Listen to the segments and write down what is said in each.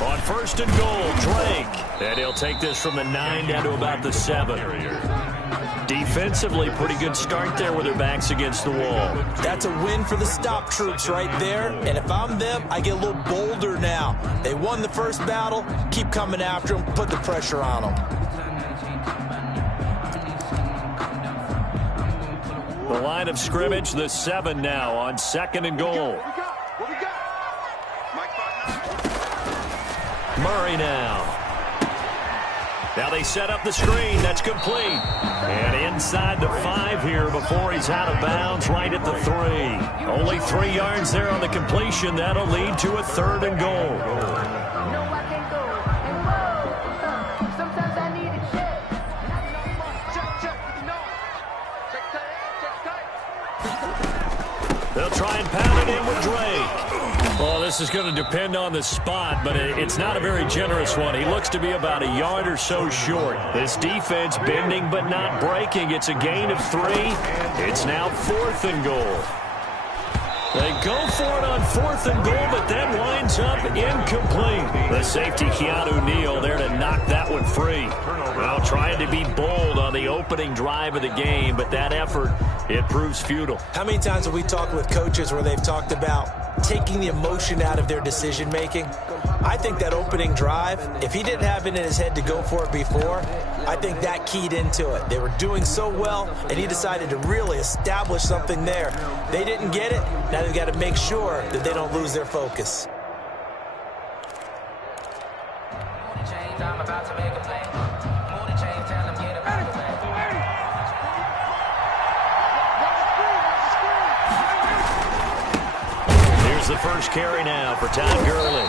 On first and goal, Drake. And he'll take this from the 9 down to about the 7. Defensively, pretty good start there with their backs against the wall. That's a win for the stop troops right there. And if I'm them, I get a little bolder now. They won the first battle. Keep coming after them. Put the pressure on them. The line of scrimmage, the 7 now on second and goal. Murray now. Now they set up the screen. That's complete. And inside the 5 here before he's out of bounds, right at the 3. Only 3 yards there on the completion. That'll lead to a 3rd and goal. They'll try and pound it in with Drake. Well, this is going to depend on the spot, but it's not a very generous one. He looks to be about a yard or so short. This defense bending but not breaking. It's a gain of 3. It's now 4th and goal. They go for it on 4th and goal, but then winds up incomplete. The safety, Keanu Neal, there to knock that one free. Well, trying to be bold on the opening drive of the game, but that effort, it proves futile. How many times have we talked with coaches where they've talked about taking the emotion out of their decision-making? I think that opening drive, if he didn't have it in his head to go for it before, I think that keyed into it. They were doing so well, and he decided to really establish something there. They didn't get it. Now they've got to make sure that they don't lose their focus. Here's the first carry now for Todd Gurley.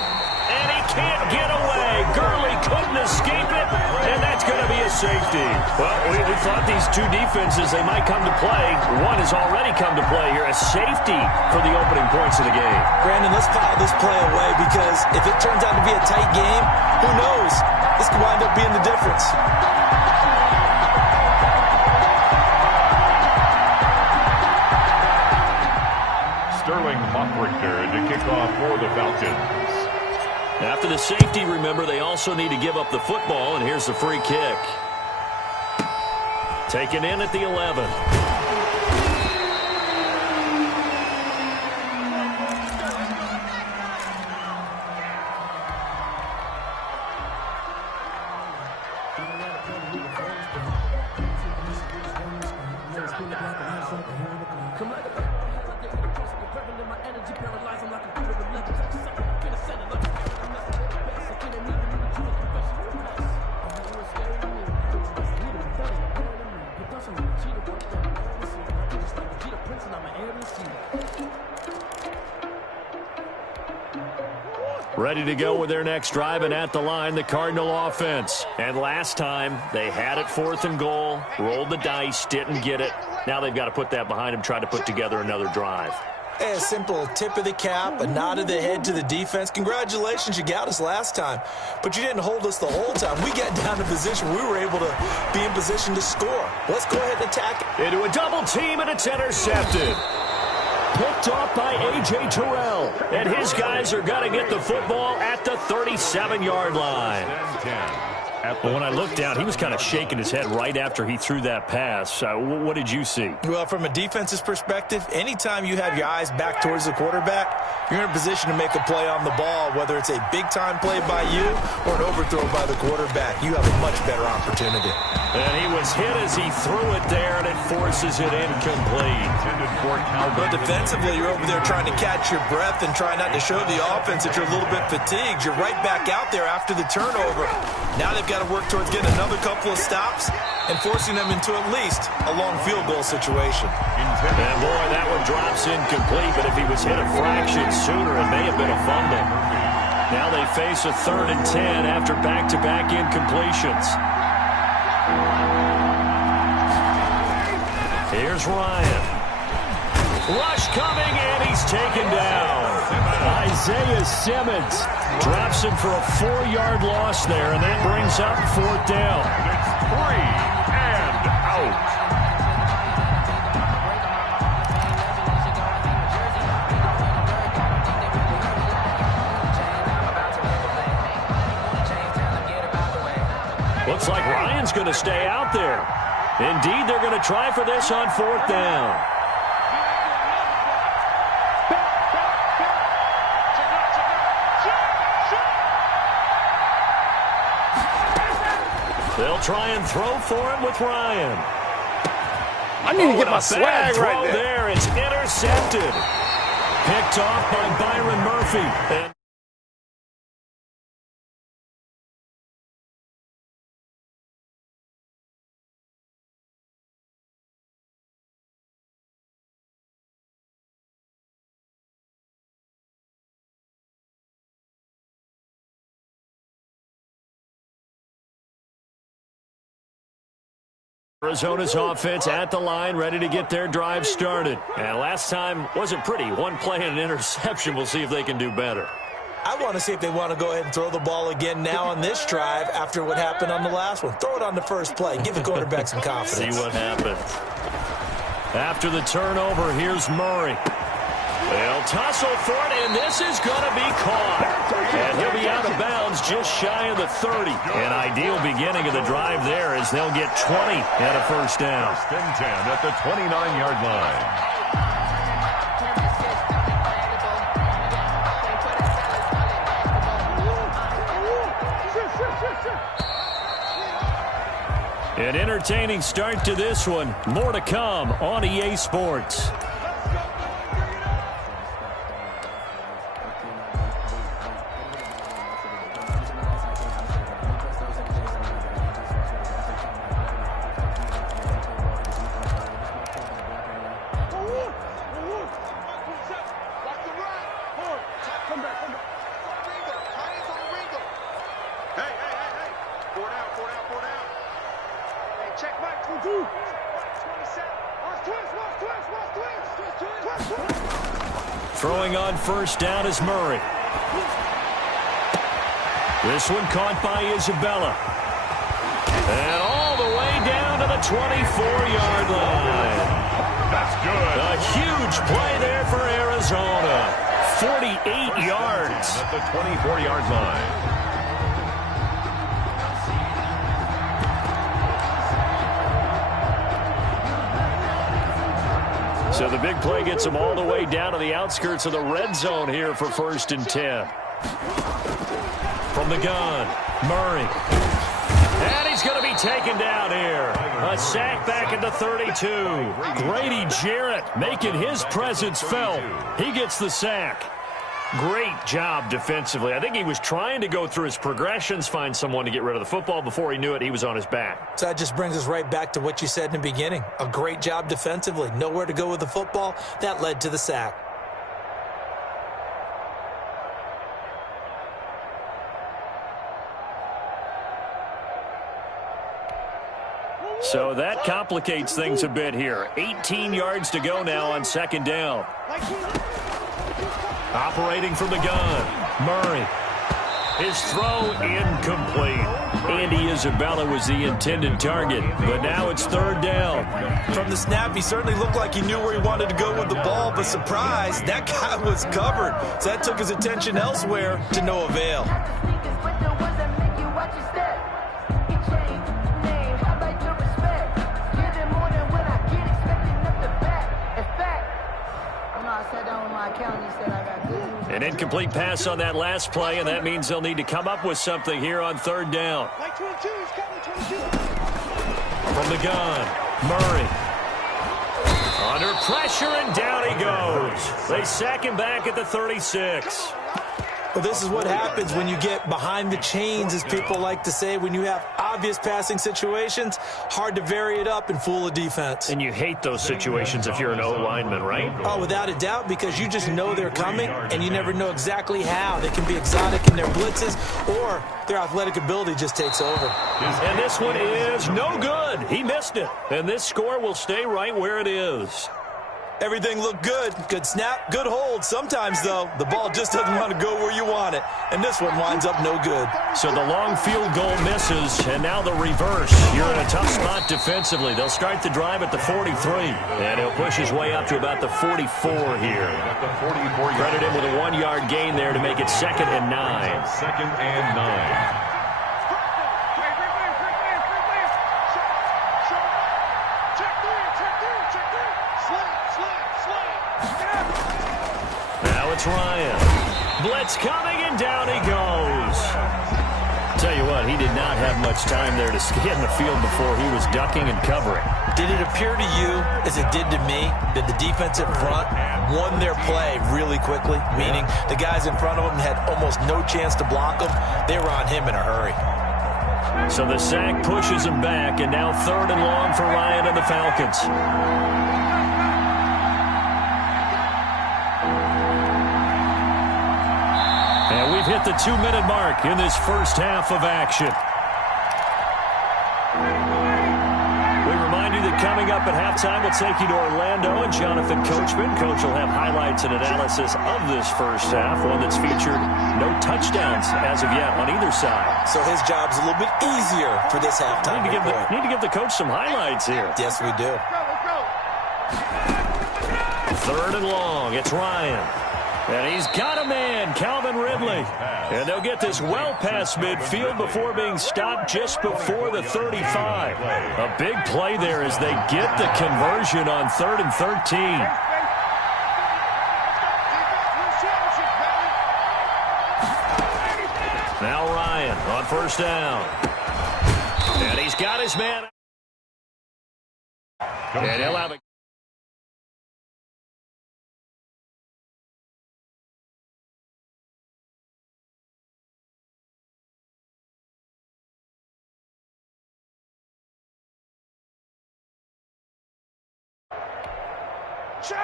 And he can't get away. Gurley couldn't escape it, and that's going to be a safety. Well, we thought these two defenses, they might come to play. One has already come to play here, a safety for the opening points of the game. Brandon, let's file this play away because if it turns out to be a tight game, who knows? This could wind up being the difference. Sterling Hockrichter to kick off for the Falcons. After the safety, remember, they also need to give up the football, and here's the free kick. Taken in at the 11. Ready to go with their next drive, and at the line, the Cardinal offense. And last time, they had it 4th and goal, rolled the dice, didn't get it. Now they've got to put that behind them, try to put together another drive. Hey, a simple tip of the cap, a nod of the head to the defense. Congratulations, you got us last time. But you didn't hold us the whole time. We got down to position. We were able to be in position to score. Let's go ahead and attack it. Into a double team, and it's intercepted. Picked off by A.J. Terrell. And his guys are going to get the football at the 37-yard line. But when I looked down, he was kind of shaking his head right after he threw that pass. What did you see? Well, from a defense's perspective, anytime you have your eyes back towards the quarterback, you're in a position to make a play on the ball, whether it's a big-time play by you or an overthrow by the quarterback. You have a much better opportunity. And he was hit as he threw it there, and it forces it incomplete. But defensively, you're over there trying to catch your breath and try not to show the offense that you're a little bit fatigued. You're right back out there after the turnover. Now they've got to work towards getting another couple of stops and forcing them into at least a long field goal situation. And boy, that one drops incomplete, but if he was hit a fraction sooner, it may have been a fumble. Now they face a 3rd and 10 after back-to-back incompletions. Here's Ryan. Rush coming, and he's taken down. Isaiah Simmons drops him for a 4-yard loss there, and that brings up 4th down. It's 3 and out. one's going to stay out there. Indeed, they're going to try for this on 4th down. They'll try and throw for it with Ryan. I need to get my swag right there. It's intercepted. Picked off by Byron Murphy. And Arizona's offense at the line, ready to get their drive started. And last time wasn't pretty. One play and an interception. We'll see if they can do better. I want to see if they want to go ahead and throw the ball again now on this drive after what happened on the last one. Throw it on the first play. Give the quarterback some confidence. See what happens. After the turnover, here's Murray. They'll tussle for it, and this is going to be caught. And he'll be out of bounds just shy of the 30. An ideal beginning of the drive there as they'll get 20 at a first down. 1st and 10 at the 29-yard line. An entertaining start to this one. More to come on EA Sports. Throwing on 1st down is Murray. This one caught by Isabella. And all the way down to the 24-yard line. That's good. A huge play there for Arizona. 48 yards. At the 24-yard line. So the big play gets them all the way down to the outskirts of the red zone here for 1st and 10. From the gun, Murray. And he's going to be taken down here. A sack back at the 32. Grady Jarrett making his presence felt. He gets the sack. Great job defensively. I think he was trying to go through his progressions, find someone to get rid of the football. Before he knew it, he was on his back. So that just brings us right back to what you said in the beginning. A great job defensively. Nowhere to go with the football. That led to the sack. So that complicates things a bit here. 18 yards to go now on 2nd down. Operating from the gun, Murray. His throw incomplete. Andy Isabella was the intended target, but now it's 3rd down. From the snap, he certainly looked like he knew where he wanted to go with the ball, but surprise, that guy was covered. So that took his attention elsewhere to no avail. An incomplete pass on that last play, and that means they'll need to come up with something here on 3rd down. From the gun, Murray. Under pressure, and down he goes. They sack him back at the 36. Well, this is what happens when you get behind the chains, as people like to say. When you have obvious passing situations, hard to vary it up and fool a defense. And you hate those situations if you're an O-lineman, right? Oh, without a doubt, because you just know they're coming, and you never know exactly how. They can be exotic in their blitzes, or their athletic ability just takes over. And this one is no good. He missed it. And this score will stay right where it is. Everything looked good. Good snap, good hold. Sometimes, though, the ball just doesn't want to go where you want it. And this one winds up no good. So the long field goal misses, and now the reverse. You're in a tough spot defensively. They'll start the drive at the 43, and he'll push his way up to about the 44 here. Credit him with a 1-yard gain there to make it 2nd and 9. 2nd and 9. it's Ryan. Blitz coming, and down he goes. Tell you what, he did not have much time there to scan the field before he was ducking and covering. Did it appear to you, as it did to me, that the defensive front won their play really quickly? Meaning the guys in front of him had almost no chance to block him. They were on him in a hurry. So the sack pushes him back, and now 3rd and long for Ryan and the Falcons. And we've hit the 2-minute mark in this first half of action. We remind you that coming up at halftime, we'll take you to Orlando and Jonathan Coachman. Coach will have highlights and analysis of this first half, one that's featured no touchdowns as of yet on either side. So his job's a little bit easier for this halftime. Need to give the coach some highlights here. Yes, we do. 3rd and long. It's Ryan. And he's got a man, Calvin Ridley. And they'll get this well past midfield before being stopped just before the 35. A big play there as they get the conversion on 3rd and 13. Now Ryan on 1st down. And he's got his man. And he'll have it.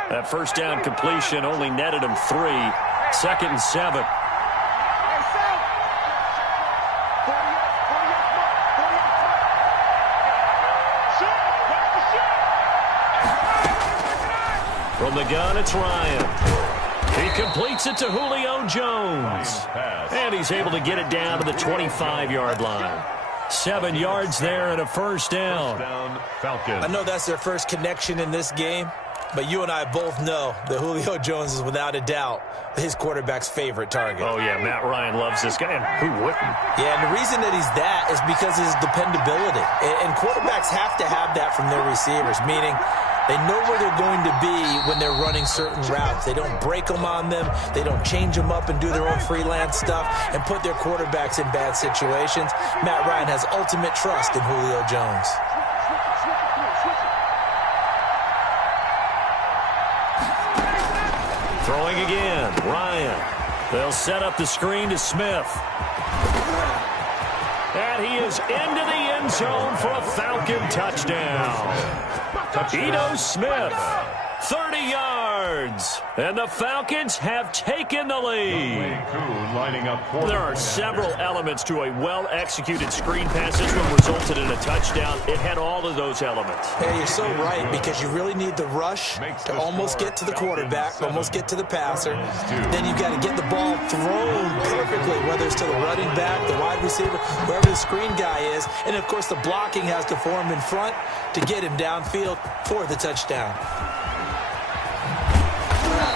That 1st down completion only netted him 3. 2nd and 7. From the gun, it's Ryan. He completes it to Julio Jones. And he's able to get it down to the 25-yard line. 7 yards there and a 1st down. I know that's their first connection in this game, but you and I both know that Julio Jones is without a doubt his quarterback's favorite target. Oh, yeah, Matt Ryan loves this guy, and who wouldn't? Yeah, and the reason that he's that is because of his dependability. And quarterbacks have to have that from their receivers, meaning they know where they're going to be when they're running certain routes. They don't break them on them. They don't change them up and do their own freelance stuff and put their quarterbacks in bad situations. Matt Ryan has ultimate trust in Julio Jones. Throwing again, Ryan. They'll set up the screen to Smith. And he is into the end zone for a Falcon touchdown. Ito Smith, 30 yards. And the Falcons have taken the lead. There are several elements to a well-executed screen pass. This one resulted in a touchdown. It had all of those elements. Hey, you're so right, because you really need the rush to almost get to the quarterback, almost get to the passer. Then you've got to get the ball thrown perfectly, whether it's to the running back, the wide receiver, wherever the screen guy is. And, of course, the blocking has to form in front to get him downfield for the touchdown.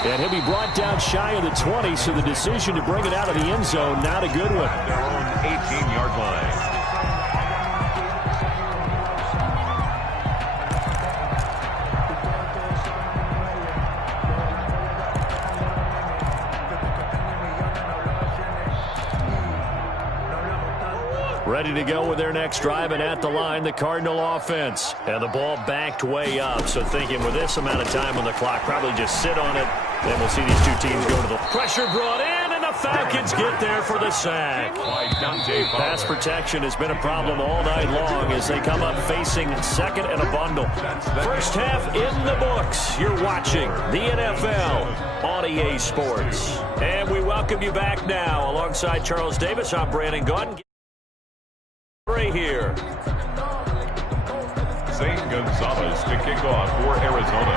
And he'll be brought down shy of the 20, so the decision to bring it out of the end zone, not a good one. Their own 18-yard line. Ready to go with their next drive, and at the line, the Cardinal offense. And the ball backed way up, so thinking with this amount of time on the clock, probably just sit on it. Then we'll see these two teams go to the pressure brought in, and the Falcons get there for the sack. Pass protection has been a problem all night long as they come up facing 2nd and a bundle. First half in the books. You're watching the NFL on EA Sports. And we welcome you back now. Alongside Charles Davis, I'm Brandon Gaunt. Right here. St. Gonzalez to kick off for Arizona.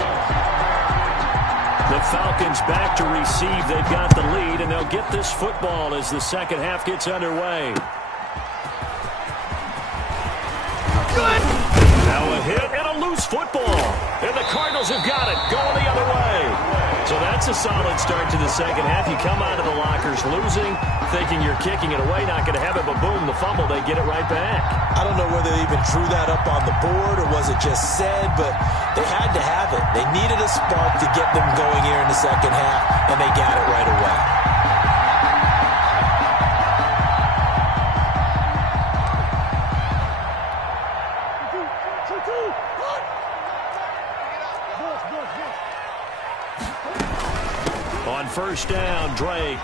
The Falcons back to receive. They've got the lead, and they'll get this football as the second half gets underway. Good. Now a hit and a loose football. And the Cardinals have got it going the other way. So that's that's a solid start to the second half. You come out of the lockers losing, thinking you're kicking it away, not going to have it, but boom, the fumble, they get it right back. I don't know whether they even drew that up on the board or was it just said, but they had to have it. They needed a spark to get them going here in the second half, and they got it right away. On first down, Drake.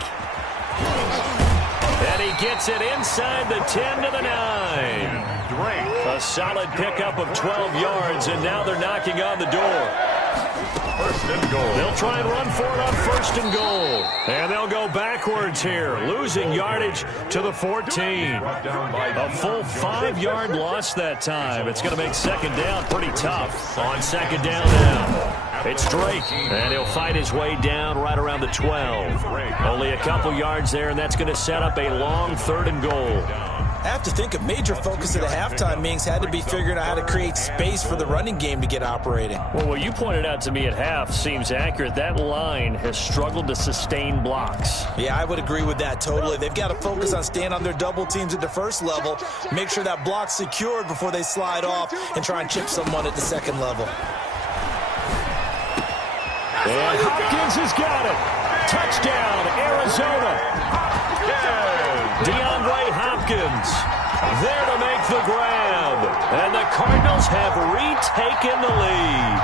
And he gets it inside the 10 to the 9. Drake. A solid pickup of 12 yards, and now they're knocking on the door. First and goal. They'll try and run for it on first and goal. And they'll go backwards here, losing yardage to the 14. A full 5-yard loss that time. It's going to make second down pretty tough. On second down now, it's Drake, and he'll fight his way down right around the 12. Only a couple yards there, and that's going to set up a long third and goal. I have to think a major focus of the halftime meetings had to be figuring out how to create space for the running game to get operating. Well, what you pointed out to me at half seems accurate. That line has struggled to sustain blocks. Yeah, I would agree with that totally. They've got to focus on staying on their double teams at the first level, make sure that block's secured before they slide off and try and chip someone at the second level. And Hopkins has got it. Touchdown, Arizona. DeAndre Hopkins there to make the grab. And the Cardinals have retaken the lead.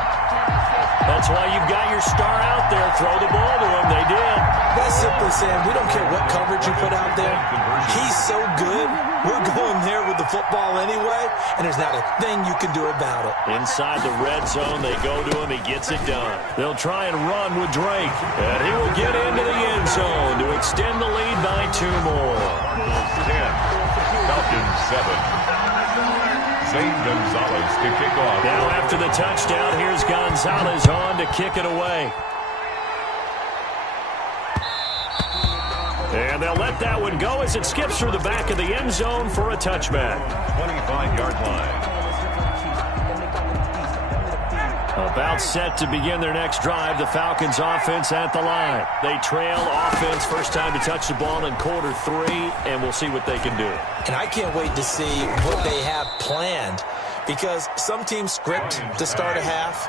That's why you've got your star out there. Throw the ball to him. They did. That's simply saying we don't care what coverage you put out there. He's so good. We're going there with the football anyway, and there's not a thing you can do about it. Inside the red zone, they go to him. He gets it done. They'll try and run with Drake, and he will get into the end zone to extend the lead by 2 more. 10. Falcons 7. Zane Gonzalez to kick off. Now after the touchdown, here's Gonzalez on to kick it away. And they'll let that one go as it skips through the back of the end zone for a touchback. 25-yard line. About set to begin their next drive, the Falcons offense at the line. They trail offense, first time to touch the ball in quarter 3, and we'll see what they can do. And I can't wait to see what they have planned, because some teams script to start a half.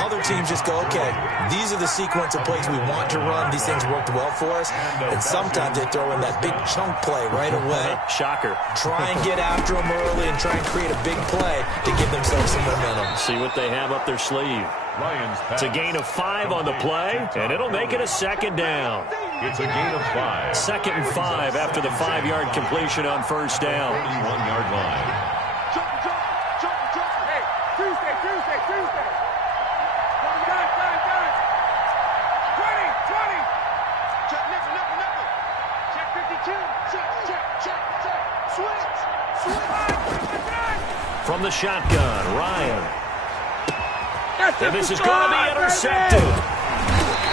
Other teams just go, okay, these are the sequence of plays we want to run. These things worked well for us. And sometimes they throw in that big chunk play right away. Shocker. Try and get after them early and try and create a big play to give themselves some momentum. See what they have up their sleeve. It's a gain of 5 on the play, and it'll make it a second down. It's a gain of 5. Second and 5 after the 5-yard completion on first down. 31-yard line. From the shotgun, Ryan. And this is going to be intercepted.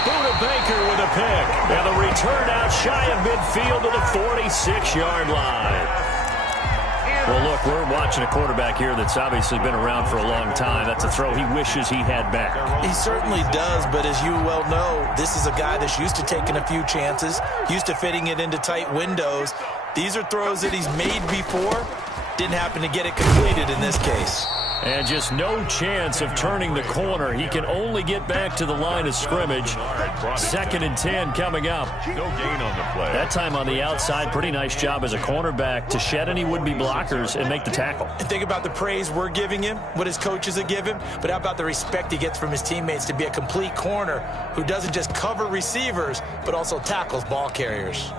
Buda Baker with a pick. And the return out shy of midfield to the 46-yard line. Well, look, we're watching a quarterback here that's obviously been around for a long time. That's a throw he wishes he had back. He certainly does, but as you well know, this is a guy that's used to taking a few chances, used to fitting it into tight windows. These are throws that he's made before. Didn't happen to get it completed in this case. And just no chance of turning the corner. He can only get back to the line of scrimmage. Second and 10 coming up. No gain on the play. That time on the outside, pretty nice job as a cornerback to shed any would-be blockers and make the tackle. And think about the praise we're giving him, what his coaches have given, but how about the respect he gets from his teammates to be a complete corner who doesn't just cover receivers, but also tackles ball carriers.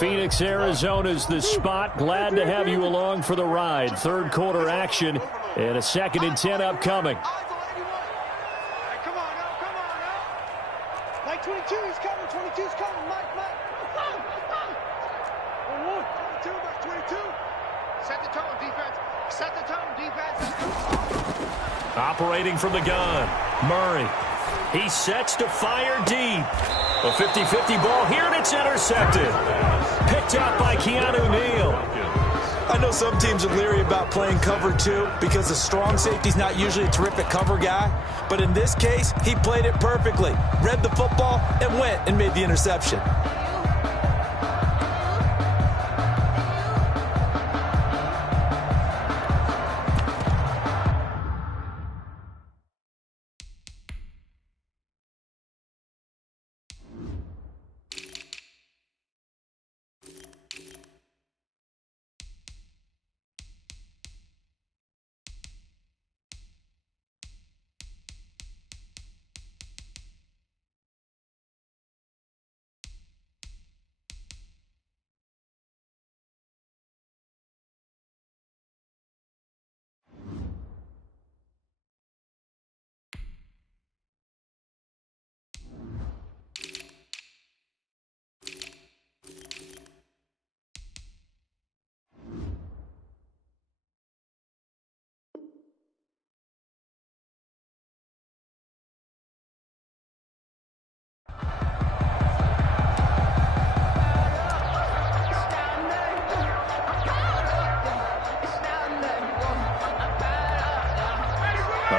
Phoenix, Arizona's the spot. Glad to have you along for the ride. Third quarter action and a second and 10 upcoming. Come on now. Mike 22 is coming. 22's coming. Mike. 22, Mike 22. Set the tone, defense. Set the tone, defense. Operating from the gun, Murray. He sets to fire deep. A 50-50 ball here, and it's intercepted. Picked out by Keanu Neal. I know some teams are leery about playing cover 2 because the strong safety's not usually a terrific cover guy. But in this case, he played it perfectly. Read the football and went and made the interception.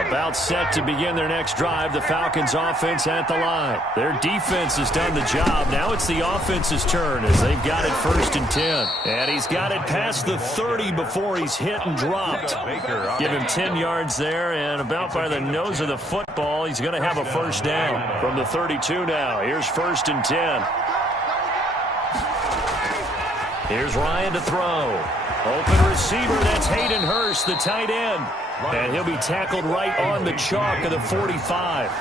About set to begin their next drive, the Falcons offense at the line. Their defense has done the job. Now it's the offense's turn as they've got it 1st and 10. And he's got it past the 30 before he's hit and dropped. Give him 10 yards there, and about by the nose of the football, he's going to have a first down from the 32 now. Here's 1st and 10. Here's Ryan to throw. Open receiver, that's Hayden Hurst, the tight end. And he'll be tackled right on the chalk of the 45.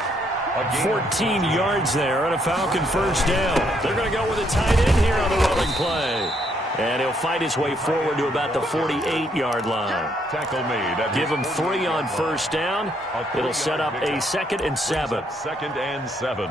14 yards there and a Falcon first down. They're going to go with a tight end here on the running play. And he'll fight his way forward to about the 48-yard line. Tackle made. Give him 3 on first down. It'll set up a 2nd and 7. 2nd and 7.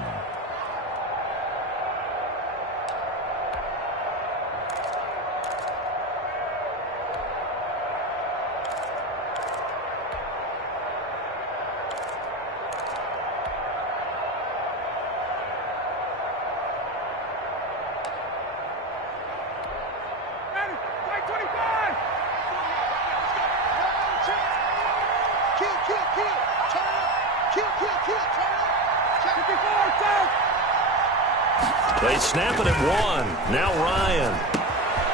They snap it at 1. Now Ryan.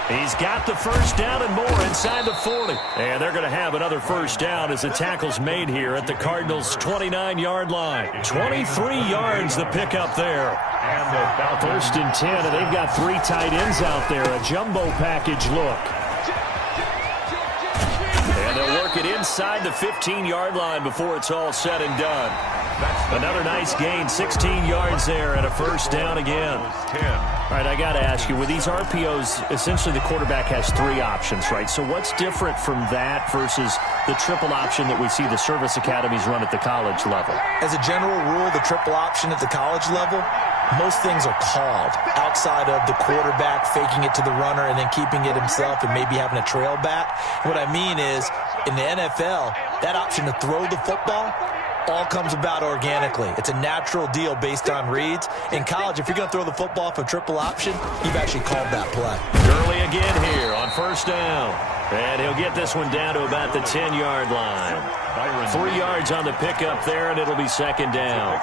He's got the first down and more inside the 40. And they're going to have another first down as the tackle's made here at the Cardinals' 29-yard line. 23 yards the pickup there. And the 1st and 10, and they've got 3 tight ends out there. A jumbo package look. And they'll work it inside the 15-yard line before it's all said and done. Another nice gain, 16 yards there, and a first down again. All right, I got to ask you, with these RPOs, essentially the quarterback has 3 options, right? So what's different from that versus the triple option that we see the service academies run at the college level? As a general rule, the triple option at the college level, most things are called outside of the quarterback faking it to the runner and then keeping it himself and maybe having a trail back. What I mean is, in the NFL, that option to throw the football all comes about organically. It's a natural deal based on reads. In college, if you're going to throw the football for triple option, you've actually called that play. Gurley again here on first down. And he'll get this one down to about the 10-yard line. 3 yards on the pickup there, and it'll be 2nd down.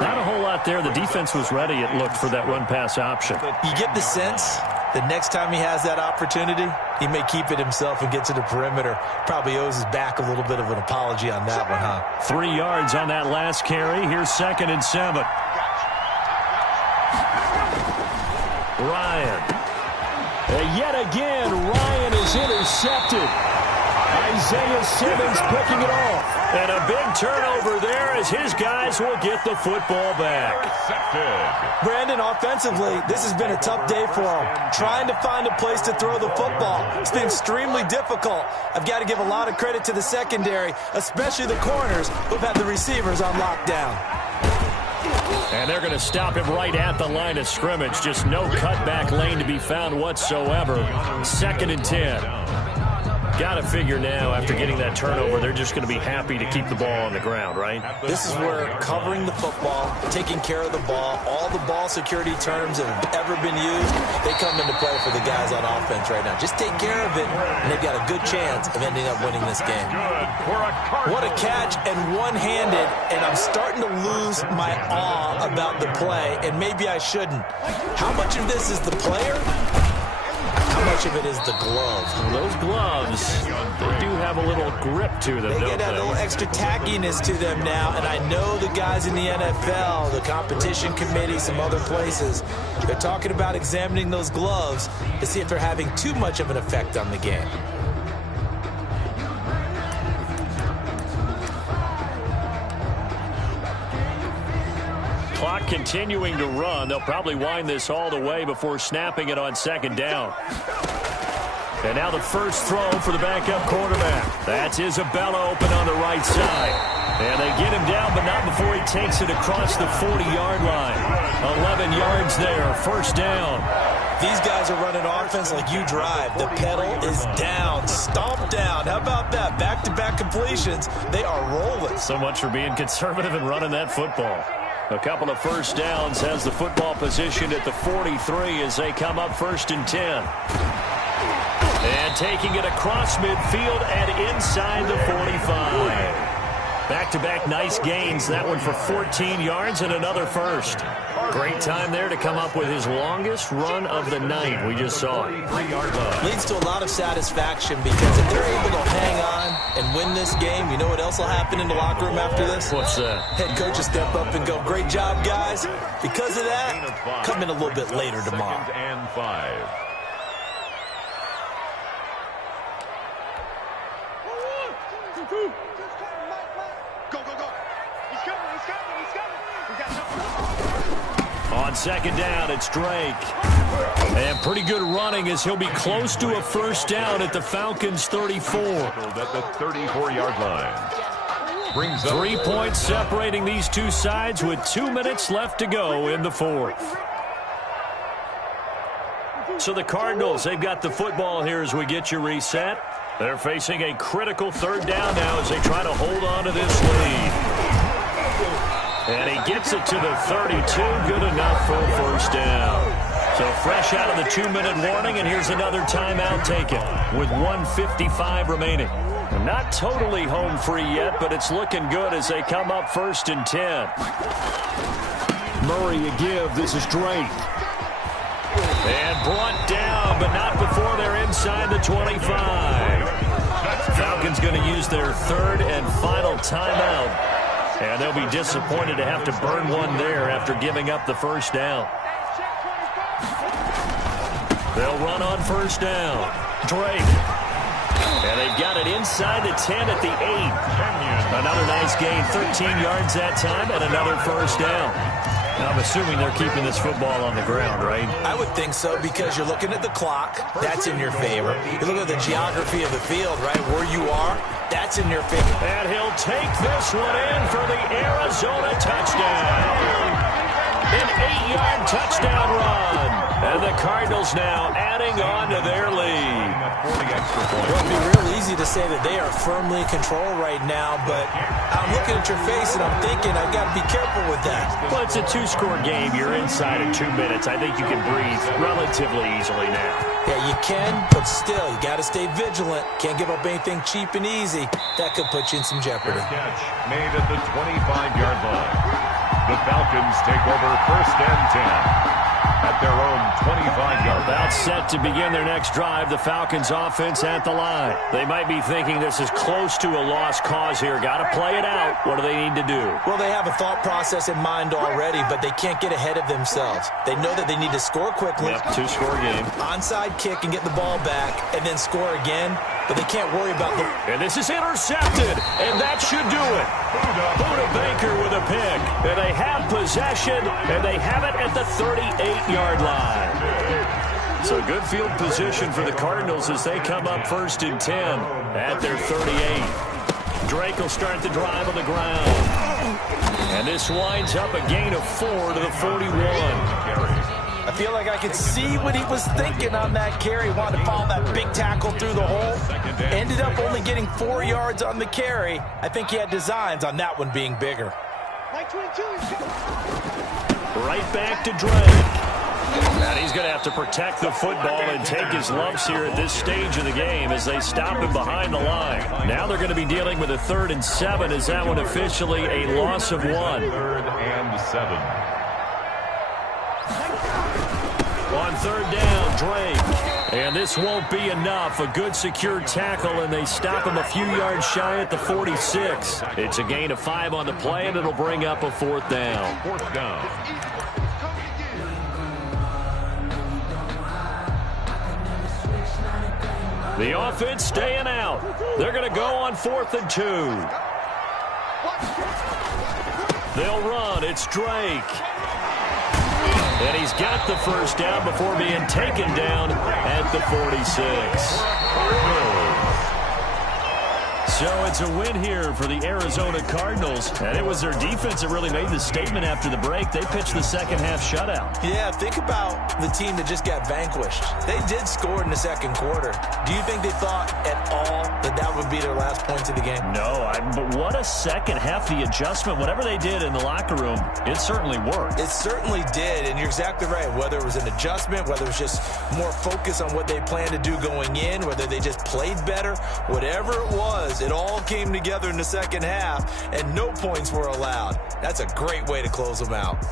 Not a whole lot there. The defense was ready, it looked, for that run-pass option. You get the sense the next time he has that opportunity, he may keep it himself and get to the perimeter. Probably owes his back a little bit of an apology on that one, huh? 3 yards on that last carry. Here's 2nd and 7. Ryan. And yet again, Ryan is intercepted. Isaiah Simmons picking it off. And a big turnover there as his guys will get the football back. Brandon, offensively, this has been a tough day for him. Trying to find a place to throw the football. It's been extremely difficult. I've got to give a lot of credit to the secondary, especially the corners who've had the receivers on lockdown. And they're going to stop him right at the line of scrimmage. Just no cutback lane to be found whatsoever. 2nd and 10. Got to figure now, after getting that turnover, they're just going to be happy to keep the ball on the ground, right? This is where covering the football, taking care of the ball, all the ball security terms that have ever been used, they come into play for the guys on offense right now. Just take care of it, and they've got a good chance of ending up winning this game. What a catch, and one-handed, and I'm starting to lose my awe about the play, and maybe I shouldn't. How much of this is the player? How much of it is the glove? Well, those gloves, they do have a little grip to them, They don't get a little extra tackiness to them now, and I know the guys in the NFL, the competition committee, some other places, they're talking about examining those gloves to see if they're having too much of an effect on the game. Clock continuing to run. They'll probably wind this all the way before snapping it on second down. And now the first throw for the backup quarterback. That's Isabella open on the right side. And they get him down, but not before he takes it across the 40-yard line. 11 yards there, first down. These guys are running offense like you drive. The pedal is down, stomp down. How about that? Back-to-back completions. They are rolling. So much for being conservative and running that football. A couple of first downs, has the football position at the 43 as they come up first and 10. And taking it across midfield and inside the 45. Back-to-back nice gains. That one for 14 yards and another first. Great time there to come up with his longest run of the night. We just saw it. 3-yard line. Leads to a lot of satisfaction because if they're able to hang on and win this game, you know what else will happen in the locker room after this? What's that? Head coach will step up and go, great job, guys. Because of that, come in a little bit later tomorrow. 2nd and 5. On second down, it's Drake. And pretty good running as he'll be close to a first down at the Falcons' 34. At the 34-yard line. Brings up 3 points separating these two sides with 2 minutes left to go in the fourth. So the Cardinals, they've got the football here as we get you reset. They're facing a critical third down now as they try to hold on to this lead. And he gets it to the 32. Good enough for a first down. So fresh out of the 2-minute warning, and here's another timeout taken with 1:55 remaining. Not totally home free yet, but it's looking good as they come up first and 10. Murray a give. This is Drake. And brought down, but not before they're inside the 25. Falcons going to use their third and final timeout. And they'll be disappointed to have to burn one there after giving up the first down. They'll run on first down. Drake. And they've got it inside the 10 at the 8. Another nice gain, 13 yards that time, and another first down. Now, I'm assuming they're keeping this football on the ground, right? I would think so because you're looking at the clock. That's in your favor. You look at the geography of the field, right, where you are. That's in your favor. And he'll take this one in for the Arizona touchdown. An 8-yard touchdown run. And the Cardinals now adding on to their lead. 40 extra points. It would be real easy to say that they are firmly in control right now, but I'm looking at your face and I'm thinking I've got to be careful with that. Well, it's a 2-score game. You're inside in 2 minutes. I think you can breathe relatively easily now. Yeah, you can, but still, you got to stay vigilant. Can't give up anything cheap and easy. That could put you in some jeopardy. Catch made at the 25-yard line. The Falcons take over first and 10 at their own 25-yard line. About set to begin their next drive. The Falcons offense at the line. They might be thinking this is close to a lost cause here. Got to play it out. What do they need to do? Well, they have a thought process in mind already, but they can't get ahead of themselves. They know that they need to score quickly. Yep, 2-score game. Onside kick and get the ball back and then score again, but they can't worry about the... And this is intercepted, and that should do it. Buda Baker with a pick. And they have possession, and they have it at the 38-yard line. So good field position for the Cardinals as they come up first and 10 at their 38. Drake will start the drive on the ground. And this winds up a gain of 4 to the 41. I feel like I could see what he was thinking on that carry. Wanted to follow that big tackle through the hole. Ended up only getting 4 yards on the carry. I think he had designs on that one being bigger. Right back to Drake. And he's going to have to protect the football and take his lumps here at this stage of the game as they stop him behind the line. Now they're going to be dealing with a 3rd and 7. Is that one officially a loss of 1? 3rd and 7. On 3rd down, Drake. And this won't be enough. A good secure tackle, and they stop him a few yards shy at the 46. It's a gain of 5 on the play, and it'll bring up a 4th down. 4th down. The offense staying out. They're going to go on 4th and 2. They'll run. It's Drake. And he's got the 1st down before being taken down at the 46. So it's a win here for the Arizona Cardinals. And it was their defense that really made the statement after the break. They pitched the second-half shutout. Yeah, think about the team that just got vanquished. They did score in the 2nd quarter. Do you think they thought at all that that would be their last points of the game? No, but what a second half. The adjustment, whatever they did in the locker room, it certainly worked. It certainly did, and you're exactly right. Whether it was an adjustment, whether it was just more focus on what they planned to do going in, whether they just played better, whatever it was, it all came together in the 2nd half, and no points were allowed. That's a great way to close them out.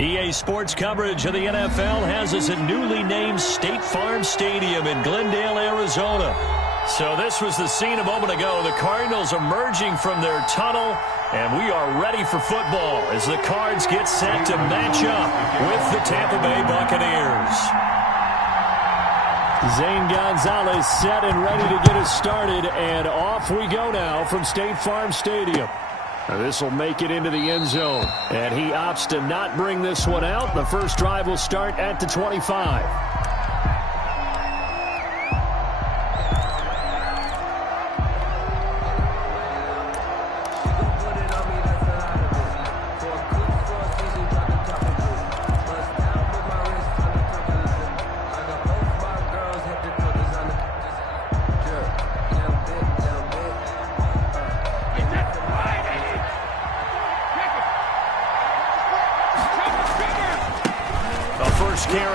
EA Sports coverage of the NFL has us at newly named State Farm Stadium in Glendale, Arizona. So this was the scene a moment ago. The Cardinals emerging from their tunnel, and we are ready for football as the Cards get set to match up with the Tampa Bay Buccaneers. Zane Gonzalez set and ready to get us started, and off we go now from State Farm Stadium. This will make it into the end zone, and he opts to not bring this one out. The first drive will start at the 25.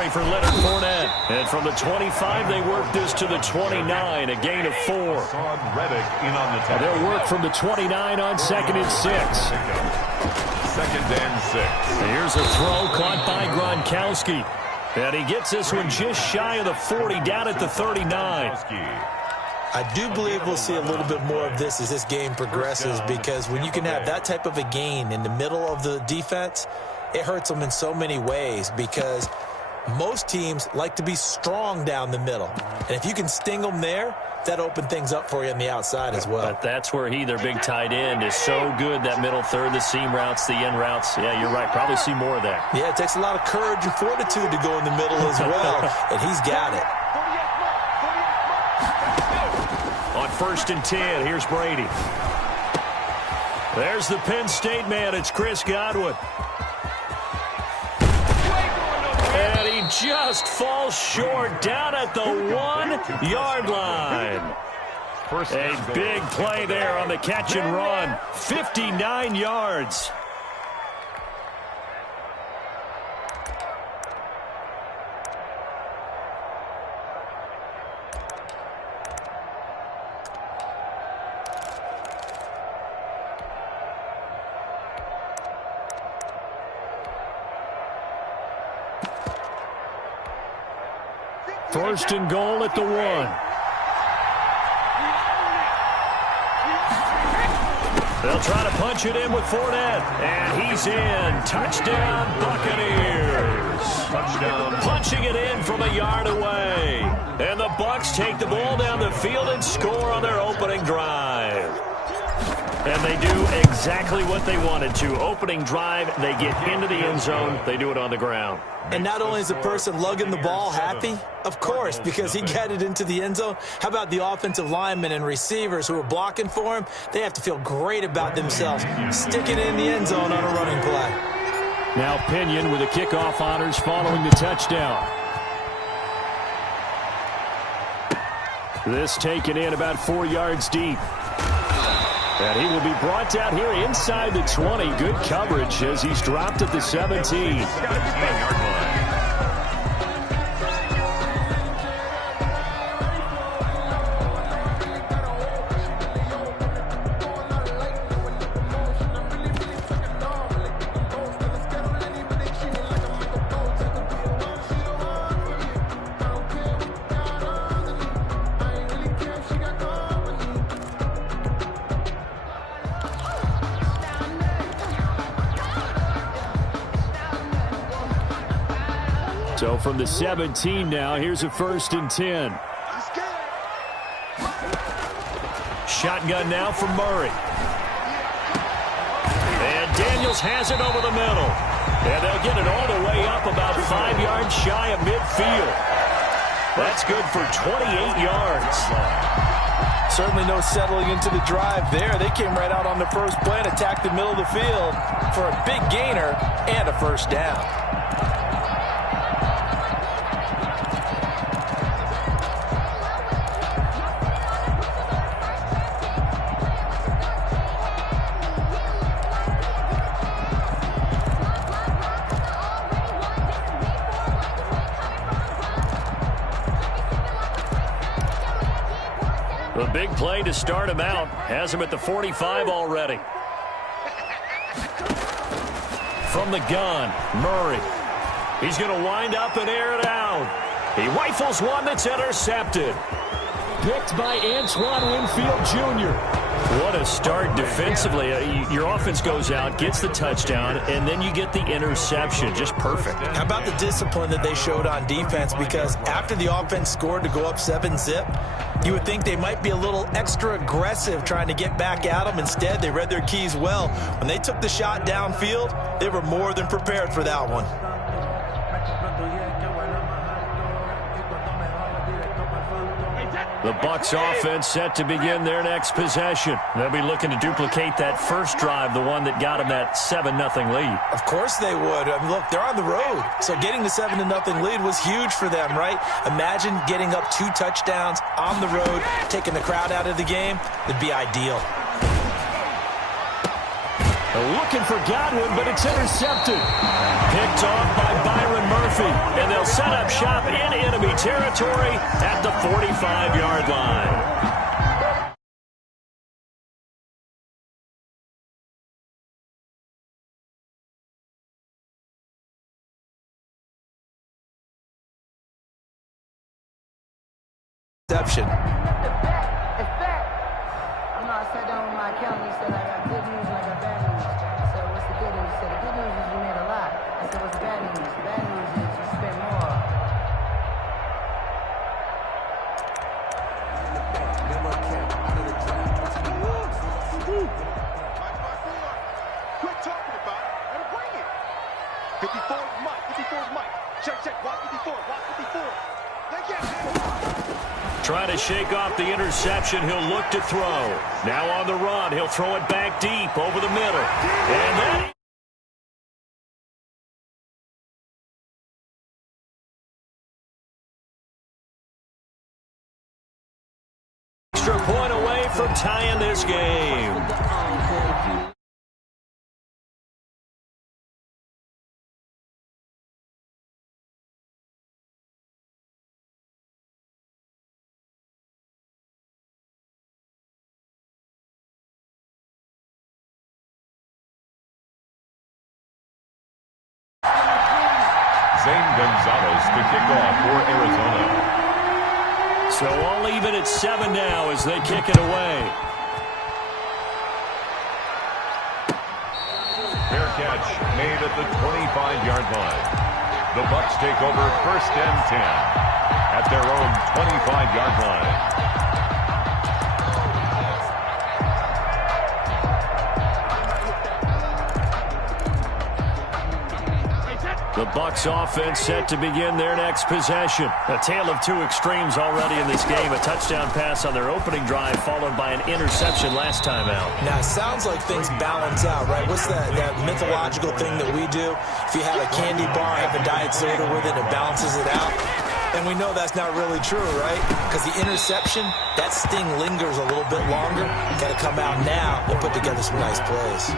For Leonard Fournette. And from the 25, they work this to the 29, a gain of 4. They'll work from the 29 on 2nd and 6. 2nd and 6. Here's a throw caught by Gronkowski. And he gets this one just shy of the 40, down at the 39. I do believe we'll see a little bit more of this as this game progresses, because when you can have that type of a gain in the middle of the defense, it hurts them in so many ways, because most teams like to be strong down the middle. And if you can sting them there, that opens things up for you on the outside as well. But that's where their big tight end, is so good, that middle third, the seam routes, the end routes. Yeah, you're right. Probably see more of that. Yeah, it takes a lot of courage and fortitude to go in the middle as well, and he's got it. On 1st and 10, here's Brady. There's the Penn State man. It's Chris Godwin. And he just falls short down at the 1-yard line. A big play there on the catch and run. 59 yards. First and goal at the 1. They'll try to punch it in with Fournette. And he's in. Touchdown, Buccaneers. Touchdown. Punching it in from a yard away. And the Bucs take the ball down the field and score on their opening drive. And they do exactly what they wanted to. Opening drive, they get into the end zone. They do it on the ground. And not only is the person lugging the ball happy, of course, because he got it into the end zone. How about the offensive linemen and receivers who are blocking for him? They have to feel great about themselves, sticking it in the end zone on a running play. Now Pinion with the kickoff honors following the touchdown. This taken in about 4 yards deep. And he will be brought down here inside the 20. Good coverage as he's dropped at the 17. So from the 17 now, here's a 1st and 10. Shotgun now from Murray. And Daniels has it over the middle. And they'll get it all the way up about 5 yards shy of midfield. That's good for 28 yards. Certainly no settling into the drive there. They came right out on the first play and attacked the middle of the field for a big gainer and a first down. The big play to start him out has him at the 45 already. From the gun, Murray. He's going to wind up and air it out. He rifles one that's intercepted. Picked by Antoine Winfield Jr. What a start defensively. Your offense goes out, gets the touchdown, and then you get the interception. Just perfect. How about the discipline that they showed on defense? Because after the offense scored to go up 7-zip, you would think they might be a little extra aggressive trying to get back at them. Instead, they read their keys well. When they took the shot downfield, they were more than prepared for that one. The Bucs offense set to begin their next possession. They'll be looking to duplicate that first drive, the one that got them that 7-0 lead. Of course they would. I mean, look, they're on the road. So getting the 7-0 lead was huge for them, right? Imagine getting up 2 touchdowns on the road, taking the crowd out of the game. It'd be ideal. Looking for Godwin, but it's intercepted. Picked off by Byron Murphy, and they'll set up shop in enemy territory at the 45-yard line. Interception. I sat down with my accountant. He said, I got good news and I got bad news. I said, what's the good news? He said, the good news is you made a lot. I said, what's the bad news? The bad news is you spent more. Quit talking about it and bring it. 54 is Mike. 54 is Mike. Check. Watch 54. Watch 54. They get it. Trying to shake off the interception. He'll look to throw. Now on the run. He'll throw it back deep over the middle. And then extra point away from tying this game. Zane Gonzalez to kick off for Arizona. So all even at 7 now as they kick it away. Fair catch made at the 25-yard line. The Bucs take over 1st and 10 at their own 25-yard line. The Bucs offense set to begin their next possession. A tale of 2 extremes already in this game. A touchdown pass on their opening drive followed by an interception last time out. Now, it sounds like things balance out, right? What's that mythological thing that we do? If you have a candy bar, have a diet soda with it, it balances it out. And we know that's not really true, right? Because the interception, that sting lingers a little bit longer. Got to come out now and put together some nice plays.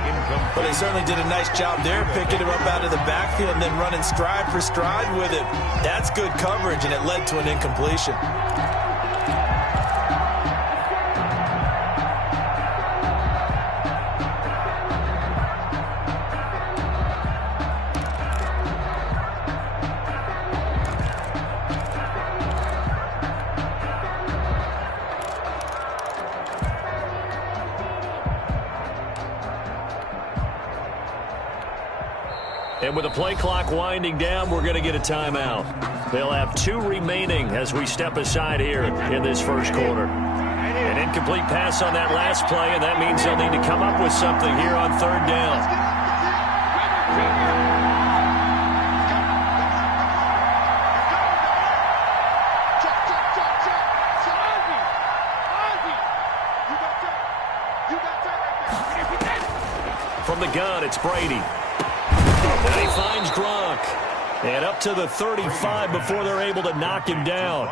But they certainly did a nice job there, picking him up out of the backfield and then running stride for stride with it. That's good coverage, and it led to an incompletion. And with the play clock winding down, we're going to get a timeout. They'll have 2 remaining as we step aside here in this first quarter. An incomplete pass on that last play, and that means they'll need to come up with something here on 3rd down. From the gun, it's Brady. And he finds Gronk. And up to the 35 before they're able to knock him down.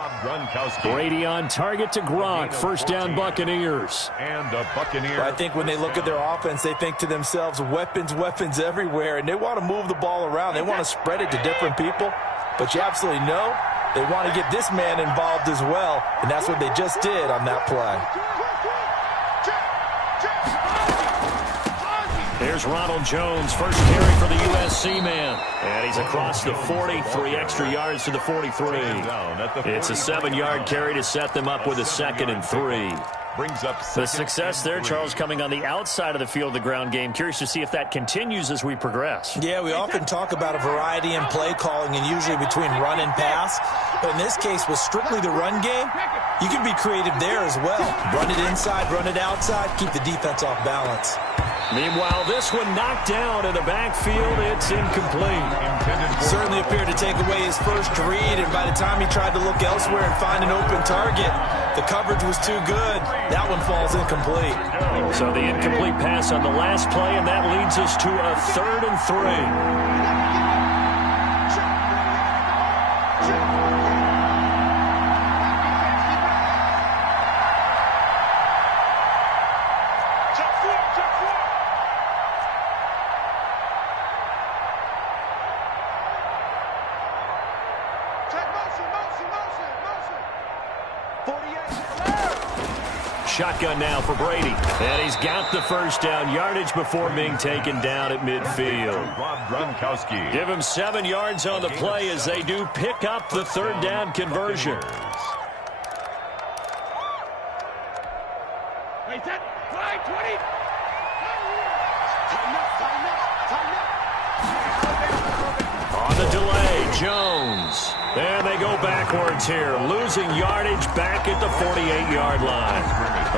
Brady on target to Gronk. First down, Buccaneers. And a Buccaneer. Well, I think when they look at their offense, they think to themselves, weapons everywhere. And they want to move the ball around. They want to spread it to different people. But you absolutely know they want to get this man involved as well. And that's what they just did on that play. Here's Ronald Jones, first carry for the USC man. And he's across the 40, 3 extra yards to the 43. It's a 7-yard carry to set them up with a 2nd and 3. Brings up the success there, Charles, coming on the outside of the field, the ground game. Curious to see if that continues as we progress. Yeah, we often talk about a variety in play calling and usually between run and pass. But in this case, with strictly the run game, you can be creative there as well. Run it inside, run it outside, keep the defense off balance. Meanwhile, this one knocked down in the backfield. It's incomplete. Certainly appeared to take away his first read, and by the time he tried to look elsewhere and find an open target, the coverage was too good. That one falls incomplete. So the incomplete pass on the last play, and that leads us to a 3rd and 3. Shotgun now for Brady. And he's got the first down yardage before being taken down at midfield. Give him 7 yards on the play as they do pick up the 3rd down conversion. On the delay, Jones. And they go backwards here, losing yardage back at the 48-yard line.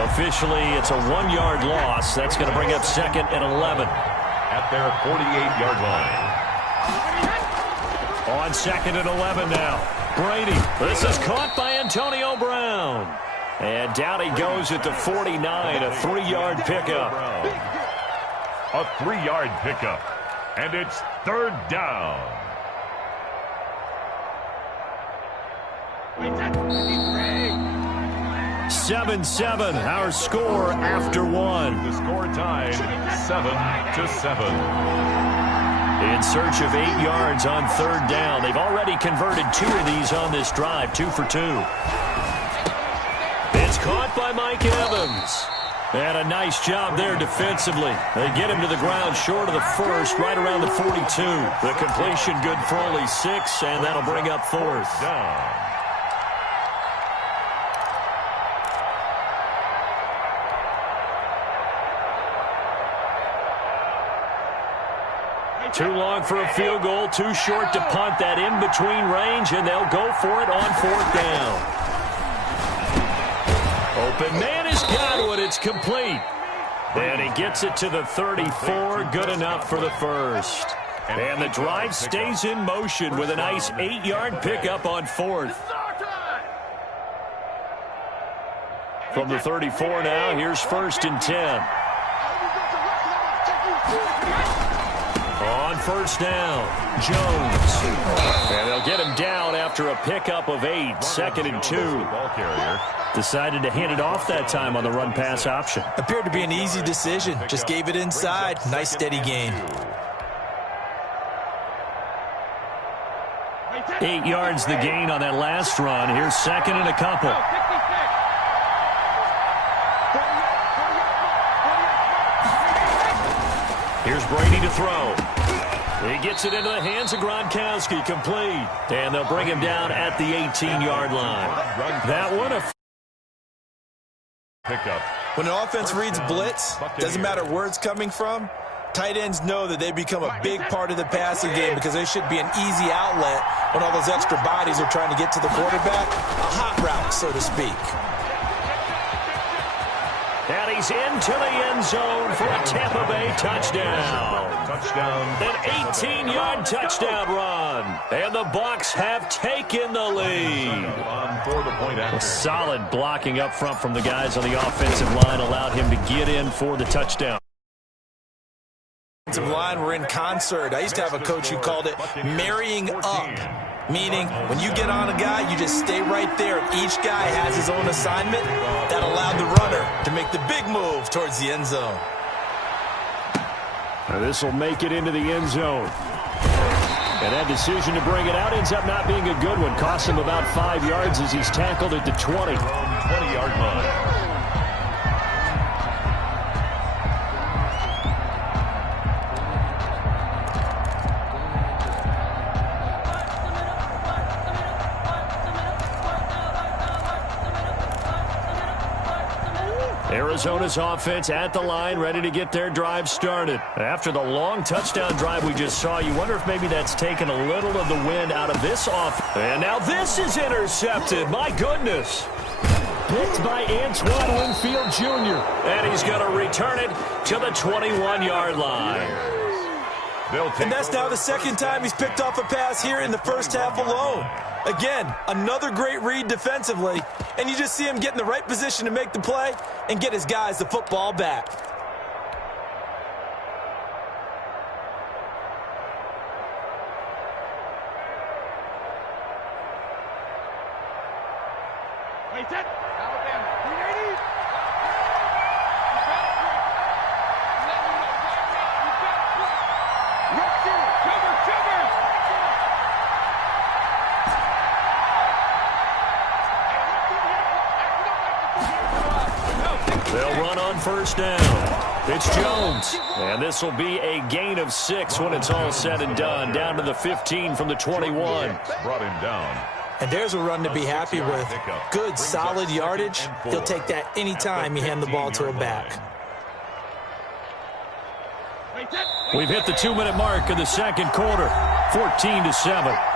Officially, it's a 1-yard loss. That's going to bring up 2nd and 11. At their 48-yard line. On 2nd and 11 now. Brady. This is caught by Antonio Brown. And down he goes at the 49, a 3-yard pickup. A 3-yard pickup. And it's 3rd down. 7-7, our score after 1. The score tied 7-7. In search of 8 yards on 3rd down. They've already converted 2 of these on this drive, 2 for 2. It's caught by Mike Evans. And a nice job there defensively. They get him to the ground short of the 1st, right around the 42. The completion good for only 6, and that'll bring up 4th down. Too long for a field goal, too short to punt that in-between range, and they'll go for it on 4th down. Open man has got one. It's complete. And he gets it to the 34. Good enough for the 1st. And the drive stays in motion with a nice 8-yard pickup on 4th. From the 34 now, here's 1st and 10. On 1st down, Jones. And they'll get him down after a pickup of 8, 2nd and 2. Decided to hand it off that time on the run-pass option. Appeared to be an easy decision. Just gave it inside. Nice, steady gain. 8 yards the gain on that last run. Here's 2nd and a couple. Here's Brady to throw. He gets it into the hands of Gronkowski, complete. And they'll bring him down at the 18-yard line. That one a pickup. When an offense reads blitz, doesn't matter where it's coming from, tight ends know that they become a big part of the passing game because they should be an easy outlet when all those extra bodies are trying to get to the quarterback. A hot route, so to speak. And he's into the end zone for a Tampa Bay touchdown. An 18-yard touchdown run. And the Bucs have taken the lead. Solid blocking up front from the guys on the offensive line allowed him to get in for the touchdown. Offensive line were in concert. I used to have a coach who called it marrying up. Meaning, when you get on a guy, you just stay right there. Each guy has his own assignment. That allowed the runner to make the big move towards the end zone. This will make it into the end zone. And that decision to bring it out ends up not being a good one. Costs him about 5 yards as he's tackled at the 20. 20-yard line. Arizona's offense at the line, ready to get their drive started. After the long touchdown drive we just saw, you wonder if maybe that's taken a little of the wind out of this offense. And now this is intercepted. My goodness. Picked by Antoine Winfield Jr. And he's going to return it to the 21-yard line. And that's now the second time he's picked off a pass here in the first half alone. Again, another great read defensively, and you just see him get in the right position to make the play and get his guys the football back. They'll run on first down. It's Jones. And this will be a gain of 6 when it's all said and done. Down to the 15 from the 21. Brought him down. And there's a run to be happy with. Good, solid yardage. He'll take that any time you hand the ball to a back. We've hit the 2-minute mark of the second quarter. 14-7.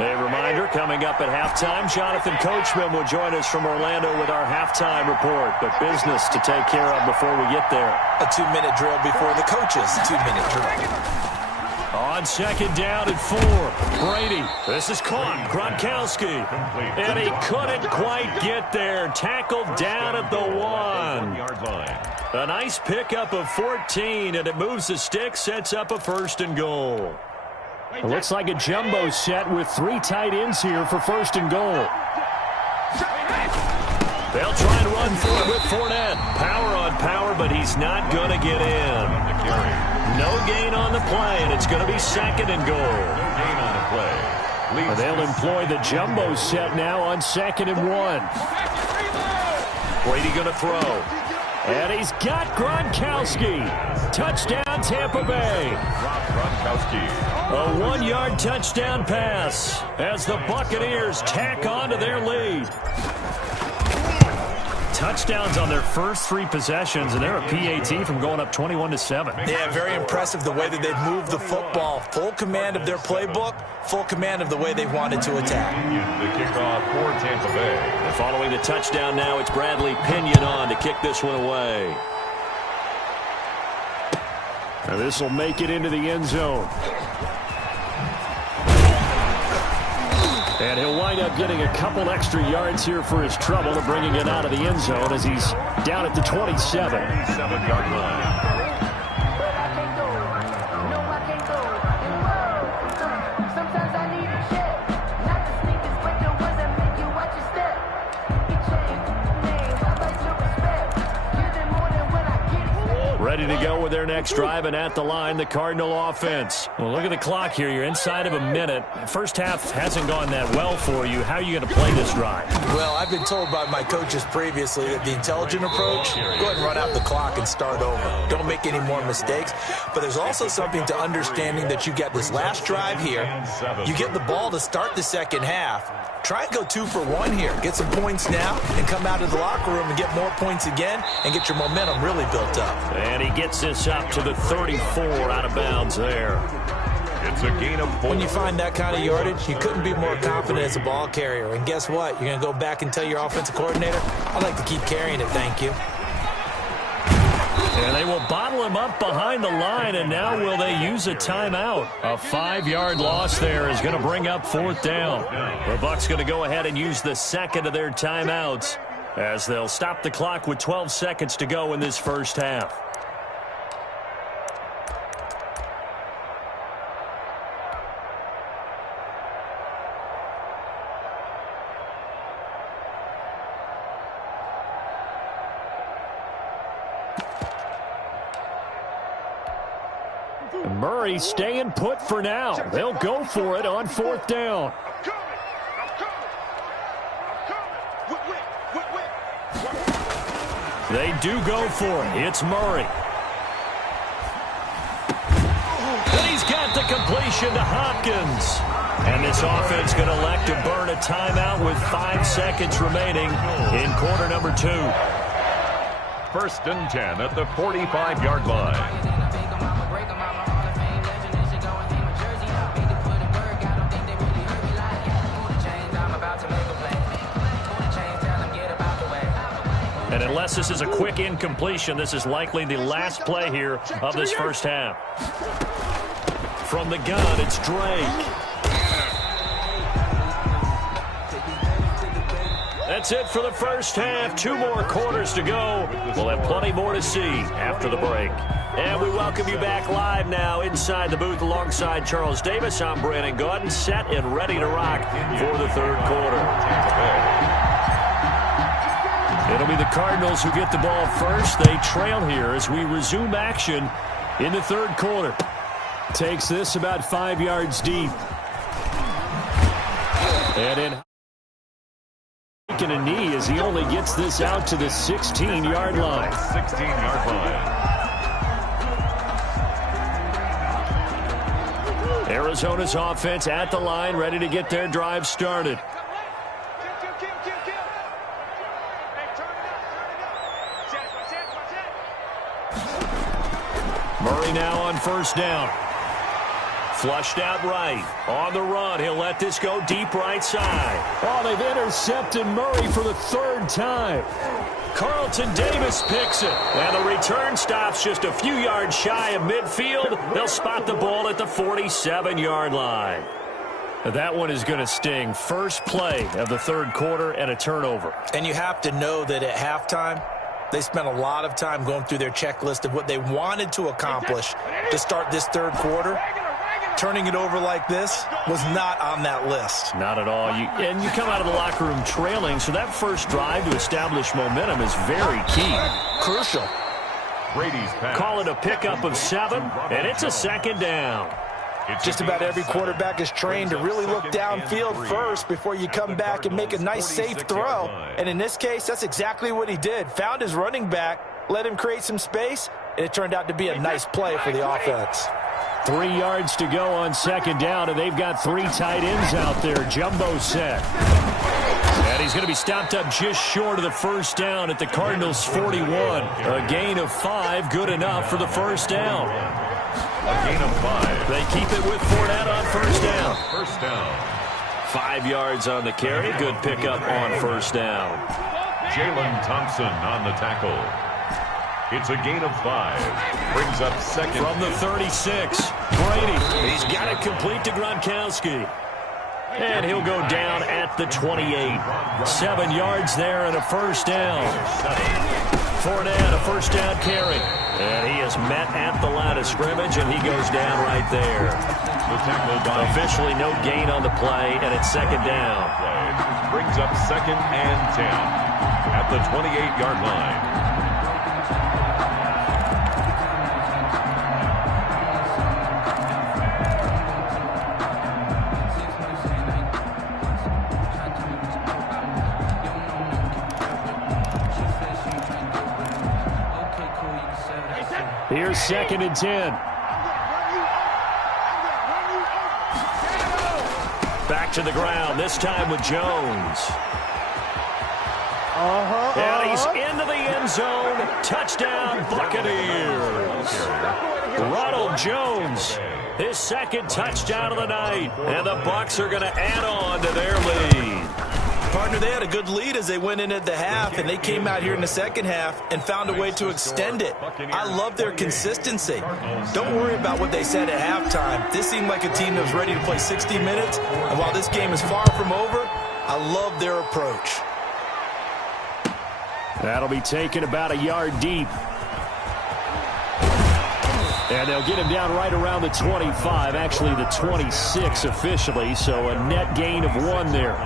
A reminder, coming up at halftime, Jonathan Coachman will join us from Orlando with our halftime report. But business to take care of before we get there. A 2-minute drill before the coach's 2-minute drill. On second down and 4. Brady. This is caught. Gronkowski. And he couldn't quite get there. Tackled down at the 1. A nice pickup of 14, and it moves the stick, sets up a first and goal. It looks like a jumbo set with 3 tight ends here for first and goal. They'll try and run for it with Fournette. Power on power, but he's not going to get in. No gain on the play, and it's going to be second and goal. No gain on the play. They'll employ the jumbo set now on second and 1. Brady going to throw. And he's got Gronkowski. Touchdown, Tampa Bay. Gronkowski. A 1-yard touchdown pass as the Buccaneers tack on to their lead. Touchdowns on their first 3 possessions, and they're a PAT from going up 21-7. Yeah, very impressive the way that they've moved the football. Full command of their playbook, full command of the way they wanted to attack. The kickoff for Tampa Bay. And following the touchdown now, it's Bradley Pinion on to kick this one away. And this will make it into the end zone. And he'll wind up getting a couple extra yards here for his trouble of bringing it out of the end zone as he's down at the 27. 7-yard line. Ready to go with their next drive, and at the line, the Cardinal offense. Well, look at the clock here. You're inside of a minute. First half hasn't gone that well for you. How are you going to play this drive? Well, I've been told by my coaches previously that the intelligent approach, go ahead and run out the clock and start over. Don't make any more mistakes. But there's also something to understanding that you got this last drive here. You get the ball to start the second half. Try and go 2 for 1 here. Get some points now and come out of the locker room and get more points again and get your momentum really built up. And he gets this up to the 34 out of bounds there. It's a gain of 4. When you find that kind of yardage, you couldn't be more confident as a ball carrier. And guess what? You're going to go back and tell your offensive coordinator, I'd like to keep carrying it, thank you. And they will bottle him up behind the line, and now will they use a timeout? A 5-yard loss there is going to bring up 4th down. The Bucs going to go ahead and use the second of their timeouts as they'll stop the clock with 12 seconds to go in this first half. Murray staying put for now. They'll go for it on 4th down. They do go for it. It's Murray. And he's got the completion to Hopkins. And this offense going to elect to burn a timeout with 5 seconds remaining in quarter number 2. 1st and 10 at the 45-yard line. And unless this is a quick incompletion, this is likely the last play here of this first half. From the gun, it's Drake. That's it for the first half. 2 more quarters to go. We'll have plenty more to see after the break. And we welcome you back live now inside the booth alongside Charles Davis. I'm Brandon Gaudin, set and ready to rock for the 3rd quarter. It'll be the Cardinals who get the ball first. They trail here as we resume action in the 3rd quarter. Takes this about 5 yards deep. And in taking a knee as he only gets this out to the 16-yard line. 16-yard line. Arizona's offense at the line, ready to get their drive started. Murray now on 1st down. Flushed out right. On the run. He'll let this go deep right side. Oh, they've intercepted Murray for the 3rd time. Carlton Davis picks it. And the return stops just a few yards shy of midfield. They'll spot the ball at the 47-yard line. That one is going to sting. First play of the 3rd quarter and a turnover. And you have to know that at halftime, they spent a lot of time going through their checklist of what they wanted to accomplish to start this 3rd quarter. Turning it over like this was not on that list. Not at all. And you come out of the locker room trailing, so that first drive to establish momentum is very key. Crucial. Brady's pass. Call it a pickup of 7, and it's a 2nd down. Just about every quarterback is trained to really look downfield first before you come back and make a nice, safe throw. And in this case, that's exactly what he did. Found his running back, let him create some space, and it turned out to be a nice play for the offense. 3 yards to go on 2nd down, and they've got 3 tight ends out there. Jumbo set. And he's going to be stopped up just short of the 1st down at the Cardinals' 41. A gain of 5, good enough for the 1st down. A gain of 5. They keep it with Fournette on 1st down. 1st down. 5 yards on the carry. Good pickup on 1st down. Jalen Thompson on the tackle. It's a gain of 5. Brings up 2nd. From the 36. Brady. He's got it complete to Gronkowski. And he'll go down at the 28. 7 yards there and a 1st down. Fournette, a 1st down carry. And he is met at the line of scrimmage, and he goes down right there. The tackle by officially no gain on the play, and it's 2nd down. Brings up 2nd and 10 at the 28-yard line. Here's 2nd and 10. Back to the ground, this time with Jones. And he's into the end zone. Touchdown, Buccaneers. Ronald Jones, his 2nd touchdown of the night. And the Bucs are going to add on to their lead. Partner, they had a good lead as they went in at the half, and they came out here in the 2nd half and found a way to extend it. I love their consistency. Don't worry about what they said at halftime. This seemed like a team that was ready to play 60 minutes, and while this game is far from over, I love their approach. That'll be taken about a yard deep. And they'll get him down right around the 25, actually the 26 officially, so a net gain of 1 there.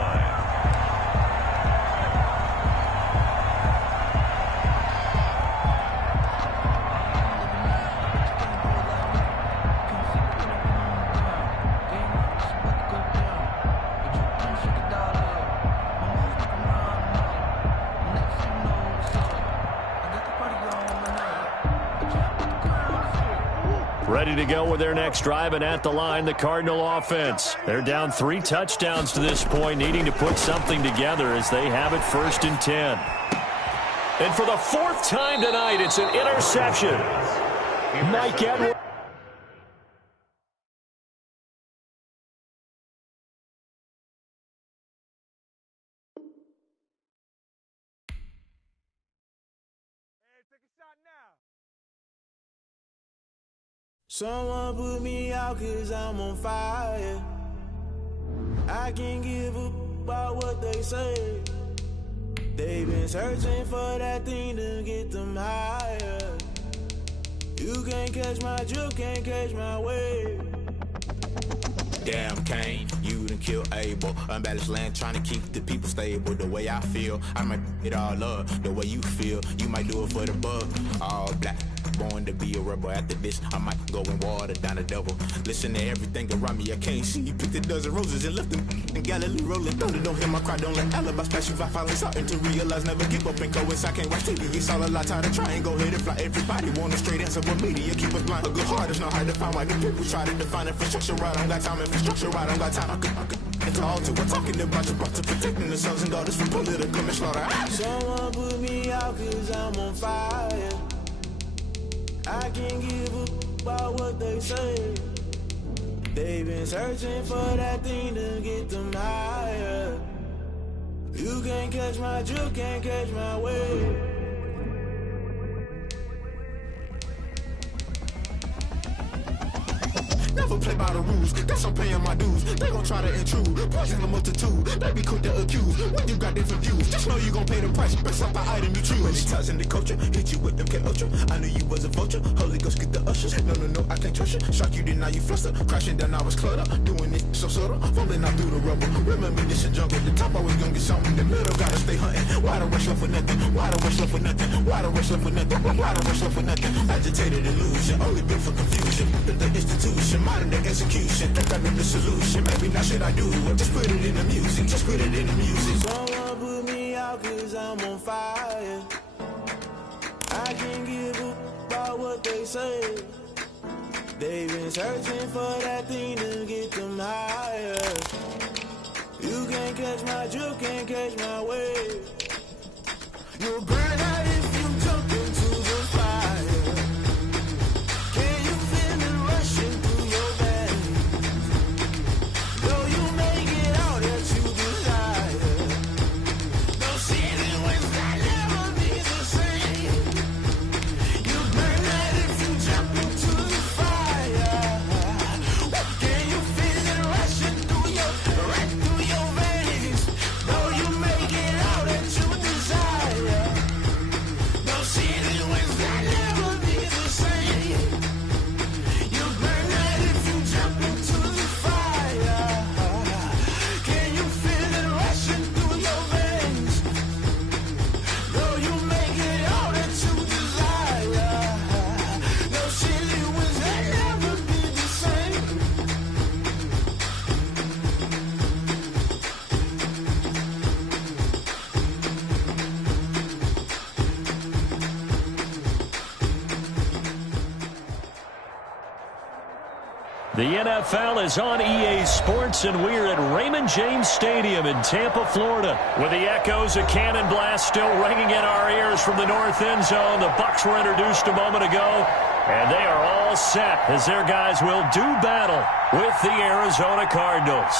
ready to go with their next drive, and at the line, the Cardinal offense. They're down 3 touchdowns to this point, needing to put something together as they have it 1st and 10. And for the 4th time tonight, it's an interception. Mike Edwards. Someone put me out 'cause I'm on fire. I can't give a about what they say. They've been searching for that thing to get them higher. You can't catch my drift, can't catch my wave. Damn Kane, you done killed Abel. Unbalanced land, trying to keep the people stable. The way I feel, I might it all up. The way you feel, you might do it for the bug. All black, born to be a rebel. After this, I might go and water down the devil. Listen to everything around me, I can't see. Picked a dozen roses and left them in Galilee rolling thunder. Don't hear my cry, don't let alibis pass you by. Finally starting to realize, never give up and coincide. Can't watch TV, it's all a lot. Tired of trying, go ahead and fly. Everybody want a straight answer, but media keep us blind. A good heart is not hard to find. Why the people try to define infrastructure right? I don't got time, infrastructure right? I don't got time. I could it's all to we're talking about you, about to protecting the sons and daughters from political and slaughter. Someone put me out 'cause I'm on fire. I can't give a about what they say. They've been searching for that thing to get them higher. You can't catch my drift, can't catch my wave. Never play by the rules, guess I'm paying my dues. They gon' try to intrude, poison the multitude. They be quick to accuse, when you got different views. Just know you gon' pay the price, best up the item you choose. Many ties in the culture, hit you with them K-Ultra. I knew you was a vulture, Holy Ghost get the ushers. No, I can't trust you. Shock you, then now you fluster. Crashing down, I was cluttered. Doing it so subtle, fumbling out through the rubble. Remember this is jungle, the top always gonna get something. In the middle, gotta stay hunting. Why the rush left for nothing? Why the rush left for nothing? Why the rush left for nothing? Why the rush left for nothing? Agitated illusion, only built for confusion. The institution, modern day execution. Think I know the solution. Maybe not shit I do. Just put it in the music. Just put it in the music. Someone put me out 'cause I'm on fire. I can't give a about what they say. They've been searching for that thing to get them higher. You can't catch my drift, can't catch my wave. You'll burn out if you jump into the fire. Can you feel it rushing through your veins? Though you make it all that you desire. Those city winds will never be the same. You burn out if you jump into the fire. Can you feel it rushing through your veins? Though you make it all that you desire. Those city winds will never be the same. You burn out if you jump into the fire. Can you feel it rushing through your veins? Though you make it all that you desire. Those city winds will never be the same. The NFL is on EA Sports, and we're at Raymond James Stadium in Tampa, Florida, with the echoes of Cannon Blast still ringing in our ears from the north end zone. The Bucs were introduced a moment ago, and they are all set as their guys will do battle with the Arizona Cardinals.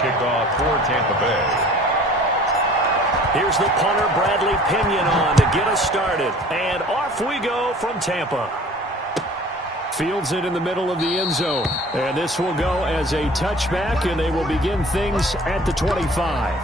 Kickoff for Tampa Bay. Here's the punter, Bradley Pinion, on to get us started. And off we go from Tampa. Fields it in the middle of the end zone. And this will go as a touchback, and they will begin things at the 25.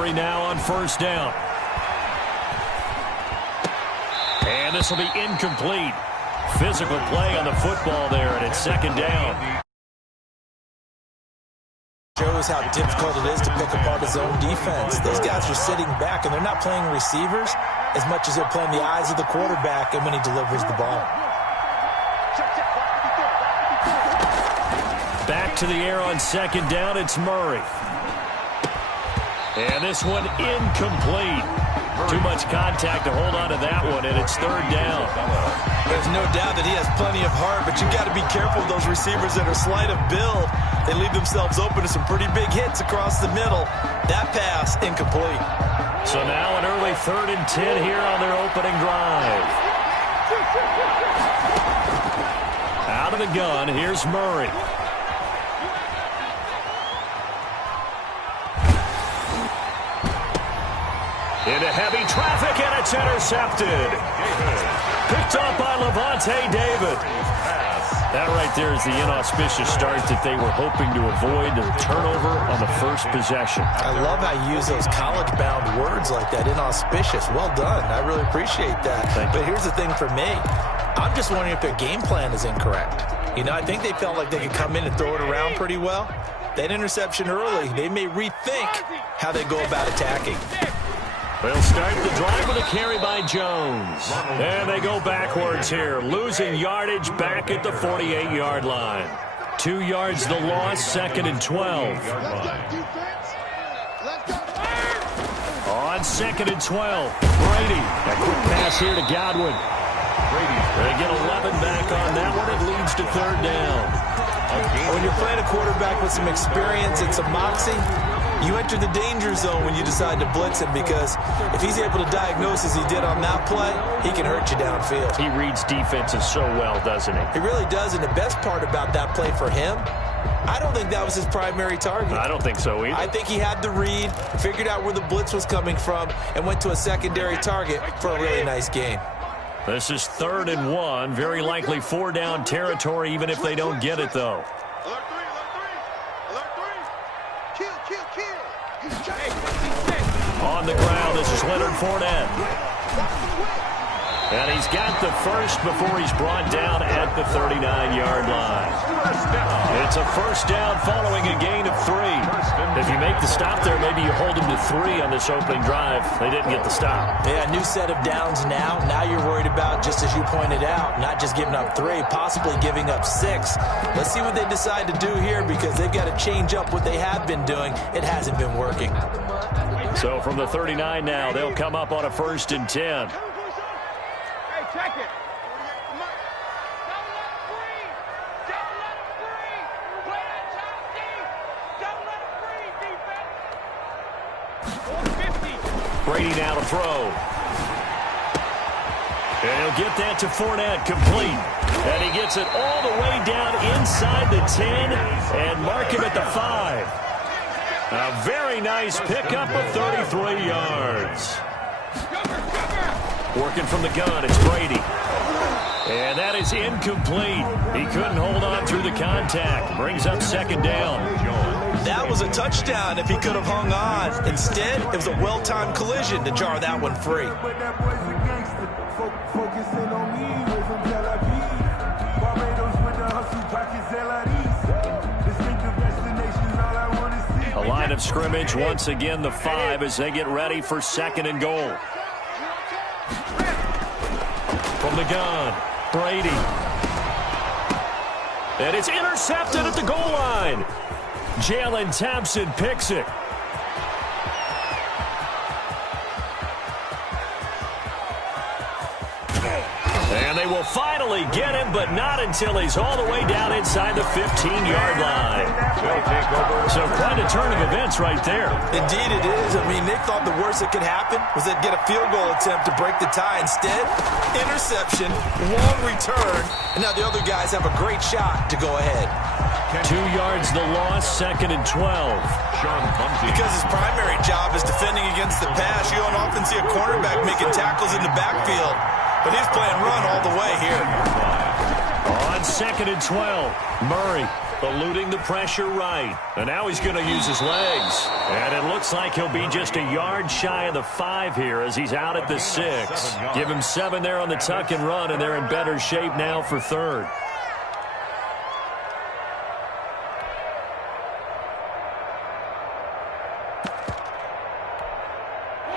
Murray now on first down. And this will be incomplete. Physical play on the football there, and it's second down. Shows how difficult it is to pick apart his own defense. Those guys are sitting back, and they're not playing receivers as much as they're playing the eyes of the quarterback and when he delivers the ball. Back to the air on second down, it's Murray. And this one incomplete. Too much contact to hold on to that one, and it's third down. There's no doubt that he has plenty of heart, but you've got to be careful of those receivers that are slight of build. They leave themselves open to some pretty big hits across the middle. That pass, incomplete. So now an early 3rd and 10 here on their opening drive. Out of the gun, here's Murray. Into heavy traffic, and it's intercepted. Picked off by Levante David. That right there is the inauspicious start that they were hoping to avoid, the turnover on the first possession. I love how you use those college-bound words like that, inauspicious. Well done. I really appreciate that. But here's the thing for me. I'm just wondering if their game plan is incorrect. You know, I think they felt like they could come in and throw it around pretty well. That interception early, they may rethink how they go about attacking. They'll start the drive with a carry by Jones. And they go backwards here, losing yardage back at the 48-yard line. 2 yards the loss, 2nd and 12. On 2nd and 12, Brady. A quick pass here to Godwin. They get 11 back on that one. It leads to 3rd down. When you're playing a quarterback with some experience and some moxie, you enter the danger zone when you decide to blitz him, because if he's able to diagnose as he did on that play, he can hurt you downfield. He reads defenses so well, doesn't he? He really does, and the best part about that play for him, I don't think that was his primary target. I don't think so either. I think he had the read, figured out where the blitz was coming from, and went to a secondary target for a really nice gain. This is 3rd and 1. Very likely 4-down territory, even if they don't get it, though. On the ground, this is Leonard Fournette. And he's got the first before he's brought down at the 39-yard line. It's a first down following a gain of 3. If you make the stop there, maybe you hold them to 3 on this opening drive. They didn't get the stop. Yeah, new set of downs now. Now you're worried about, just as you pointed out, not just giving up 3, possibly giving up 6. Let's see what they decide to do here, because they've got to change up what they have been doing. It hasn't been working. So from the 39 now, they'll come up on a 1st and 10. Check it. Brady now to throw. And he'll get that to Fournette, complete. And he gets it all the way down inside the 10 and mark him at the 5. A very nice pickup of 33 yards. Working from the gun, it's Brady. And that is incomplete. He couldn't hold on through the contact. Brings up 2nd down. That was a touchdown if he could have hung on. Instead, it was a well-timed collision to jar that one free. A line of scrimmage, once again the 5 as they get ready for 2nd and goal. From the gun, Brady. And it's intercepted at the goal line. Jalen Thompson picks it. And they will finally get him, but not until he's all the way down inside the 15-yard line. So quite a turn of events right there. Indeed it is. I mean, they thought the worst that could happen was they'd get a field goal attempt to break the tie. Instead, interception, long return, and now the other guys have a great shot to go ahead. 2 yards the loss, 2nd and 12. Because his primary job is defending against the pass, you don't often see a cornerback making tackles in the backfield. But he's playing run all the way here. On 2nd and 12. Murray eluding the pressure right. And now he's going to use his legs. And it looks like he'll be just a yard shy of the 5 here as he's out at the 6. Give him 7 there on the tuck and run, and they're in better shape now for 3rd.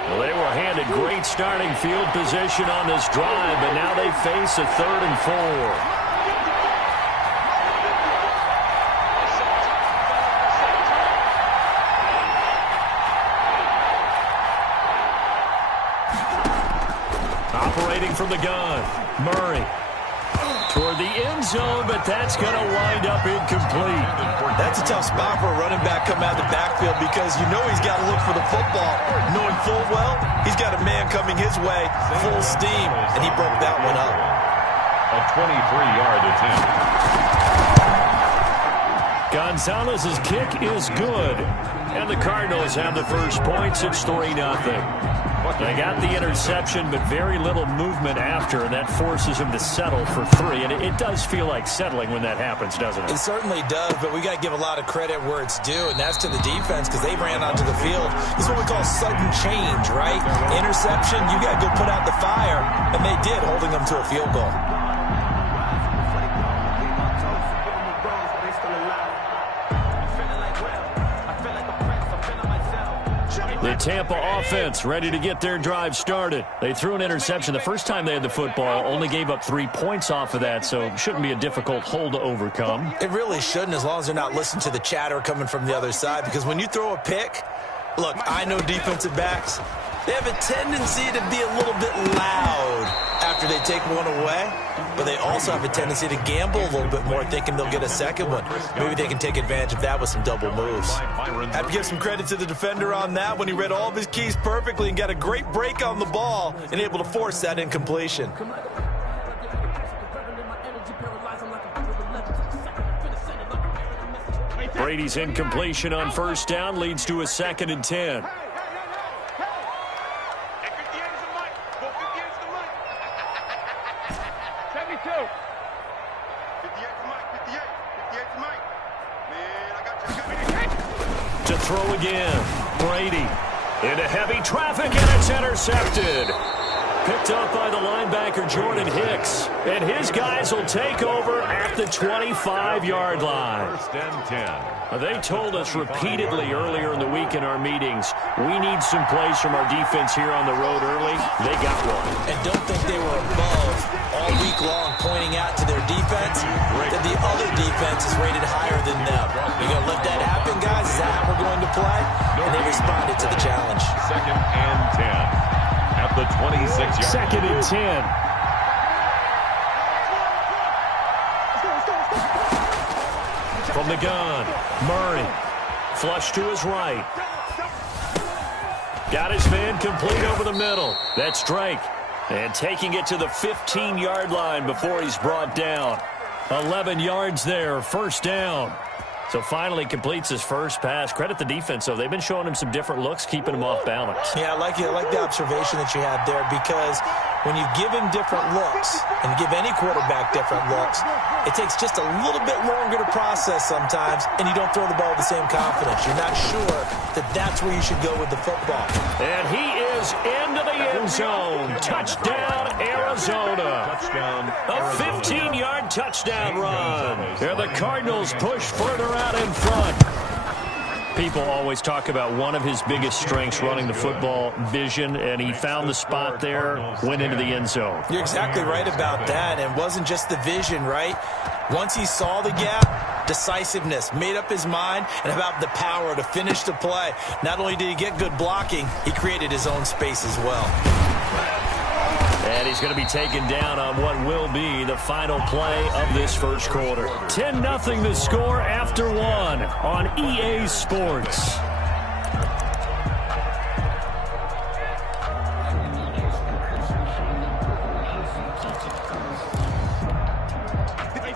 Well, they were handed great starting field position on this drive, but now they face a 3rd and 4. Operating from the gun, Murray toward the end zone, but that's going to wind up incomplete. That's a tough spot for a running back coming out of the backfield because you know he's got to look for the football, knowing full well he's got a man coming his way, full steam, and he broke that one up. A 23-yard attempt. Gonzalez's kick is good, and the Cardinals have the first points. It's 3-0. They got the interception, but very little movement after, and that forces him to settle for 3. And it does feel like settling when that happens, doesn't it? It certainly does, but we got to give a lot of credit where it's due, and that's to the defense because they ran onto the field. This is what we call sudden change, right? Interception, you got to go put out the fire, and they did, holding them to a field goal. The Tampa offense ready to get their drive started. They threw an interception the first time they had the football, only gave up 3 points off of that, so shouldn't be a difficult hole to overcome. It really shouldn't, as long as they're not listening to the chatter coming from the other side, because when you throw a pick, look, I know defensive backs, they have a tendency to be a little bit loud after they take one away, but they also have a tendency to gamble a little bit more, thinking they'll get a second one. Maybe they can take advantage of that with some double moves. Have to give some credit to the defender on that when he read all of his keys perfectly and got a great break on the ball and able to force that incompletion. Brady's incompletion on first down leads to a 2nd and 10. To throw again, Brady into heavy traffic, and it's intercepted. Picked up by the linebacker Jordan Hicks, and his guys will take over at the 25-yard line. 1st and 10. They told us repeatedly earlier in the week in our meetings, we need some plays from our defense here on the road early. They got one. And don't think they were above all week long, pointing out to their defense that the other defense is rated higher than them. You going to let that happen, guys? Is that how we're going to play? And they responded to the challenge. 2nd and 10. At the 26-yard. 2nd and 10. From the gun, Murray. Flush to his right. Got his man complete over the middle. That's Drake. And taking it to the 15-yard line before he's brought down. 11 yards there, 1st down. So finally completes his first pass. Credit the defense, though. They've been showing him some different looks, keeping him off balance. Yeah, I like the observation that you had there, because when you give him different looks and give any quarterback different looks, it takes just a little bit longer to process sometimes, and you don't throw the ball with the same confidence. You're not sure that that's where you should go with the football. And he is into the end zone. Touchdown, Arizona. Touchdown. A 15-yard touchdown run. And the Cardinals push further out in front. People always talk about one of his biggest strengths, running the football, vision, and he found the spot there, went into the end zone. You're exactly right about that. And it wasn't just the vision, right? Once he saw the gap, decisiveness, made up his mind, and about the power to finish the play. Not only did he get good blocking, he created his own space as well. And he's going to be taken down on what will be the final play of this first quarter. 10-0 the score after 1 on EA Sports.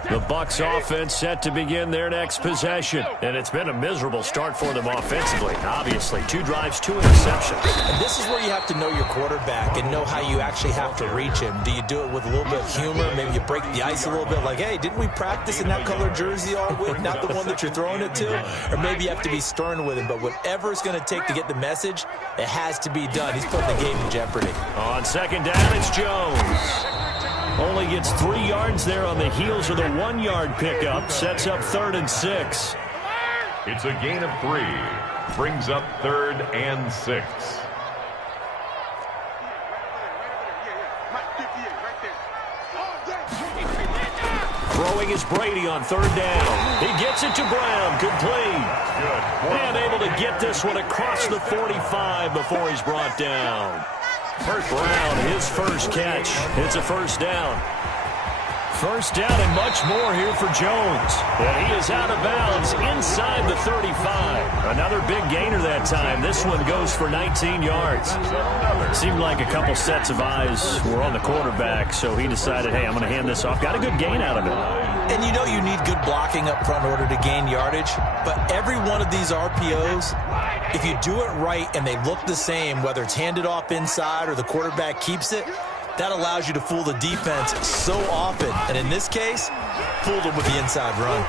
The Bucs offense set to begin their next possession. And it's been a miserable start for them offensively, obviously. 2 drives, 2 interceptions. And this is where you have to know your quarterback and know how you actually have to reach him. Do you do it with a little bit of humor? Maybe you break the ice a little bit like, hey, didn't we practice in that color jersey all week, not the one that you're throwing it to? Or maybe you have to be stern with him. But whatever it's going to take to get the message, it has to be done. He's putting the game in jeopardy. On second down, it's Jones. Only gets 3 yards there on the heels of the 1-yard pickup. Sets up 3rd and 6. It's a gain of 3. Brings up 3rd and 6. Throwing is Brady on 3rd down. He gets it to Brown. Complete. And able to get this one across the 45 before he's brought down. Brown, his first catch. It's a first down. First down and much more here for Jones. And he is out of bounds inside the 35. Another big gainer that time. This one goes for 19 yards. Seemed like a couple sets of eyes were on the quarterback, so he decided, hey, I'm going to hand this off. Got a good gain out of it. And you know you need good blocking up front in order to gain yardage. But every one of these RPOs, if you do it right and they look the same, whether it's handed off inside or the quarterback keeps it, that allows you to fool the defense so often. And in this case, fooled them with the inside run.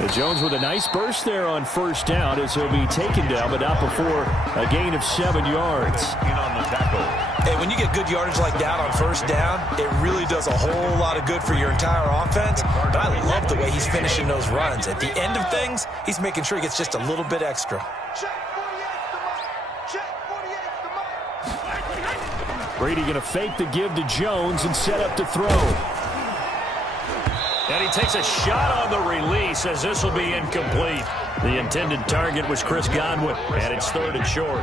And Jones with a nice burst there on first down as he'll be taken down, but not before a gain of 7 yards. In on the tackle. Hey, when you get good yardage like that on first down, it really does a whole lot of good for your entire offense. But I love the way he's finishing those runs. At the end of things, he's making sure he gets just a little bit extra. Brady going to fake the give to Jones and set up to throw. And he takes a shot on the release as this will be incomplete. The intended target was Chris Godwin, and it's 3rd and short.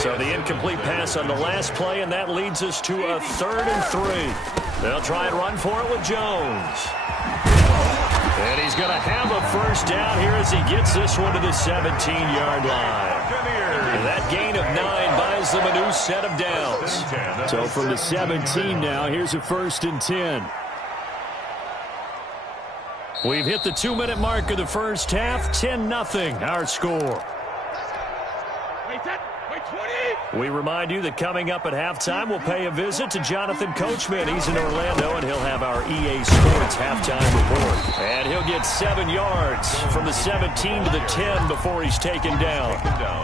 So the incomplete pass on the last play, and that leads us to a 3rd and 3. They'll try and run for it with Jones. And he's going to have a first down here as he gets this one to the 17-yard line. And that gain of 9 buys them a new set of downs. So from the 17 now, here's a 1st and 10. We've hit the 2-minute mark of the first half. 10-0 our score. We remind you that coming up at halftime, we'll pay a visit to Jonathan Coachman. He's in Orlando, and he'll have our EA Sports halftime report. And he'll get 7 yards from the 17 to the 10 before he's taken down.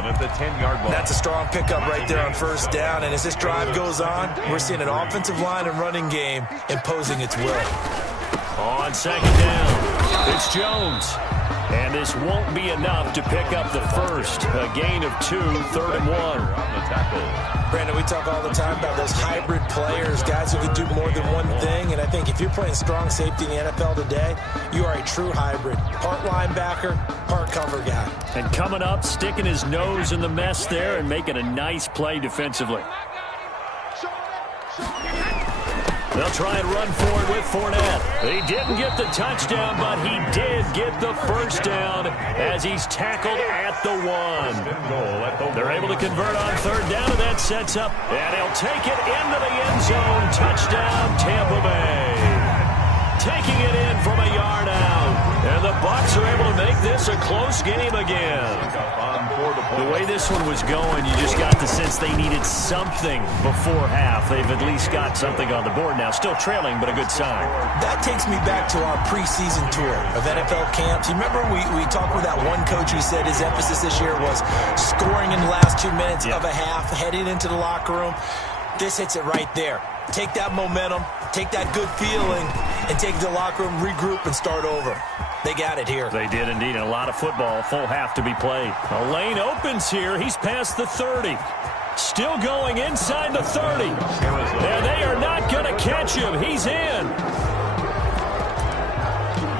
At the 10-yard line. That's a strong pickup right there on first down. And as this drive goes on, we're seeing an offensive line and running game imposing its will. On second down, it's Jones. And this won't be enough to pick up the first. A gain of 2, 3rd and 1. Brandon, we talk all the time about those hybrid players, guys who can do more than one thing. And I think if you're playing strong safety in the NFL today, you are a true hybrid. Part linebacker, part cover guy. And coming up, sticking his nose in the mess there and making a nice play defensively. They'll try and run forward with Fournette. He didn't get the touchdown, but he did get the first down as he's tackled at the 1. They're able to convert on 3rd down, and that sets up. And he'll take it into the end zone. Touchdown, Tampa Bay. Taking it in from a yard out. And the Bucs are able to make this a close game again. The way this one was going, you just got the sense they needed something before half. They've at least got something on the board now. Still trailing, but a good sign. That takes me back to our preseason tour of NFL camps. You remember we talked with that one coach who said his emphasis this year was scoring in the last 2 minutes of a half, heading into the locker room. This hits it right there. Take that momentum, take that good feeling, and take it to the locker room, regroup, and start over. They got it here. They did indeed. And a lot of football, full half to be played. A lane opens here. He's past the 30. Still going inside the 30. And they are not going to catch him. He's in.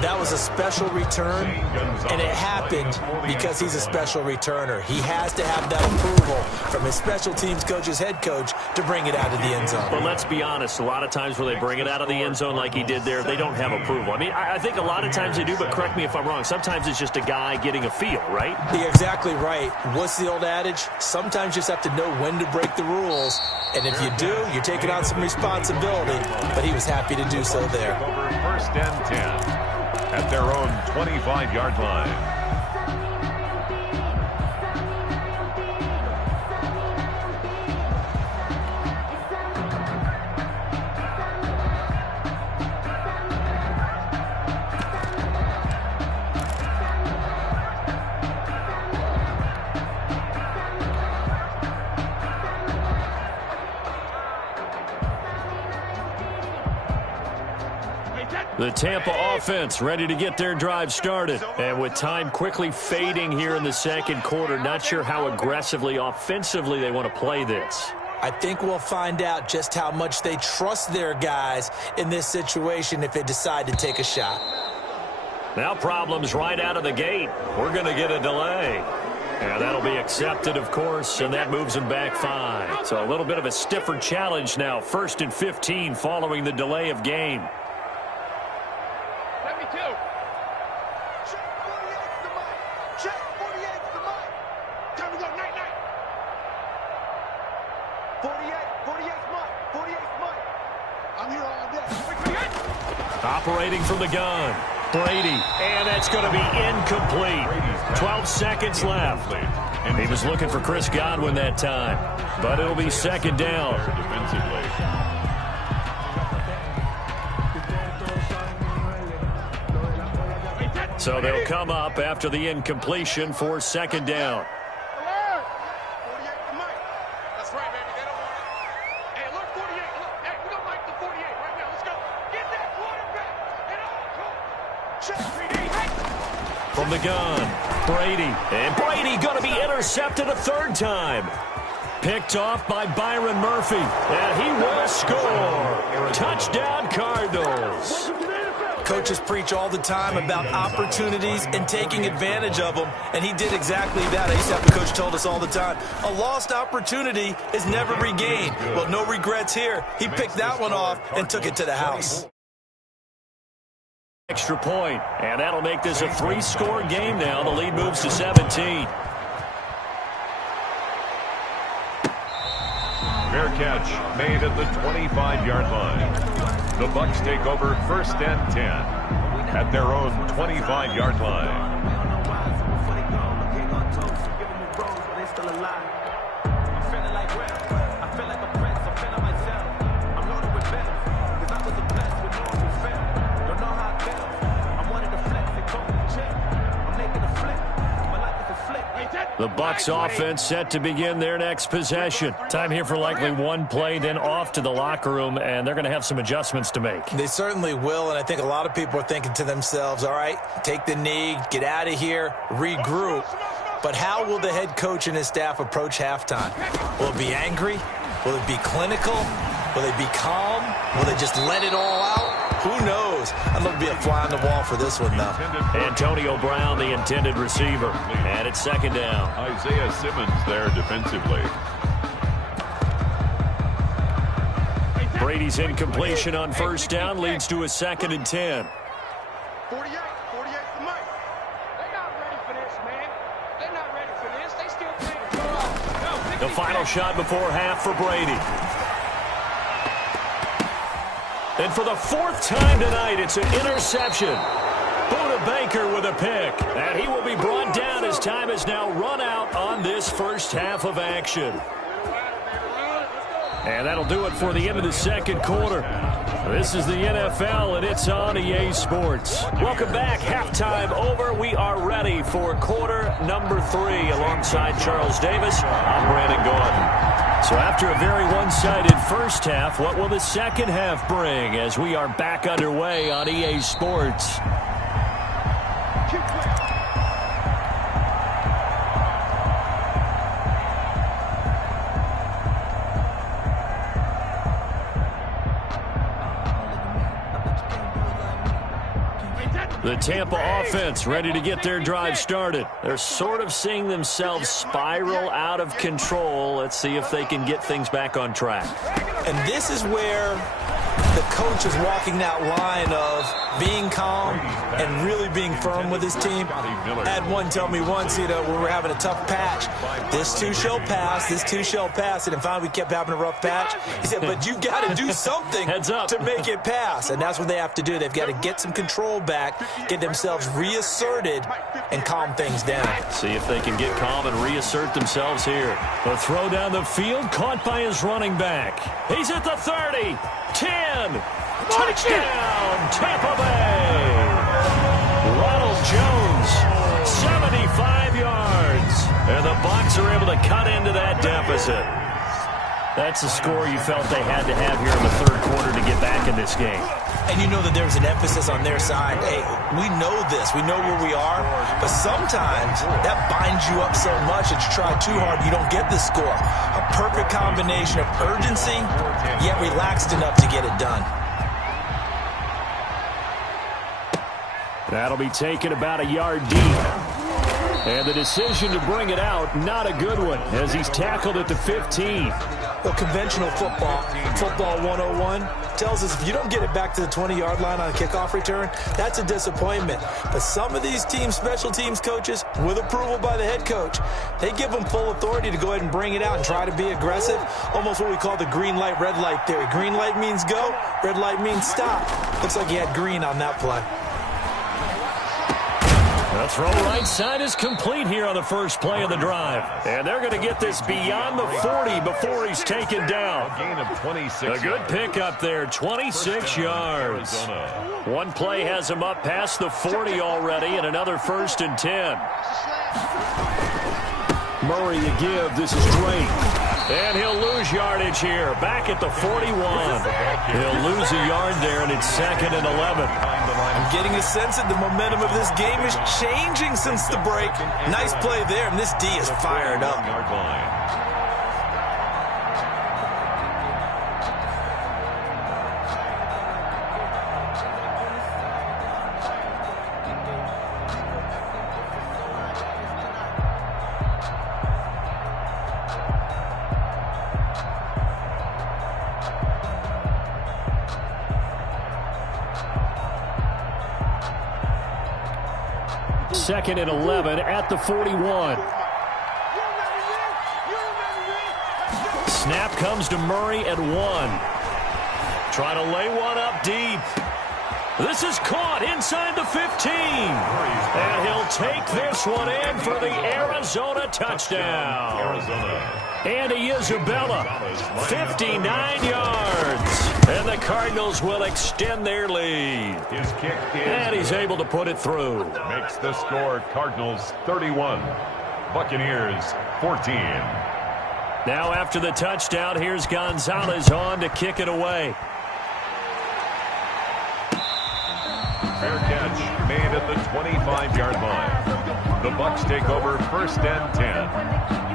That was a special return, and it happened because he's a special returner. He has to have that approval from his special teams coach's head coach to bring it out of the end zone. But let's be honest, a lot of times when they bring it out of the end zone like he did there, they don't have approval. I mean, I think a lot of times they do, but correct me if I'm wrong. Sometimes it's just a guy getting a feel, right? You're exactly right. What's the old adage? Sometimes you just have to know when to break the rules, and if you do, you're taking on some responsibility, but he was happy to do so there. Over 1st and 10. at their own 25-yard line. The Tampa offense ready to get their drive started. And with time quickly fading here in the second quarter, not sure how aggressively, offensively they want to play this. I think we'll find out just how much they trust their guys in this situation if they decide to take a shot. Now problems right out of the gate. We're going to get a delay. And that'll be accepted, of course, and that moves them back 5. So a little bit of a stiffer challenge now. 1st and 15 following the delay of game. Operating from the gun, Brady, and that's going to be incomplete. 12 seconds left. He was looking for Chris Godwin that time, but it'll be second down. So they'll come up after the incompletion for second down. From the gun, Brady. And Brady going to be intercepted a 3rd time. Picked off by Byron Murphy. And he will score. Touchdown, Cardinals. Coaches preach all the time about opportunities and taking advantage of them, and he did exactly that. I used to have a coach told us all the time, a lost opportunity is never regained. Well, no regrets here. He picked that one off and took it to the house. Extra point, and that'll make this a 3-score game now. The lead moves to 17. Fair catch made at the 25-yard line. The Bucs take over 1st and 10 at their own 25-yard line. The Bucs offense set to begin their next possession. Time here for likely one play, then off to the locker room, and they're going to have some adjustments to make. They certainly will, and I think a lot of people are thinking to themselves, all right, take the knee, get out of here, regroup. But how will the head coach and his staff approach halftime? Will it be angry? Will it be clinical? Will they be calm? Will they just let it all out? Who knows? I'd love to be a fly on the wall for this one, though. Antonio Brown, the intended receiver. And it's second down. Isaiah Simmons there defensively. Brady's incompletion on 1st down leads to a 2nd and 10. 48 for Mike. They're not ready for this, man. They're not ready for this. They still playing. The final shot before half for Brady. And for the 4th time tonight, it's an interception. Buda Baker with a pick. And he will be brought down as time has now run out on this first half of action. And that'll do it for the end of the second quarter. This is the NFL, and it's on EA Sports. Welcome back. Halftime over. We are ready for quarter number 3. Alongside Charles Davis, I'm Brandon Gordon. So after a very one-sided first half, what will the second half bring as we are back underway on EA Sports? The Tampa offense ready to get their drive started. They're sort of seeing themselves spiral out of control. Let's see if they can get things back on track. And this is where the coach is walking that line of being calm and really being firm with his team. I had one tell me once, when we were having a tough patch, this too shall pass, this too shall pass. And finally we kept having a rough patch. He said, but you got to do something to make it pass. And that's what they have to do. They've got to get some control back, get themselves reasserted, and calm things down. See if they can get calm and reassert themselves here. A throw down the field, caught by his running back. He's at the 30, 10, touchdown, Tampa Bay. Ronald Jones, 75 yards. And the Bucs are able to cut into that deficit. That's the score you felt they had to have here in the third quarter to get back in this game. And you know that there's an emphasis on their side. Hey, we know this. We know where we are. But sometimes that binds you up so much that you try too hard, you don't get the score. A perfect combination of urgency, yet relaxed enough to get it done. That'll be taken about a yard deep. And the decision to bring it out, not a good one, as he's tackled at the 15. Well, conventional football 101, tells us if you don't get it back to the 20-yard line on a kickoff return, that's a disappointment. But some of these teams, special teams coaches, with approval by the head coach, they give them full authority to go ahead and bring it out and try to be aggressive, almost what we call the green light, red light theory. Green light means go, red light means stop. Looks like he had green on that play. The throw right side is complete here on the first play of the drive. And they're going to get this beyond the 40 before he's taken down. A gain of 26. A good pickup there, 26 yards. One play has him up past the 40 already, and another 1st and 10. Murray to give. This is Drake. And he'll lose yardage here. Back at the 41. He'll lose a yard there, and it's 2nd and 11. I'm getting a sense that the momentum of this game is changing since the break. Nice play there, and this D is fired up. Second and 11 at the 41. Snap comes to Murray at 1. Try to lay one up deep. This is caught inside the 15. And he'll take this one in for the Arizona touchdown. Andy Isabella, 59 yards. And the Cardinals will extend their lead. His kick is and he's able to put it through. Makes the score Cardinals 31, Buccaneers 14. Now after the touchdown, here's Gonzalez on to kick it away. Fair catch made at the 25-yard line. The Bucs take over 1st and 10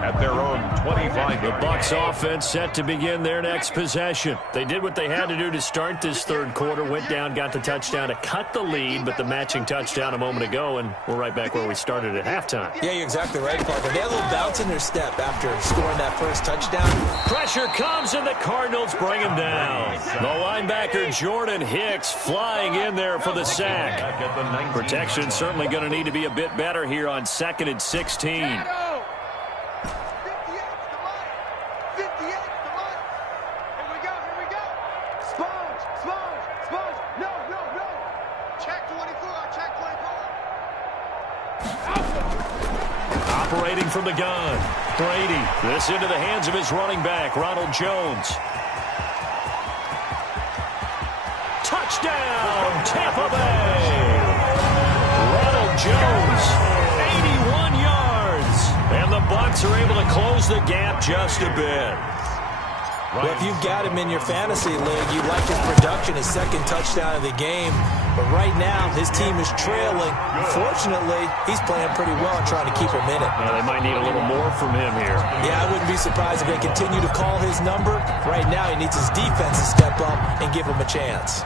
at their own 25. The Bucs offense set to begin their next possession. They did what they had to do to start this third quarter, went down, got the touchdown to cut the lead, but the matching touchdown a moment ago, and we're right back where we started at halftime. Yeah, you're exactly right, Parker. They had a little bounce in their step after scoring that first touchdown. Pressure comes, and the Cardinals bring him down. The linebacker Jordan Hicks flying in there for the sack. Protection certainly going to need to be a bit better here on 2nd and 16. Operating from the gun, Brady. This into the hands of his running back, Ronald Jones. Touchdown, Tampa Bay. Ronald Jones, 81 yards. And the Bucs are able to close the gap just a bit. Well, if you've got him in your fantasy league, you like his production, his 2nd touchdown of the game. But right now, his team is trailing. Fortunately, he's playing pretty well and trying to keep him in it. They might need a little more from him here. Yeah, I wouldn't be surprised if they continue to call his number. Right now, he needs his defense to step up and give him a chance.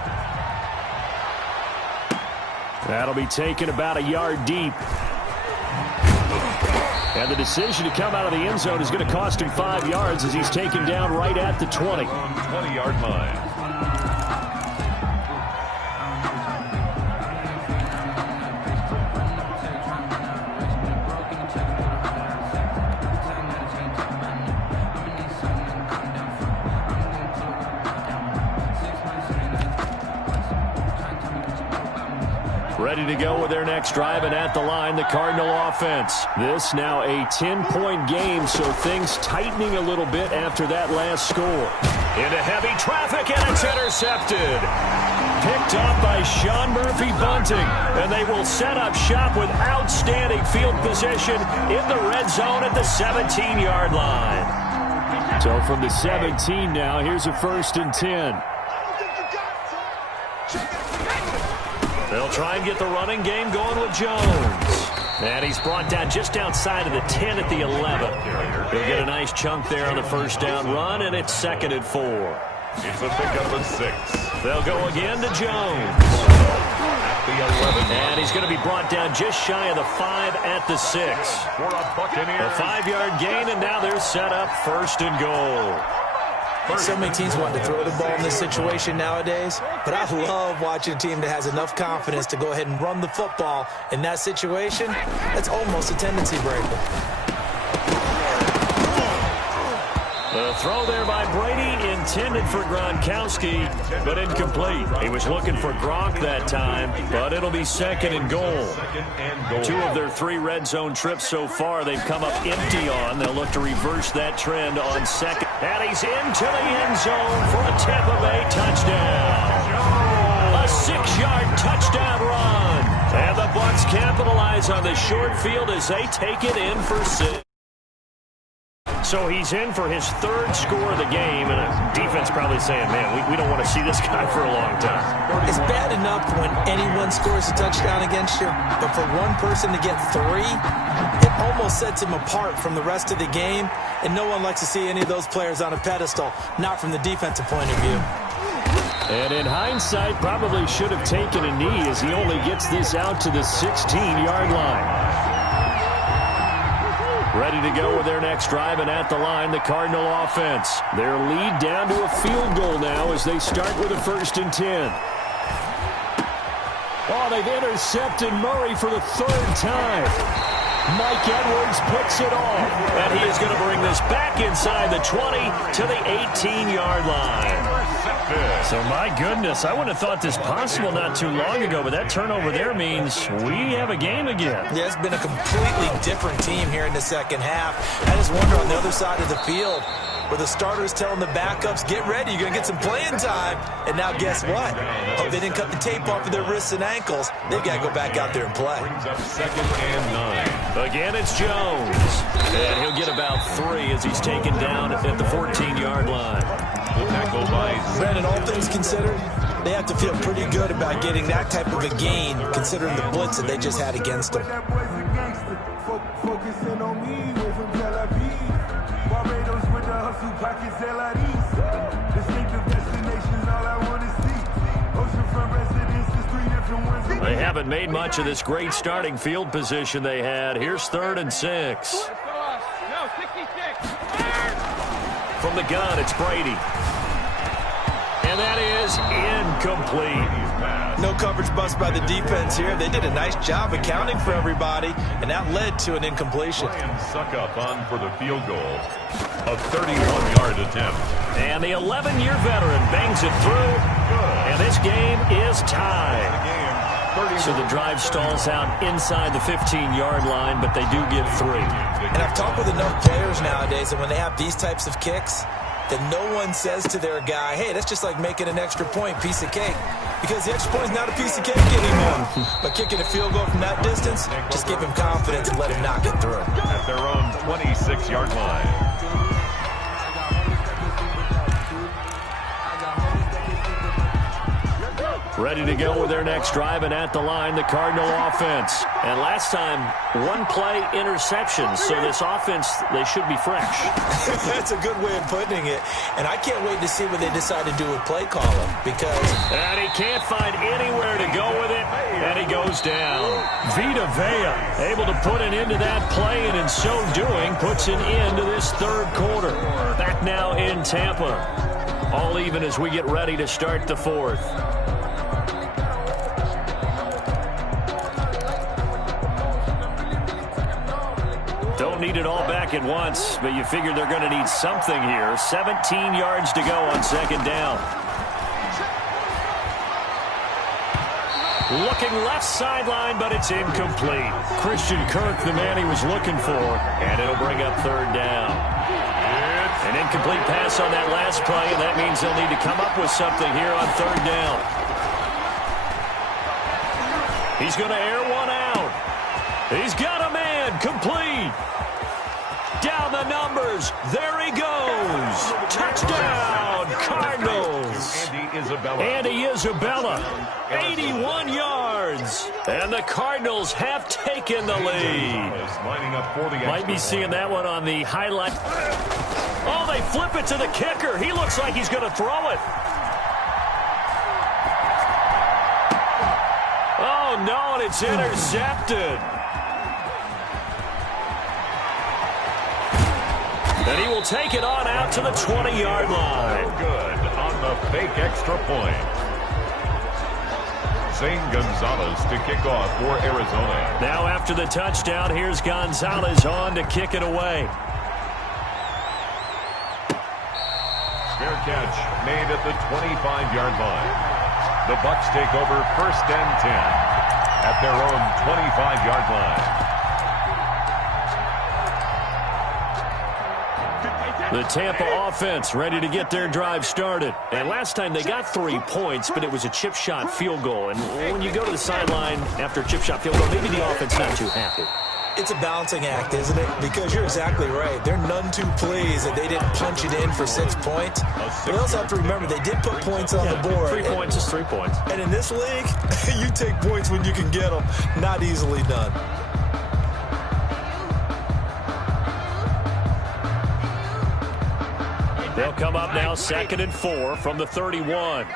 That'll be taken about a yard deep. And the decision to come out of the end zone is going to cost him 5 yards as he's taken down right at the 20. 20-yard line. Ready to go with their next drive, and at the line, the Cardinal offense. This now a 10-point game, so things tightening a little bit after that last score. Into heavy traffic, and it's intercepted. Picked up by Sean Murphy-Bunting, and they will set up shop with outstanding field position in the red zone at the 17-yard line. So from the 17 now, here's a 1st and 10. They'll try and get the running game going with Jones. And he's brought down just outside of the 10 at the 11. He'll get a nice chunk there on the first down run, and it's 2nd and 4. It's a pickup of 6. They'll go again to Jones. At the 11. And he's going to be brought down just shy of the 5 at the 6. For a Buccaneers. A 5-yard gain, and now they're set up 1st and goal. So many teams want to throw the ball in this situation nowadays, but I love watching a team that has enough confidence to go ahead and run the football in that situation. That's almost a tendency breaker. The throw there by Brady intended for Gronkowski, but incomplete. He was looking for Gronk that time, but it'll be 2nd and goal. 2 of their 3 red zone trips so far they've come up empty on. They'll look to reverse that trend on 2nd. And he's into the end zone for a Tampa Bay touchdown. A 6-yard touchdown run. And the Bucs capitalize on the short field as they take it in for 6. So he's in for his 3rd score of the game, and a defense probably saying, man, we don't want to see this guy for a long time. It's bad enough when anyone scores a touchdown against you, but for one person to get 3, it almost sets him apart from the rest of the game, and no one likes to see any of those players on a pedestal, not from the defensive point of view. And in hindsight, probably should have taken a knee as he only gets this out to the 16-yard line. Ready to go with their next drive, and at the line, the Cardinal offense. Their lead down to a field goal now as they start with a 1st and 10. Oh, they've intercepted Murray for the 3rd time. Mike Edwards puts it off. And he is going to bring this back inside the 20 to the 18-yard line. So, my goodness, I wouldn't have thought this possible not too long ago, but that turnover there means we have a game again. Yeah, it's been a completely different team here in the second half. I just wonder on the other side of the field, where the starters telling the backups, get ready, you're going to get some playing time. And now guess what? Hope they didn't cut the tape off of their wrists and ankles. They've got to go back out there and play. Brings up 2nd and 9. Again, it's Jones. And he'll get about 3 as he's taken down at the 14-yard line. The tackle by Brandon, all things considered, they have to feel pretty good about getting that type of a gain, considering the blitz that they just had against them. Focusing on me, we're from Tel Aviv. Barbados with the hustle pockets, LIDs. Distinctive destinations, all I want to see. Oceanfront residences, 3 different ones. They haven't made much of this great starting field position they had. Here's 3rd and 6. From the gun, it's Brady. And that is incomplete. No coverage bust by the defense here. They did a nice job accounting for everybody, and that led to an incompletion. Suck up on for the field goal. A 31-yard attempt. And the 11-year veteran bangs it through. And this game is tied. So the drive stalls out inside the 15-yard line, but they do get 3. And I've talked with enough players nowadays that when they have these types of kicks, that no one says to their guy, hey, that's just like making an extra point, piece of cake. Because the extra point is not a piece of cake anymore. But kicking a field goal from that distance, just give him confidence and let him knock it through. At their own 26-yard line. Ready to go with their next drive, and at the line, the Cardinal offense. And last time, 1-play interceptions, so this offense, they should be fresh. That's a good way of putting it. And I can't wait to see what they decide to do with play calling, because... And he can't find anywhere to go with it, and he goes down. Vita Vea able to put an end to that play, and in so doing, puts an end to this 3rd quarter. Back now in Tampa. All even as we get ready to start the 4th. Don't need it all back at once, but you figure they're going to need something here. 17 yards to go on 2nd down. Looking left sideline, but it's incomplete. Christian Kirk, the man he was looking for, and it'll bring up third down. An incomplete pass on that last play, and that means they'll need to come up with something here on third down. He's going to air one out. He's got a man, complete. Down the numbers. There he goes. Touchdown, Cardinals. Andy Isabella, 81 yards. And the Cardinals have taken the lead. Might be seeing that one on the highlight. Oh, they flip it to the kicker. He looks like he's going to throw it. Oh, no, and it's intercepted. And he will take it on out to the 20-yard line. Good on the fake extra point. Zane Gonzalez to kick off for Arizona. Now after the touchdown, here's Gonzalez on to kick it away. Fair catch made at the 25-yard line. The Bucs take over 1st and 10 at their own 25-yard line. The Tampa offense ready to get their drive started. And last time they got 3 points, but it was a chip shot field goal. And when you go to the sideline after a chip shot field goal, maybe the offense not too happy. It's a balancing act, isn't it? Because you're exactly right. They're none too pleased that they didn't punch it in for 6 points. We also have to remember they did put points on the board. 3 points is 3 points. And in this league, you take points when you can get them. Not easily done. They'll come up now 2nd and 4 from the 31.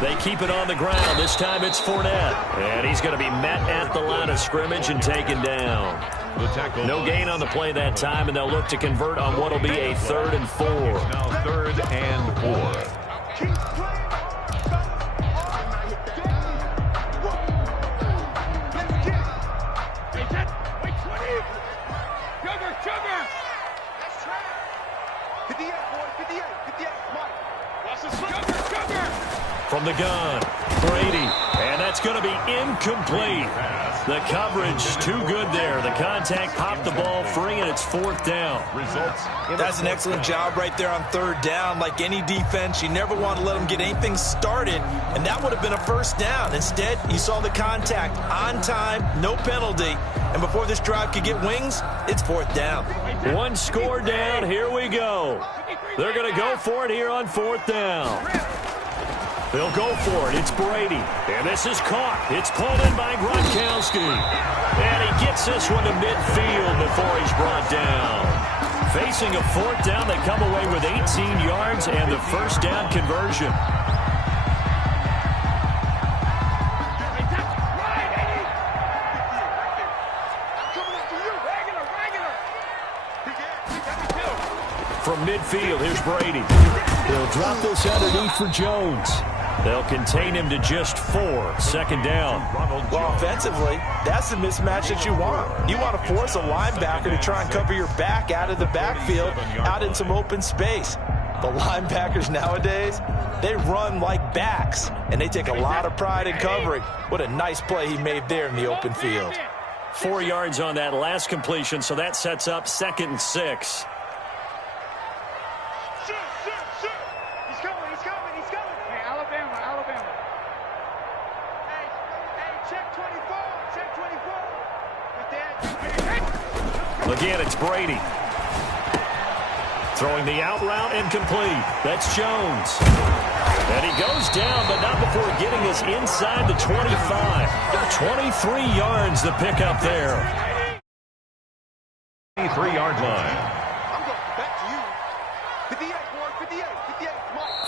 They keep it on the ground. This time it's Fournette. And he's going to be met at the line of scrimmage and taken down. No gain on the play that time, and they'll look to convert on what will be a 3rd and 4. Now 3rd and 4. From the gun, Brady, and that's going to be incomplete. The coverage too good there. The contact popped the ball free, and it's 4th down. That's an excellent job right there on 3rd down. Like any defense, you never want to let them get anything started, and that would have been a 1st down. Instead, you saw the contact on time, no penalty, and before this drive could get wings, it's 4th down. 1 score down. Here we go. They're going to go for it here on 4th down. They'll go for it. It's Brady. And this is caught. It's pulled in by Gronkowski. And he gets this one to midfield before he's brought down. Facing a 4th down, they come away with 18 yards and the 1st down conversion. From midfield, here's Brady. They'll drop this underneath for Jones. They'll contain him to just 4. 2nd down. Well, offensively, that's the mismatch that you want. You want to force a linebacker to try and cover your back out of the backfield, out in some open space. The linebackers nowadays, they run like backs, and they take a lot of pride in covering. What a nice play he made there in the open field. 4 yards on that last completion, so that sets up 2nd and 6. Again, it's Brady. Throwing the out route incomplete. That's Jones. And he goes down, but not before getting us inside the 25. 23 yards to pick up there. 23-yard line.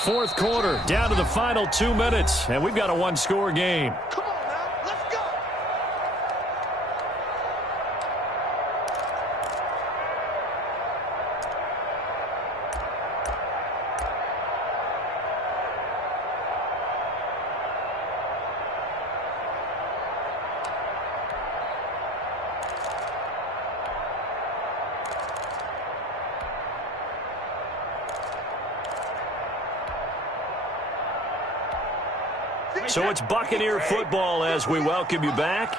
4th quarter, down to the final 2 minutes, and we've got a 1-score game. So it's Buccaneer football as we welcome you back.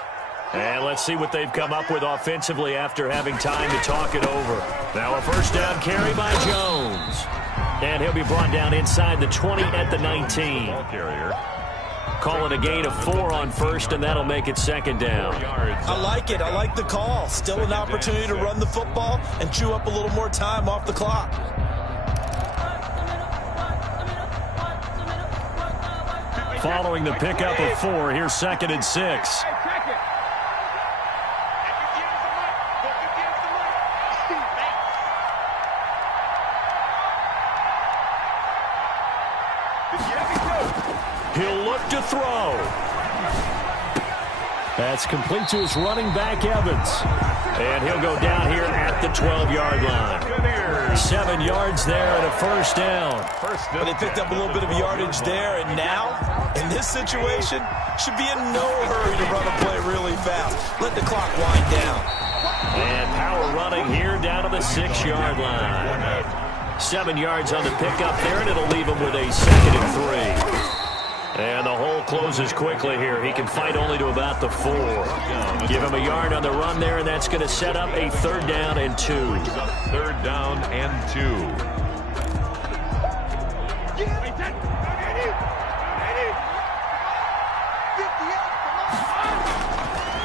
And let's see what they've come up with offensively after having time to talk it over. Now a first down carry by Jones. And he'll be brought down inside the 20 at the 19. Ball carrier. Call it a gain of 4 on first, and that'll make it second down. I like it. I like the call. Still an opportunity to run the football and chew up a little more time off the clock. Following the pickup of 4, here's 2nd and 6. He'll look to throw. That's complete to his running back, Evans. And he'll go down here at the 12-yard line. 7 yards there and a first down. But they picked up a little bit of yardage there, and now, in this situation, should be in no hurry to run a play really fast. Let the clock wind down. And power running here down to the 6-yard line. 7 yards on the pickup there, and it'll leave him with a 2nd and 3. And the hole closes quickly here. He can fight only to about the 4. Give him a yard on the run there, and that's going to set up a 3rd down and 2. 3rd down and 2.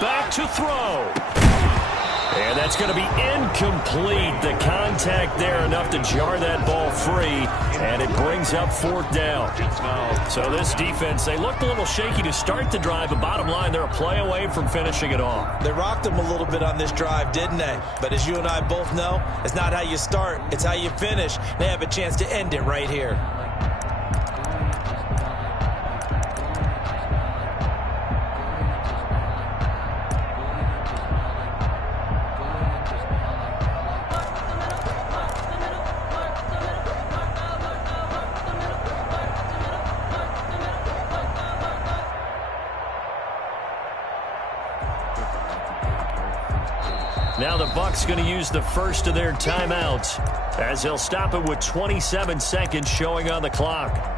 Back to throw. And that's going to be incomplete. The contact there enough to jar that ball free, and it brings up 4th down. So this defense, they looked a little shaky to start the drive, but bottom line, they're a play away from finishing it off. They rocked them a little bit on this drive, didn't they? But as you and I both know, it's not how you start, it's how you finish. They have a chance to end it right here. Now the Bucs going to use the first of their timeouts as they'll stop it with 27 seconds showing on the clock.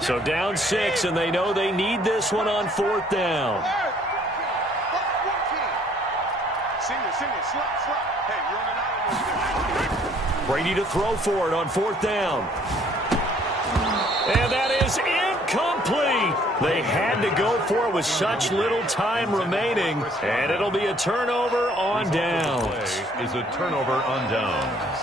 So down 6, and they know they need this one on 4th down. Brady to throw for it on 4th down. And that is incomplete. They had to go for it with such little time remaining, and it'll be a turnover on downs. Is a turnover on downs.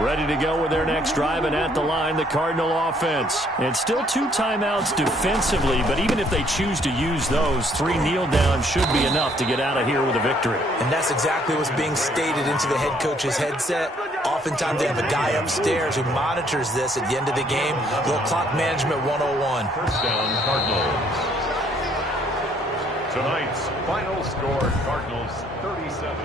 Ready to go with their next drive, and at the line, the Cardinal offense. And still 2 timeouts defensively, but even if they choose to use those, 3 kneel downs should be enough to get out of here with a victory. And that's exactly what's being stated into the head coach's headset. Oftentimes they have a guy upstairs who monitors this at the end of the game. Little clock management 101. First down, Cardinals. Tonight's final score, Cardinals 37.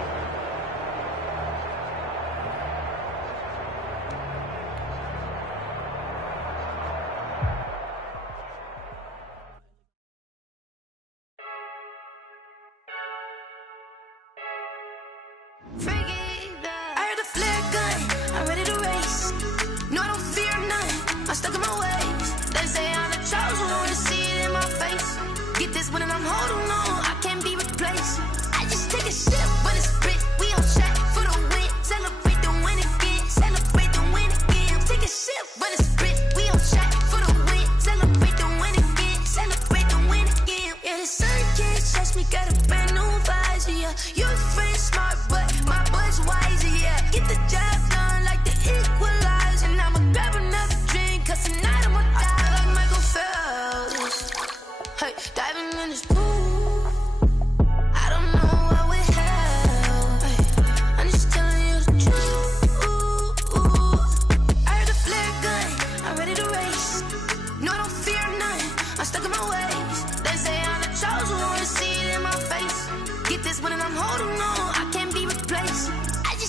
Diving in this pool.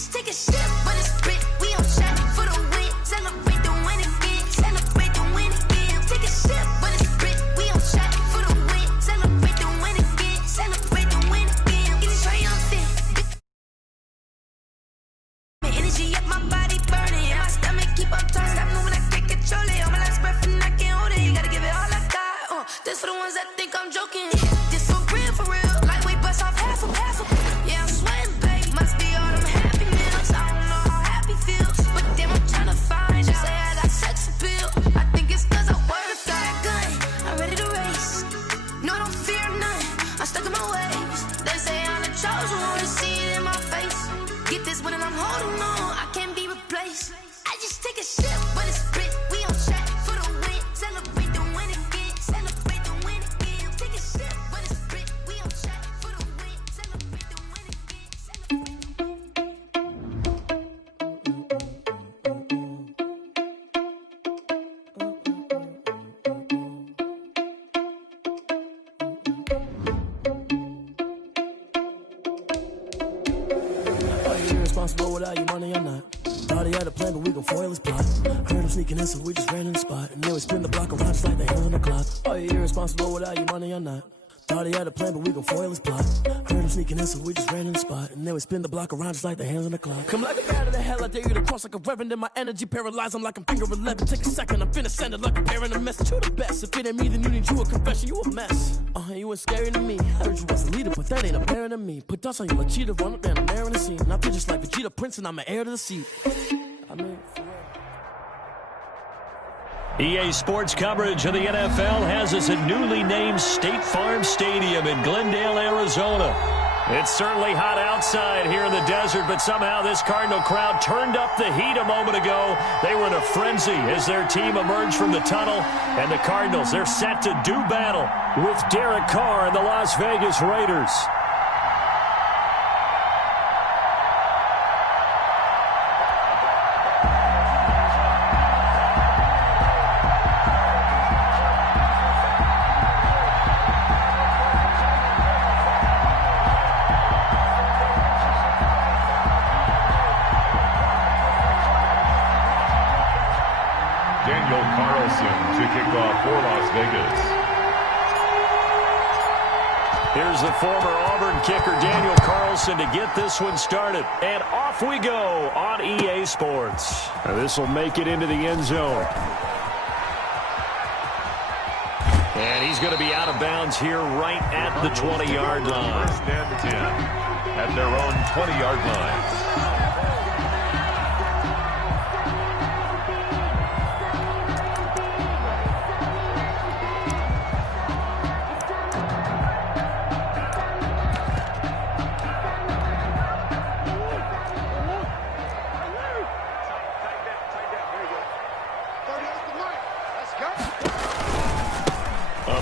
just take a sip, but it's spit. We on shot for the win. Celebrate the win again. Celebrate the win again. Take a sip, but it's spit. We on shot for the win. Celebrate the win again. Celebrate the win again. Get it triumphant. Energy up my body burning. My stomach keep up tossed. Stop moving, I can't control it. On my last breath and I can't hold it. You gotta give it all I got. This for the ones that think I'm joking. This for real, for real. Lightweight bust off half of. Yeah, I'm sweating, babe. Must be all them happy meals. I don't know how happy feels, but damn, I'm trying to find you. Say I got sex appeal. I think it's cause I work. Got a gun, I'm ready to race. No, I don't fear none. I'm stuck in my ways. They say I'm the chosen one. See it in my face. Get this one and I'm holding on. I can't be replaced. I just take a sip, but it's spit. We on chat for the win. Celebrate the win again. Celebrate the win again. Take a sip, but it's spit. We on chat for the win. Celebrate the win again. Are you irresponsible without your money or not? Thought he had a plan, but we gon' foil his plot. Heard him sneaking in, so we just ran in the spot. And then we spin the block around just like the hands on the clock. Are you irresponsible without your money or not? Thought he had a plan, but we gon' foil his plot. Heard him sneaking in, so we just ran in the spot. And then we spin the block around just like the hands on the clock. Come like a bat of the hell, I dare you to cross like a reverend. In my energy paralyzed, I'm like I'm finger 11. Take a second, I'm finna send it like a parent a message. You the best, if it ain't me, then you need you a confession. You a mess, you ain't scary to me. Heard you was a leader, but that ain't apparent to me. Put dust on you like cheetah, run up down, I'm airing the scene. And I feel just like Vegeta Prince, and I'm an heir to the seat. I mean, EA Sports coverage of the NFL has us at newly named State Farm Stadium in Glendale, Arizona. It's certainly hot outside here in the desert, but somehow this Cardinal crowd turned up the heat a moment ago. They were in a frenzy as their team emerged from the tunnel, and the Cardinals, they're set to do battle with Derek Carr and the Las Vegas Raiders. Here's the former Auburn kicker, Daniel Carlson, to get this one started. And off we go on EA Sports. This will make it into the end zone. And he's going to be out of bounds here right at the 20-yard line. First and 10 at their own 20-yard line.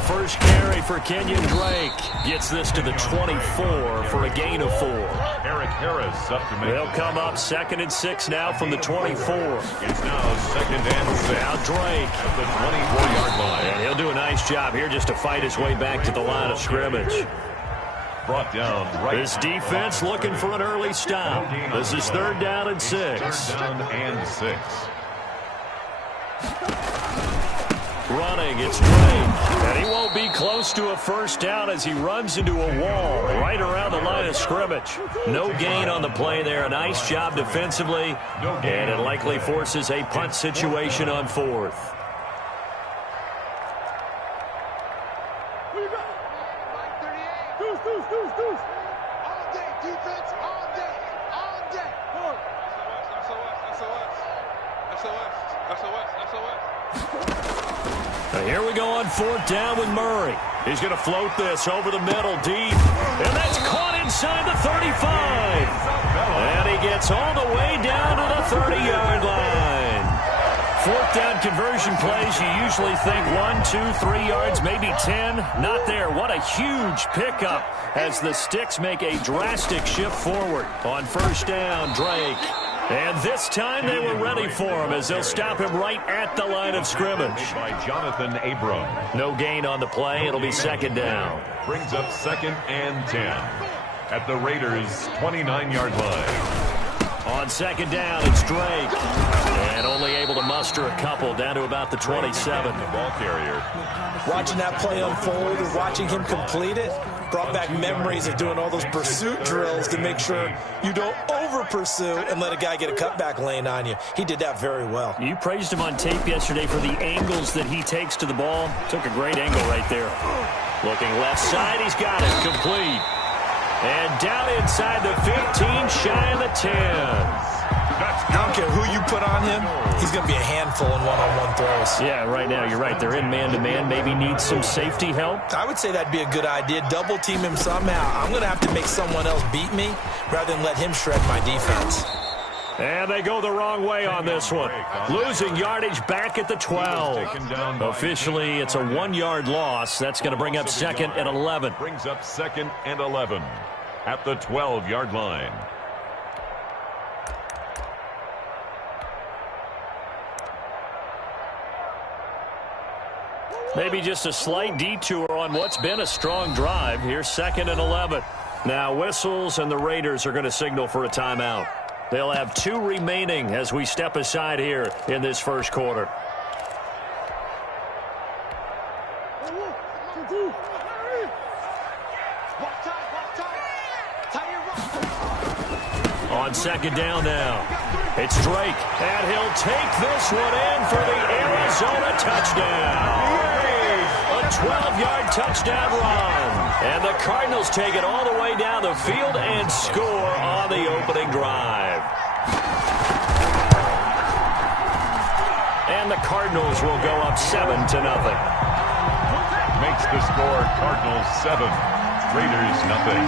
First carry for Kenyon Drake. Gets this to the 24 for a gain of 4. Eric Harris up to make. They'll come up 2nd and 6 now from the 24. It's now 2nd and 6. Now Drake at the 24-yard line. And he'll do a nice job here just to fight his way back to the line of scrimmage. Brought down right. This defense looking for an early stop. This is 3rd down and 6. 3rd down and 6. Running, it's Drake. And he won't be close to a first down as he runs into a wall right around the line of scrimmage. No gain on the play there. A nice job defensively. And it likely forces a punt situation on 4th. Here we go on 4th down with Murray. He's going to float this over the middle deep. And that's caught inside the 35. And he gets all the way down to the 30-yard line. 4th down conversion plays, you usually think 1, 2, 3 yards, maybe 10. Not there. What a huge pickup as the Sticks make a drastic shift forward. On 1st down, Drake. And this time they were ready for him as they'll stop him right at the line of scrimmage. By Jonathan Abram. No gain on the play. It'll be 2nd down. Brings up 2nd and 10 at the Raiders' 29-yard line. On On second down, it's Drake. And only able to muster a couple down to about the 27. The ball carrier. Watching that play unfold and watching him complete it brought back memories of doing all those pursuit drills to make sure you don't over-pursue and let a guy get a cutback lane on you. He did that very well. You praised him on tape yesterday for the angles that he takes to the ball. Took a great angle right there. Looking left side, he's got it. Complete. And down inside the 15, shy of the 10. I don't care who you put on him, he's going to be a handful in one-on-one throws. Yeah, right now, you're right. They're in man-to-man. Maybe needs some safety help. I would say that'd be a good idea. Double team him somehow. I'm going to have to make someone else beat me rather than let him shred my defense. And they go the wrong way on this one. Losing yardage back at the 12. Officially, it's a 1-yard loss. That's going to bring up second and 11. Brings up second and 11 at the 12-yard line. Maybe just a slight detour on what's been a strong drive. Here's second and 11. Now whistles, and the Raiders are going to signal for a timeout. They'll have 2 remaining as we step aside here in this first quarter. On second down now, it's Drake, and he'll take this one in for the Arizona touchdown. A 12-yard touchdown run. And the Cardinals take it all the way down the field and score on the opening drive. And the Cardinals will go up 7-0. Makes the score Cardinals 7, Raiders nothing.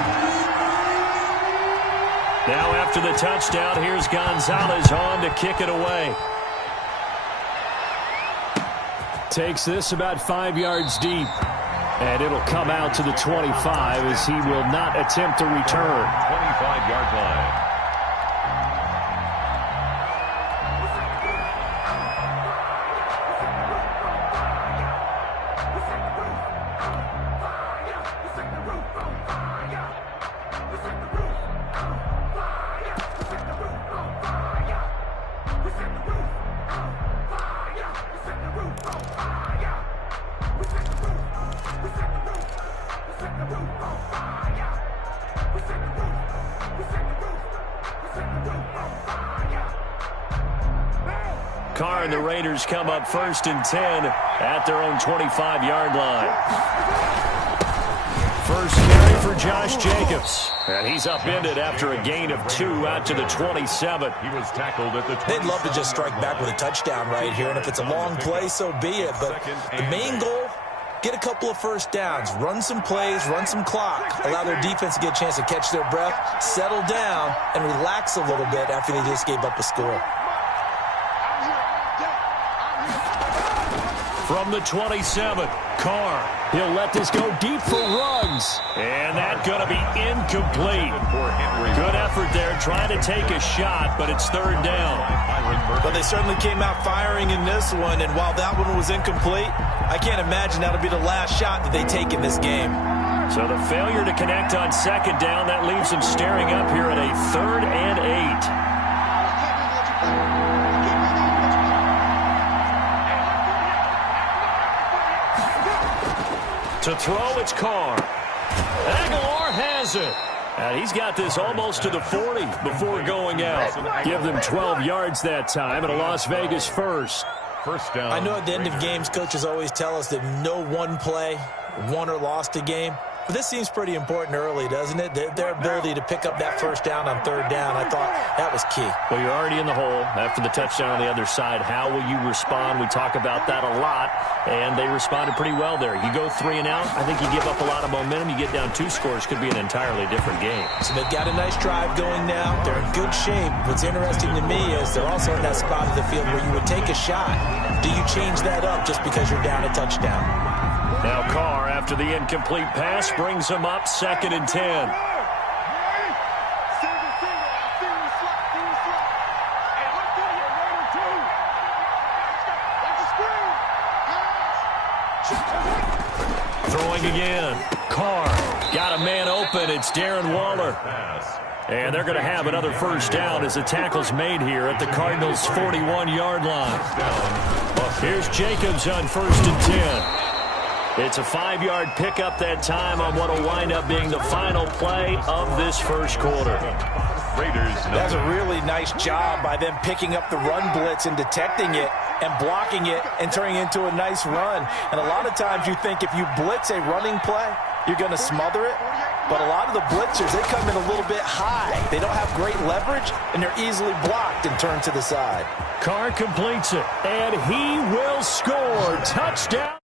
Now after the touchdown, here's Gonzalez on to kick it away. Takes this about 5 yards deep. And it'll come out to the 25 as he will not attempt to return. 25-yard line. Carr and the Raiders come up 1st and 10 at their own 25-yard line. First carry for Josh Jacobs. And he's upended after a gain of 2 out to the 27. He was tackled at the 27. They'd love to just strike back with a touchdown right here, and if it's a long play, so be it. But the main goal, get a couple of first downs, run some plays, run some clock, allow their defense to get a chance to catch their breath, settle down, and relax a little bit after they just gave up a score. From the 27, Carr. He'll let this go deep for Ruggs. And that's going to be incomplete. Good effort there trying to take a shot, but it's 3rd down. But they certainly came out firing in this one, and while that one was incomplete, I can't imagine that'll be the last shot that they take in this game. So the failure to connect on second down, that leaves them staring up here at a 3rd and 8. To throw, it's Carr. Aguilar has it. And he's got this almost to the 40 before going out. Give them 12 yards that time and a Las Vegas first. First down. I know at the end of games, coaches always tell us that no one play won or lost a game. But this seems pretty important early, doesn't it? Their ability to pick up that first down on 3rd down, I thought that was key. Well, you're already in the hole after the touchdown on the other side. How will you respond? We talk about that a lot, and they responded pretty well there. You go 3 and out, I think you give up a lot of momentum. You get down 2 scores, could be an entirely different game. So they've got a nice drive going now. They're in good shape. What's interesting to me is they're also in that spot of the field where you would take a shot. Do you change that up just because you're down a touchdown? Now Carr, after the incomplete pass, brings him up 2nd and 10. Throwing again. Carr got a man open. It's Darren Waller. And they're going to have another first down as the tackle's made here at the Cardinals' 41-yard line. Here's Jacobs on 1st and 10. It's a 5-yard pickup that time on what will wind up being the final play of this first quarter. That's a really nice job by them picking up the run blitz and detecting it and blocking it and turning it into a nice run. And a lot of times you think if you blitz a running play, you're going to smother it. But a lot of the blitzers, they come in a little bit high. They don't have great leverage, and they're easily blocked and turned to the side. Carr completes it, and he will score. Touchdown.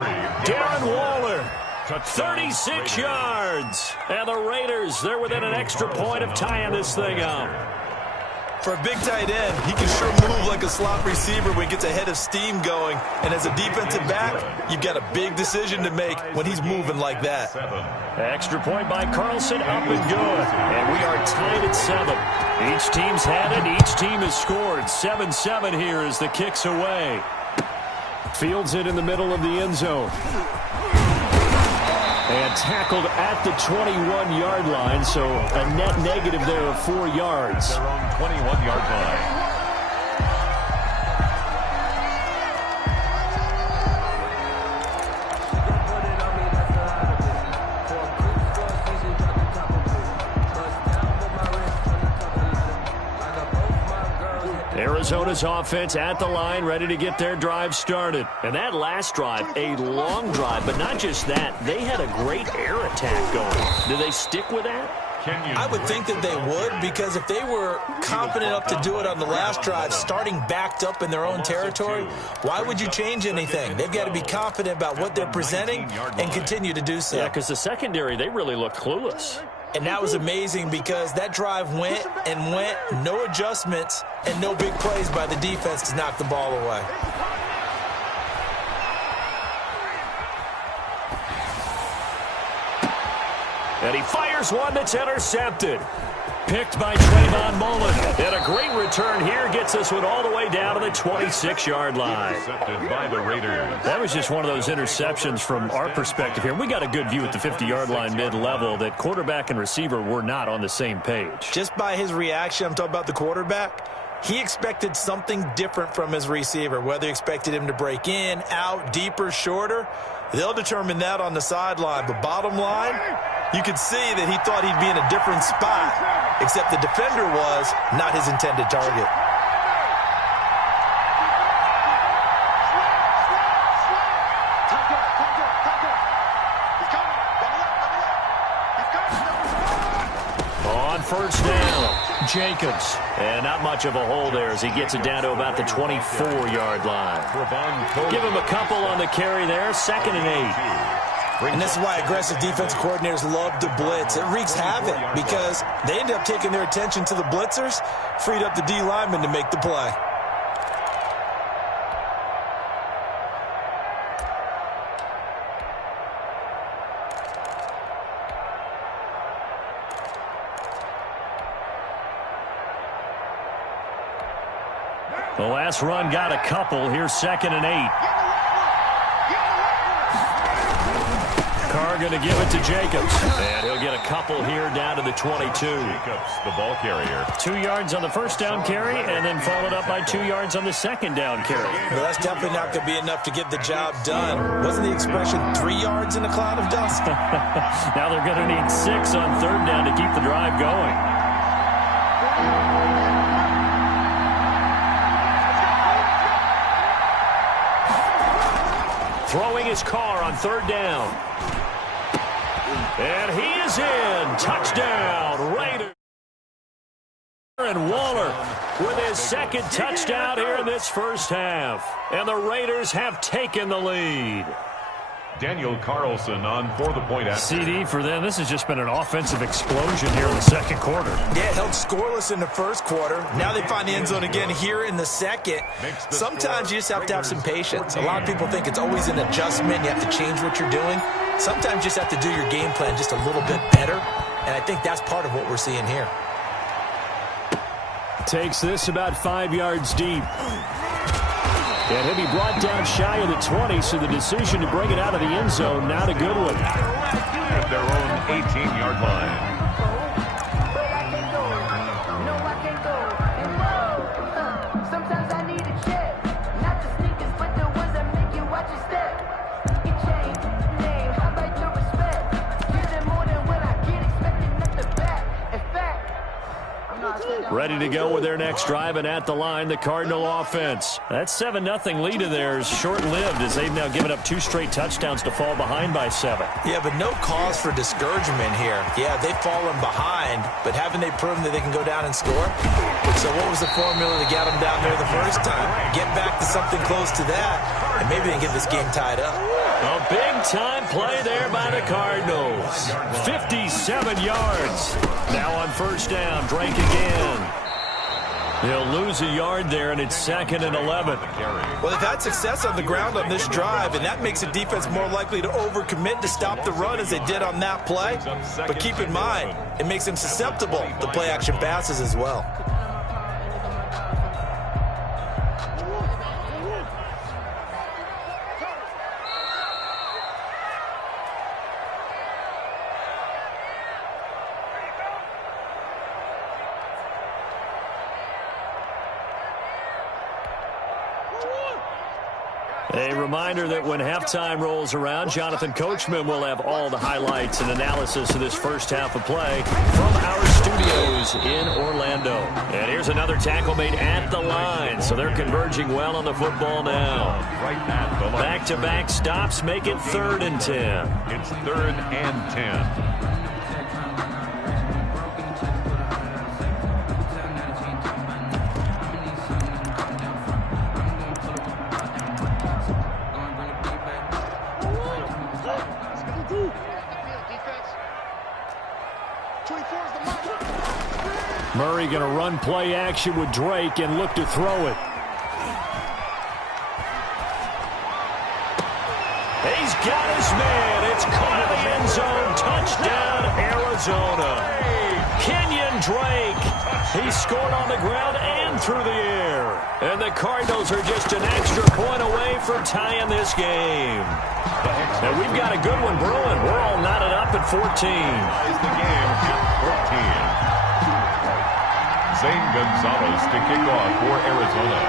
Darren Waller, 36 yards. And the Raiders, they're within an extra point of tying this thing up. For a big tight end, he can sure move like a slot receiver when he gets a head of steam going. And as a defensive back, you've got a big decision to make when he's moving like that. Extra point by Carlson, up and good. And we are tied at 7. Each team's had it. Each team has scored. 7-7 here as the kick's away. Fields it in the middle of the end zone. And tackled at the 21-yard line, so a net negative there of 4 yards. Their own 21-yard line. Arizona's offense at the line, ready to get their drive started. And that last drive, a long drive, but not just that. They had a great air attack going. Do they stick with that? I would think that they would, because if they were confident enough to do it on the last drive, starting backed up in their own territory, why would you change anything? They've got to be confident about what they're presenting and continue to do so. Yeah, because the secondary, they really look clueless. And that was amazing because that drive went and went, no adjustments, and no big plays by the defense to knock the ball away. And he fires one that's intercepted. Picked by Trayvon Mullen. And a great return here gets this one all the way down to the 26-yard line. Intercepted by the Raiders. That was just one of those interceptions from our perspective here. We got a good view at the 50-yard line mid-level that quarterback and receiver were not on the same page. Just by his reaction, I'm talking about the quarterback, he expected something different from his receiver, whether he expected him to break in, out, deeper, shorter. They'll determine that on the sideline. But bottom line, you could see that he thought he'd be in a different spot, except the defender was not his intended target. On first down, Jacobs. And not much of a hole there as he gets it down to about the 24-yard line. Give him a couple on the carry there, 2nd and 8. And this is why aggressive defensive coordinators love to blitz. It wreaks havoc because they end up taking their attention to the blitzers, freed up the D lineman to make the play. The last run got a couple. Here's 2nd and 8. Carr going to give it to Jacobs. And he'll get a couple here down to the 22. Jacobs, the ball carrier. 2 yards on the first down carry, and then followed up by 2 yards on the second down carry. Well, that's definitely not going to be enough to get the job done. Wasn't the expression 3 yards in a cloud of dust? Now they're going to need 6 on third down to keep the drive going. Throwing his Carr on third down. And he is in. Touchdown, Raiders. And Waller with his second touchdown here in this first half. And the Raiders have taken the lead. Daniel Carlson on for the point after. CD for them. This has just been an offensive explosion here in the second quarter. Yeah, held scoreless in the first quarter. Now they find the end zone again here in the second. Sometimes you just have to have some patience. A lot of people think it's always an adjustment. You have to change what you're doing. Sometimes you just have to do your game plan just a little bit better. And I think that's part of what we're seeing here. Takes this about 5 yards deep. And he'll be brought down shy of the 20, so the decision to bring it out of the end zone, not a good one. At their own 18-yard line. Ready to go with their next drive, and at the line, the Cardinal offense. That 7-0 lead of theirs short-lived as they've now given up 2 straight touchdowns to fall behind by 7. Yeah, but no cause for discouragement here. Yeah, they've fallen behind, but haven't they proven that they can go down and score? So what was the formula to get them down there the first time? Get back to something close to that, and maybe they can get this game tied up. A big-time play there by the Cardinals. 57 yards. Now on first down, Drake again. He'll lose a yard there, and it's 2nd and 11. Well, they've had success on the ground on this drive, and that makes the defense more likely to overcommit to stop the run as they did on that play. But keep in mind, it makes them susceptible to play-action passes as well. A reminder that when halftime rolls around, Jonathan Coachman will have all the highlights and analysis of this first half of play from our studios in Orlando. And here's another tackle made at the line, so they're converging well on the football now. Back-to-back stops make it 3rd and 10. It's 3rd and 10. Murray going to run play action with Drake and look to throw it. He's got his man. It's caught in the end zone. Touchdown, Arizona. Kenyon Drake. He scored on the ground and through the air. And the Cardinals are just an extra point away from tying this game. And we've got a good one brewing. We're all knotted up at 14. Is the game at 14. Zane Gonzalez to kick off for Arizona.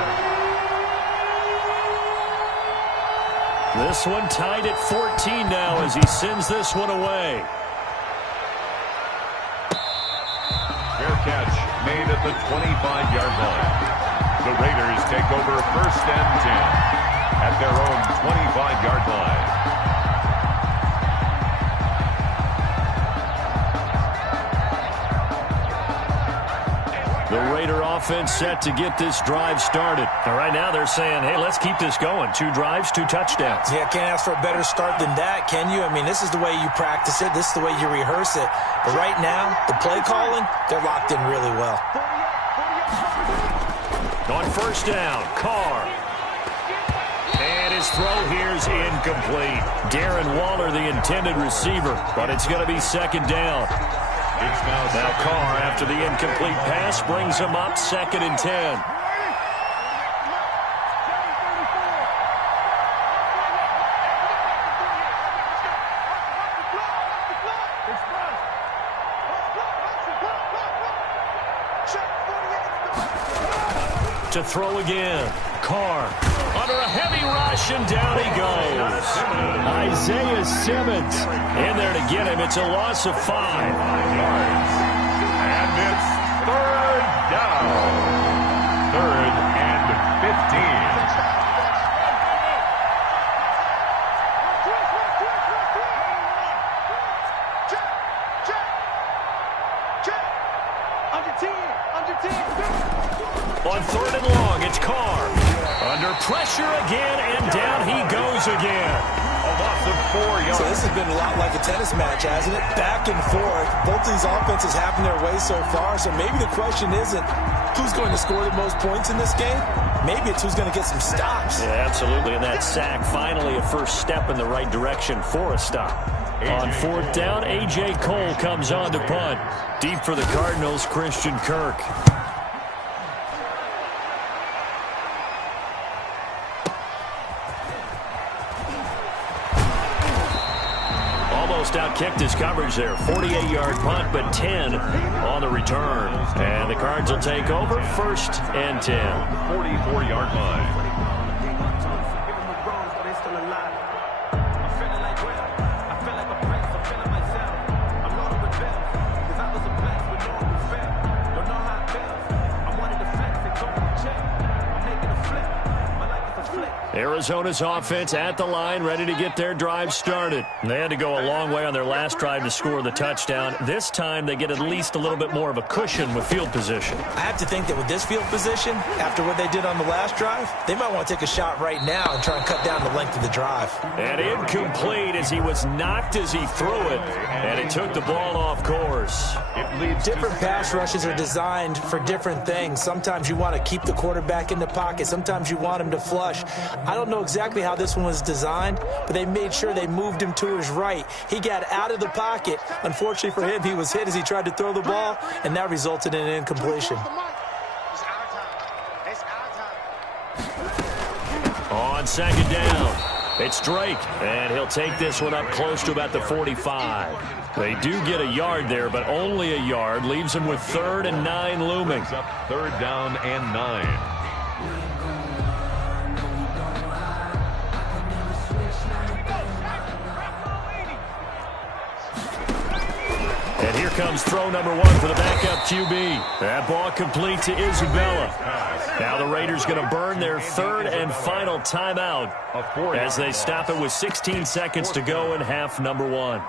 This one tied at 14 now as he sends this one away. Fair catch made at the 25-yard line. The Raiders take over 1st and 10 at their own 25-yard line. The Raider offense set to get this drive started. And right now they're saying, hey, let's keep this going. 2 drives, 2 touchdowns. Yeah, can't ask for a better start than that, can you? I mean, this is the way you practice it. This is the way you rehearse it. But right now, the play calling, they're locked in really well. On first down, Carr. And his throw here is incomplete. Darren Waller, the intended receiver, but it's going to be 2nd down. It's now Carr, after the incomplete pass, brings him up 2nd and 10. To throw again. Carr under a heavy rush, and down he goes. Isaiah Simmons in there to get him. It's a loss of 5 yards. And it's 3rd down. 3rd and 15. On 3rd and long, it's Carr. Under pressure again, and down he goes again. A loss of 4 yards. So this has been a lot like a tennis match, hasn't it? Back and forth. Both these offenses having their way so far, so maybe the question isn't who's going to score the most points in this game. Maybe it's who's going to get some stops. Yeah, absolutely, and that sack finally a first step in the right direction for a stop. On 4th down, A.J. Cole comes on to punt. Deep for the Cardinals, Christian Kirk. Out-kicked his coverage there. 48-yard punt, but 10 on the return. And the Cards will take over 1st and 10. 44-yard line. Arizona's offense at the line, ready to get their drive started. They had to go a long way on their last drive to score the touchdown. This time they get at least a little bit more of a cushion with field position. I have to think that with this field position, after what they did on the last drive, they might want to take a shot right now and try and cut down the length of the drive. And incomplete as he was knocked as he threw it, and it took the ball off course. Different pass rushes are designed for different things. Sometimes you want to keep the quarterback in the pocket. Sometimes you want him to flush. I don't know exactly how this one was designed, but they made sure they moved him to his right. He got out of the pocket. Unfortunately for him, he was hit as he tried to throw the ball, and that resulted in an incompletion. On second down, it's Drake, and he'll take this one up close to about the 45. They do get a yard there, but only a yard. Leaves them with 3rd and 9 looming. Up 3rd down and 9. And here comes throw number 1 for the backup QB. That ball complete to Isabella. Now the Raiders going to burn their 3rd and final timeout as they stop it with 16 seconds to go in half number 1.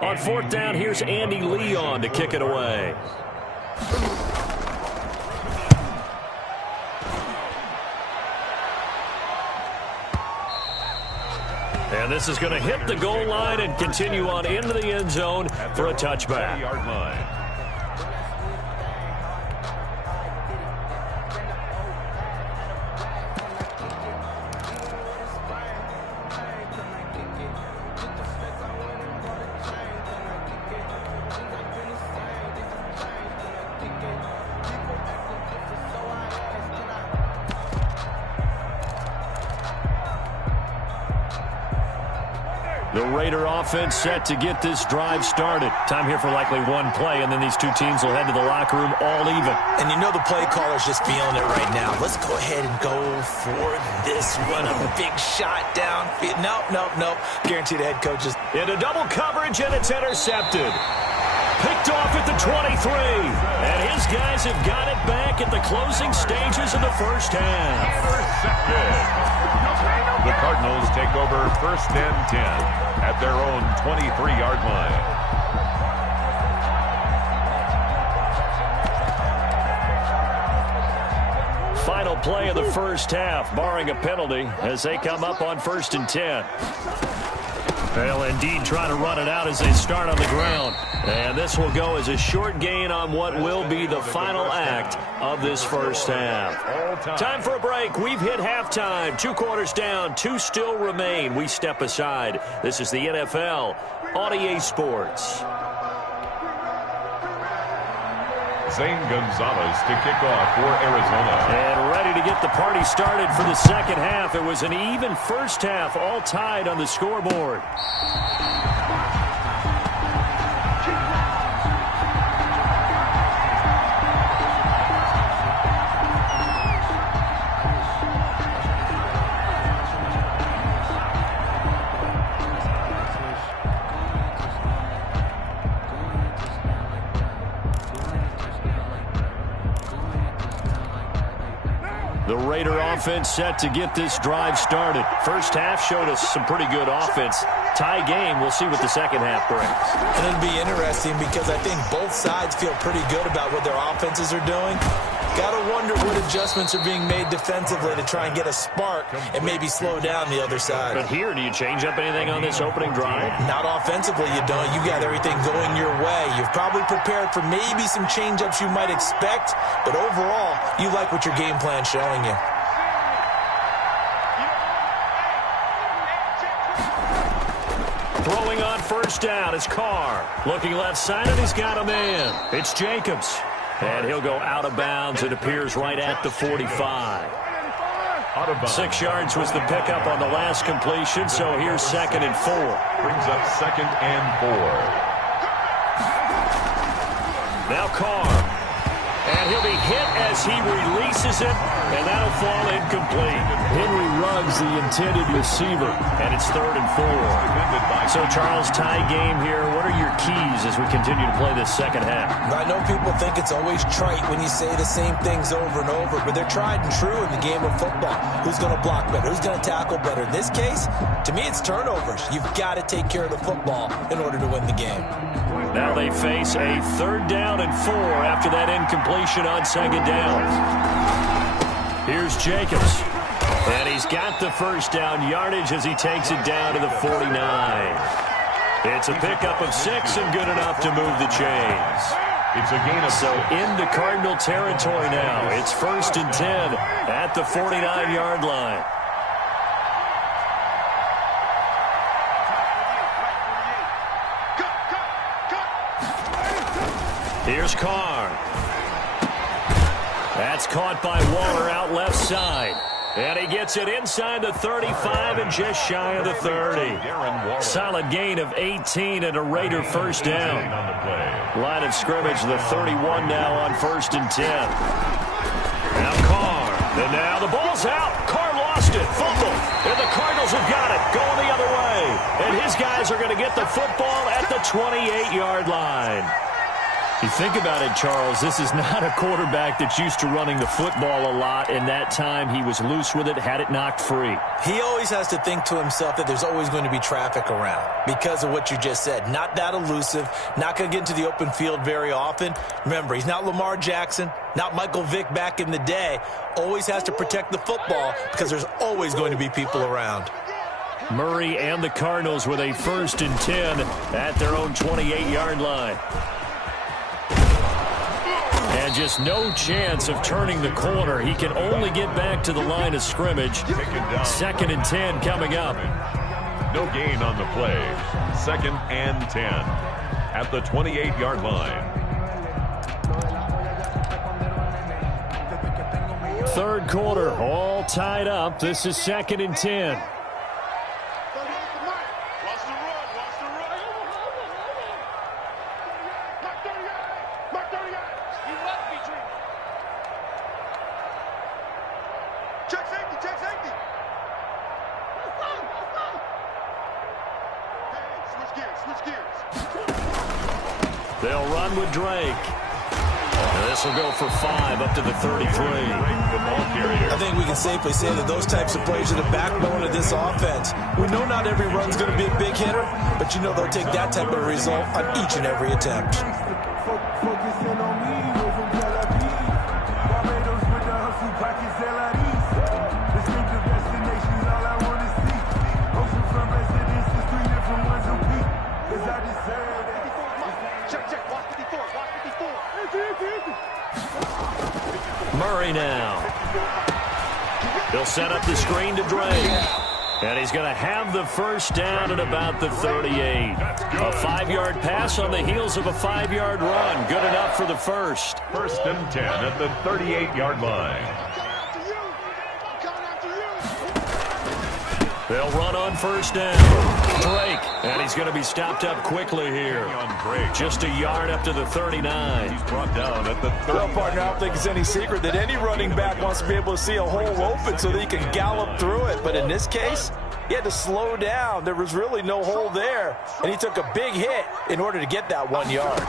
On 4th down, here's Andy Leon to kick it away. And this is going to hit the goal line and continue on into the end zone for a touchback. 30-yard line. The Raider offense set to get this drive started. Time here for likely one play, and then these two teams will head to the locker room all even. And you know the play caller's just feeling it right now. Let's go ahead and go for this one. A big shot downfield. Nope. Guarantee the head coach is into double coverage, and it's intercepted. Picked off at the 23. And his guys have got it back at the closing stages of the first half. Intercepted. The Cardinals take over 1st and 10 at their own 23-yard line. Final play of the first half, barring a penalty, as they come up on 1st and 10. They'll indeed try to run it out as they start on the ground. And this will go as a short gain on what will be the final act of this first half. Time for a break. We've hit halftime. 2 quarters down, 2 still remain. We step aside. This is the NFL on EA Sports. Zane Gonzalez to kick off for Arizona. And ready to get the party started for the second half. It was an even first half, all tied on the scoreboard. The Raider offense set to get this drive started. First half showed us some pretty good offense. Tie game. We'll see what the second half brings. And it'll be interesting because I think both sides feel pretty good about what their offenses are doing. Got to wonder what adjustments are being made defensively to try and get a spark and maybe slow down the other side. But here, do you change up anything on this opening drive? Not offensively, you don't. You got everything going your way. You've probably prepared for maybe some change-ups you might expect, but overall, you like what your game plan's showing you. Throwing on first down is Carr. Looking left side, and he's got a man. It's Jacobs. And he'll go out of bounds. It appears right at the 45. 6 yards was the pickup on the last completion, so here's 2nd and 4. Brings up 2nd and 4. Now Carr. And he'll be hit as he releases it, and that'll fall incomplete. Henry Ruggs, the intended receiver, and it's 3rd and 4. So, Charles, tie game here. What are your keys as we continue to play this second half? I know people think it's always trite when you say the same things over and over, but they're tried and true in the game of football. Who's going to block better? Who's going to tackle better? In this case, to me, it's turnovers. You've got to take care of the football in order to win the game. Now they face a 3rd down and 4 after that incompletion on 2nd down. Here's Jacobs. And he's got the first down yardage as he takes it down to the 49. It's a pickup of 6 and good enough to move the chains. It's a gain of 6. So into Cardinal territory now. It's 1st and 10 at the 49-yard line. Here's Carr. That's caught by Waller out left side. And he gets it inside the 35 and just shy of the 30. Solid gain of 18 and a Raider first down. Line of scrimmage, the 31 now on 1st and 10. Now Carr. And now the ball's out. Carr lost it. Fumble. And the Cardinals have got it. Going the other way. And his guys are going to get the football at the 28-yard line. You think about it, Charles, this is not a quarterback that's used to running the football a lot, and that time he was loose with it, had it knocked free. He always has to think to himself that there's always going to be traffic around because of what you just said. Not that elusive, not going to get into the open field very often. Remember, he's not Lamar Jackson, not Michael Vick back in the day. Always has to protect the football because there's always going to be people around. Murray and the Cardinals with a 1st and 10 at their own 28-yard line. And just no chance of turning the corner. He can only get back to the line of scrimmage. 2nd and 10 coming up. No gain on the play. 2nd and 10 at the 28-yard line. 3rd quarter, all tied up. This is 2nd and 10. They'll run with Drake. This will go for 5 up to the 33. I think we can safely say that those types of plays are the backbone of this offense. We know not every run's going to be a big hitter, but you know they'll take that type of result on each and every attempt. Focusing on me, we're from Tel Aviv. Barbados with the hustle pockets, LIDs. Distinctive destinations, all I want to see. Oceanfront residences, 3 different ones a week. Cause I deserve that. Check, watch 54, watch 54. Murray now. He'll set up the screen to Drake. And he's going to have the first down at about the 38. A 5-yard pass on the heels of a 5-yard run. Good enough for the first. 1st and 10 at the 38-yard line. They'll run on 1st down. Drake, and he's going to be stopped up quickly here. Just a yard up to the 39. He's brought down at the 30. Well, partner, I don't think it's any secret that any running back wants to be able to see a hole open so that he can gallop through it. But in this case, he had to slow down. There was really no hole there, and he took a big hit in order to get that 1 yard.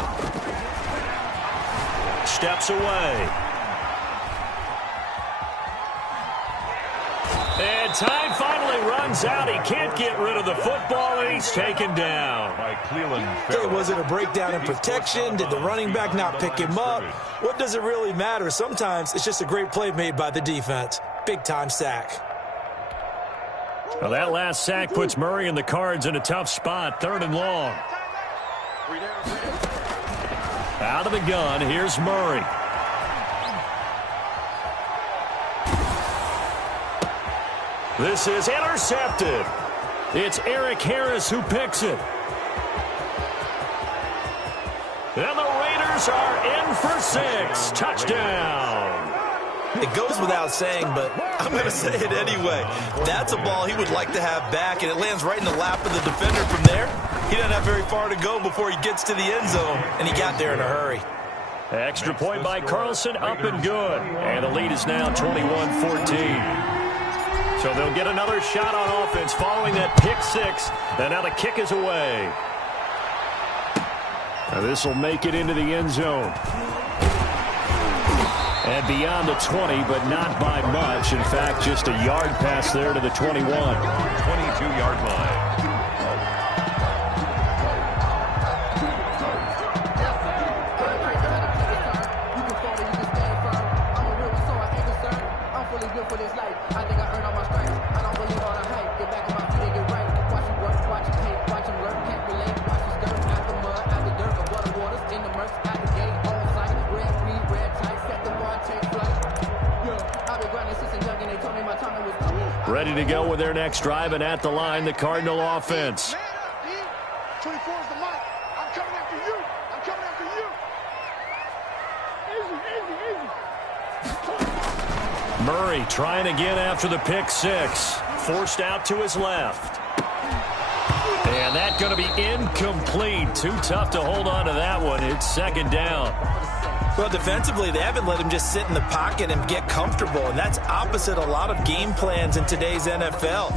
Steps away. And time finally runs out. He can't get rid of the football, and he's taken down. By Cleveland. Hey, was it a breakdown in protection? Did the running back not pick him up? What does it really matter? Sometimes it's just a great play made by the defense. Big-time sack. Well, that last sack puts Murray and the Cards in a tough spot. 3rd and long. Out of the gun, here's Murray. This is intercepted. It's Eric Harris who picks it. And the Raiders are in for 6. Touchdown. It goes without saying, but I'm going to say it anyway. That's a ball he would like to have back, and it lands right in the lap of the defender from there. He doesn't have very far to go before he gets to the end zone, and he got there in a hurry. Extra point by Carlson, up and good. And the lead is now 21-14. So they'll get another shot on offense following that pick six. And now the kick is away. This will make it into the end zone. And beyond the 20, but not by much. In fact, just a yard pass there to the 21. 22-yard line. Ready to go with their next drive, and at the line, the Cardinal offense. 24 is the mark. I'm coming after you. I'm coming after you. Easy. Murray trying again after the pick six. Forced out to his left. And that's going to be incomplete. Too tough to hold on to that one. It's second down. Well, defensively, they haven't let him just sit in the pocket and get comfortable, and that's opposite a lot of game plans in today's NFL.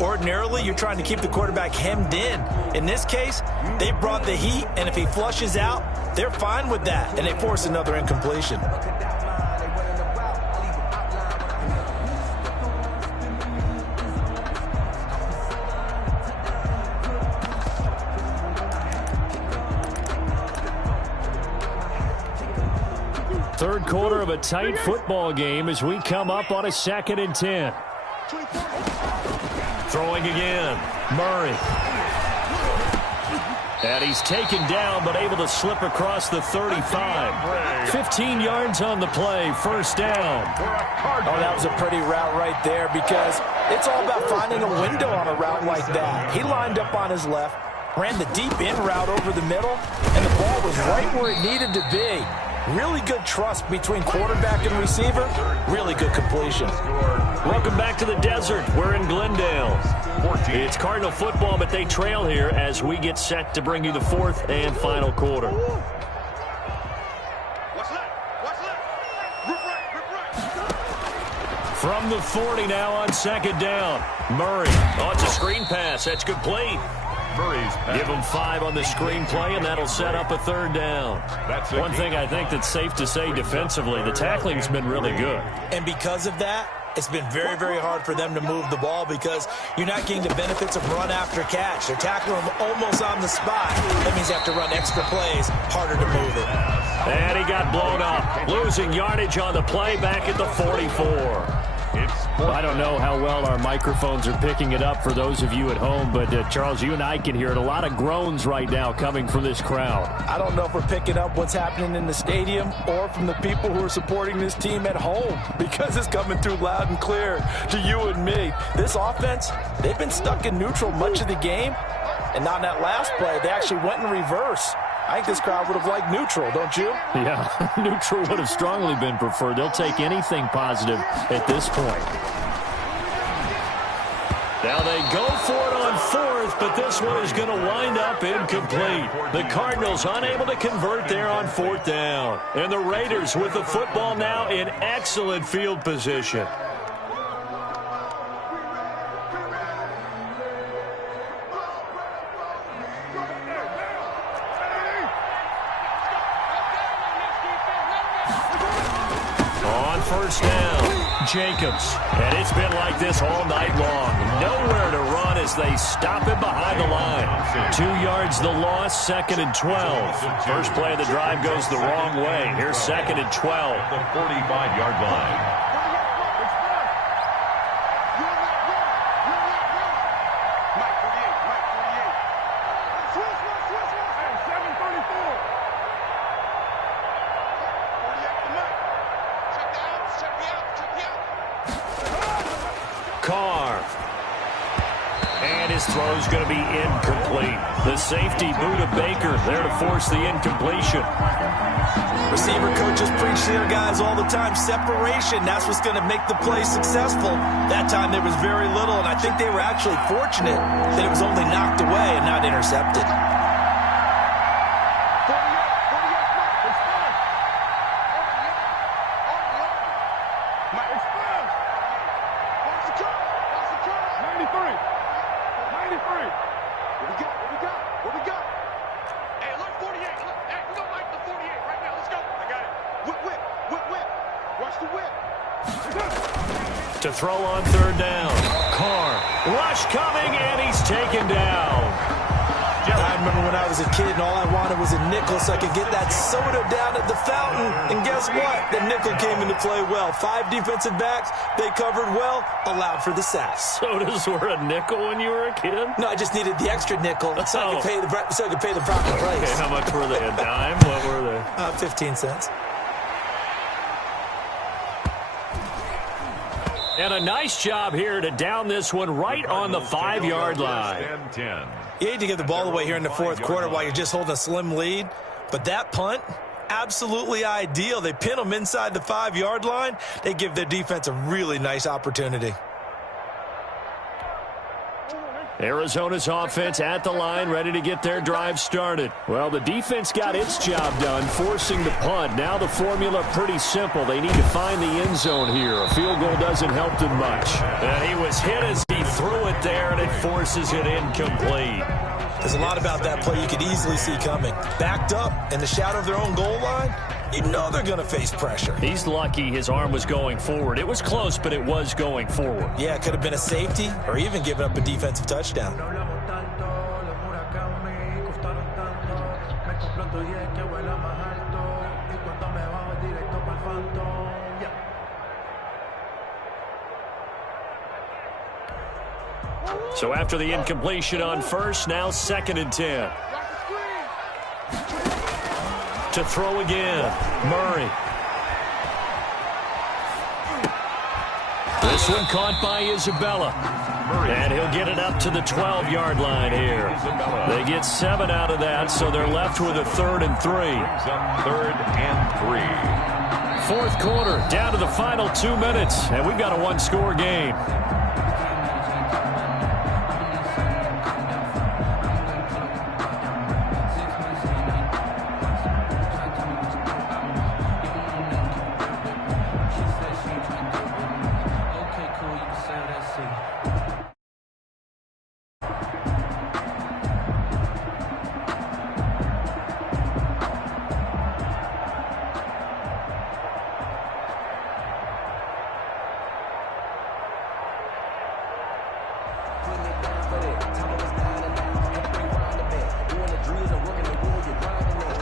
Ordinarily, you're trying to keep the quarterback hemmed in. In this case, they brought the heat, and if he flushes out, they're fine with that, and they force another incompletion. Third quarter of a tight football game as we come up on a 2nd and 10. Throwing again. Murray. And he's taken down but able to slip across the 35. 15 yards on the play. First down. Oh, that was a pretty route right there because it's all about finding a window on a route like that. He lined up on his left, ran the deep in route over the middle, and the ball was right where it needed to be. Really good trust between quarterback and receiver. Really good completion. Welcome back to the desert. We're in Glendale. It's Cardinal football, but they trail here as we get set to bring you the fourth and final quarter. From the 40 now on second down. Murray. Oh, it's a screen pass. That's complete. Give him 5 on the screen play, and that'll set up a third down. That's one thing I think that's safe to say defensively. The tackling's been really good. And because of that, it's been very, very hard for them to move the ball because you're not getting the benefits of run after catch. They're tackling him almost on the spot. That means you have to run extra plays, harder to move it. And he got blown up. Losing yardage on the play back at the 44. I don't know how well our microphones are picking it up for those of you at home, but Charles, you and I can hear it. A lot of groans right now coming from this crowd. I don't know if we're picking up what's happening in the stadium or from the people who are supporting this team at home because it's coming through loud and clear to you and me. This offense, they've been stuck in neutral much of the game, and on that last play, they actually went in reverse. I think this crowd would have liked neutral, don't you? Yeah, neutral would have strongly been preferred. They'll take anything positive at this point. Now they go for it on fourth, but this one is going to wind up incomplete. The Cardinals unable to convert there on fourth down. And the Raiders with the football now in excellent field position. First down, Jacobs. And it's been like this all night long. Nowhere to run as they stop him behind the line. 2 yards the loss, 2nd and 12. First play of the drive goes the wrong way. Here's 2nd and 12. The 45-yard line. Throw's going to be incomplete. The safety, Buda Baker, there to force the incompletion. Receiver coaches preach to their guys all the time. Separation, that's what's going to make the play successful. That time there was very little, and I think they were actually fortunate that it was only knocked away and not intercepted. To throw on third down. Carr. Rush coming, and he's taken down. I remember when I was a kid and all I wanted was a nickel so I could get that soda down at the fountain. And guess what? The nickel came into play well. 5 defensive backs, they covered well, allowed for the sacks. Sodas were a nickel when you were a kid? No, I just needed the extra nickel so I could pay the proper price. Okay, how much were they? A dime? What were they? 15 cents. And a nice job here to down this one right on the 5-yard line. You hate to give the ball away here in the fourth quarter while you're just holding a slim lead, but that punt, absolutely ideal. They pin them inside the 5-yard line. They give their defense a really nice opportunity. Arizona's offense at the line, ready to get their drive started. Well, the defense got its job done, forcing the punt. Now the formula pretty simple. They need to find the end zone here. A field goal doesn't help them much. And he was hit as he threw it there, and it forces it incomplete. There's a lot about that play you could easily see coming. Backed up in the shadow of their own goal line, you know they're going to face pressure. He's lucky his arm was going forward. It was close, but it was going forward. Yeah, it could have been a safety or even given up a defensive touchdown. So after the incompletion on first, now 2nd and 10. To throw again, Murray. This one caught by Isabella. And he'll get it up to the 12-yard line here. They get 7 out of that, so they're left with a 3rd and 3. 3rd and 3. Fourth quarter, down to the final 2 minutes, and we've got a 1-score game.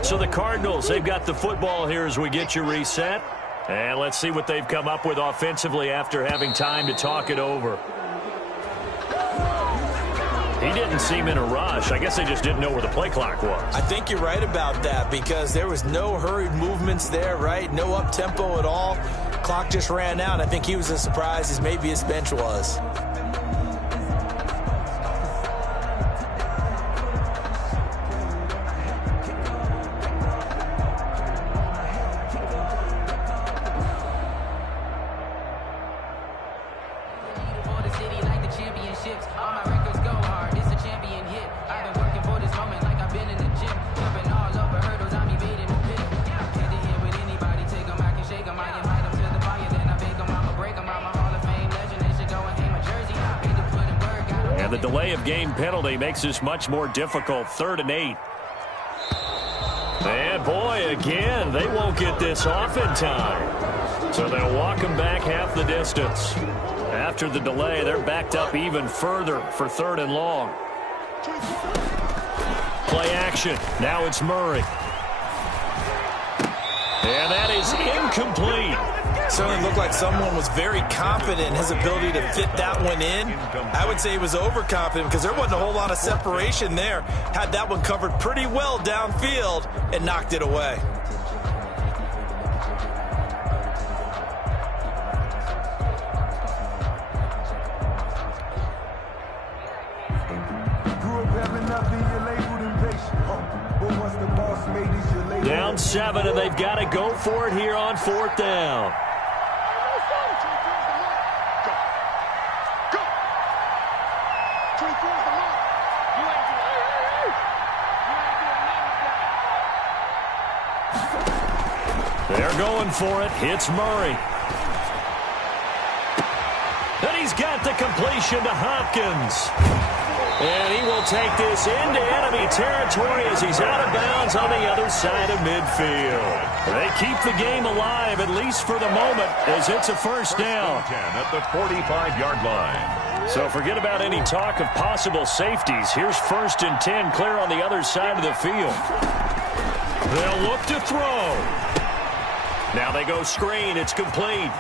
So the Cardinals, they've got the football here as we get you reset. And let's see what they've come up with offensively after having time to talk it over. He didn't seem in a rush. I guess they just didn't know where the play clock was. I think you're right about that because there was no hurried movements there, right? No up-tempo at all. Clock just ran out. I think he was as surprised as maybe his bench was. The delay of game penalty makes this much more difficult. 3rd and 8. And boy, again, they won't get this off in time. So they'll walk them back half the distance. After the delay, they're backed up even further for 3rd and long. Play action. Now it's Murray. And that is incomplete. Certainly looked like someone was very confident in his ability to fit that one in. I would say he was overconfident because there wasn't a whole lot of separation there. Had that one covered pretty well downfield and knocked it away. Down 7, and they've got to go for it here on 4th down. They're going for it. It's Murray. And he's got the completion to Hopkins. And he will take this into enemy territory as he's out of bounds on the other side of midfield. They keep the game alive, at least for the moment, as it's a first down. 10 at the 45-yard line. So forget about any talk of possible safeties. Here's 1st and 10 clear on the other side of the field. They'll look to throw. Now they go screen. It's complete.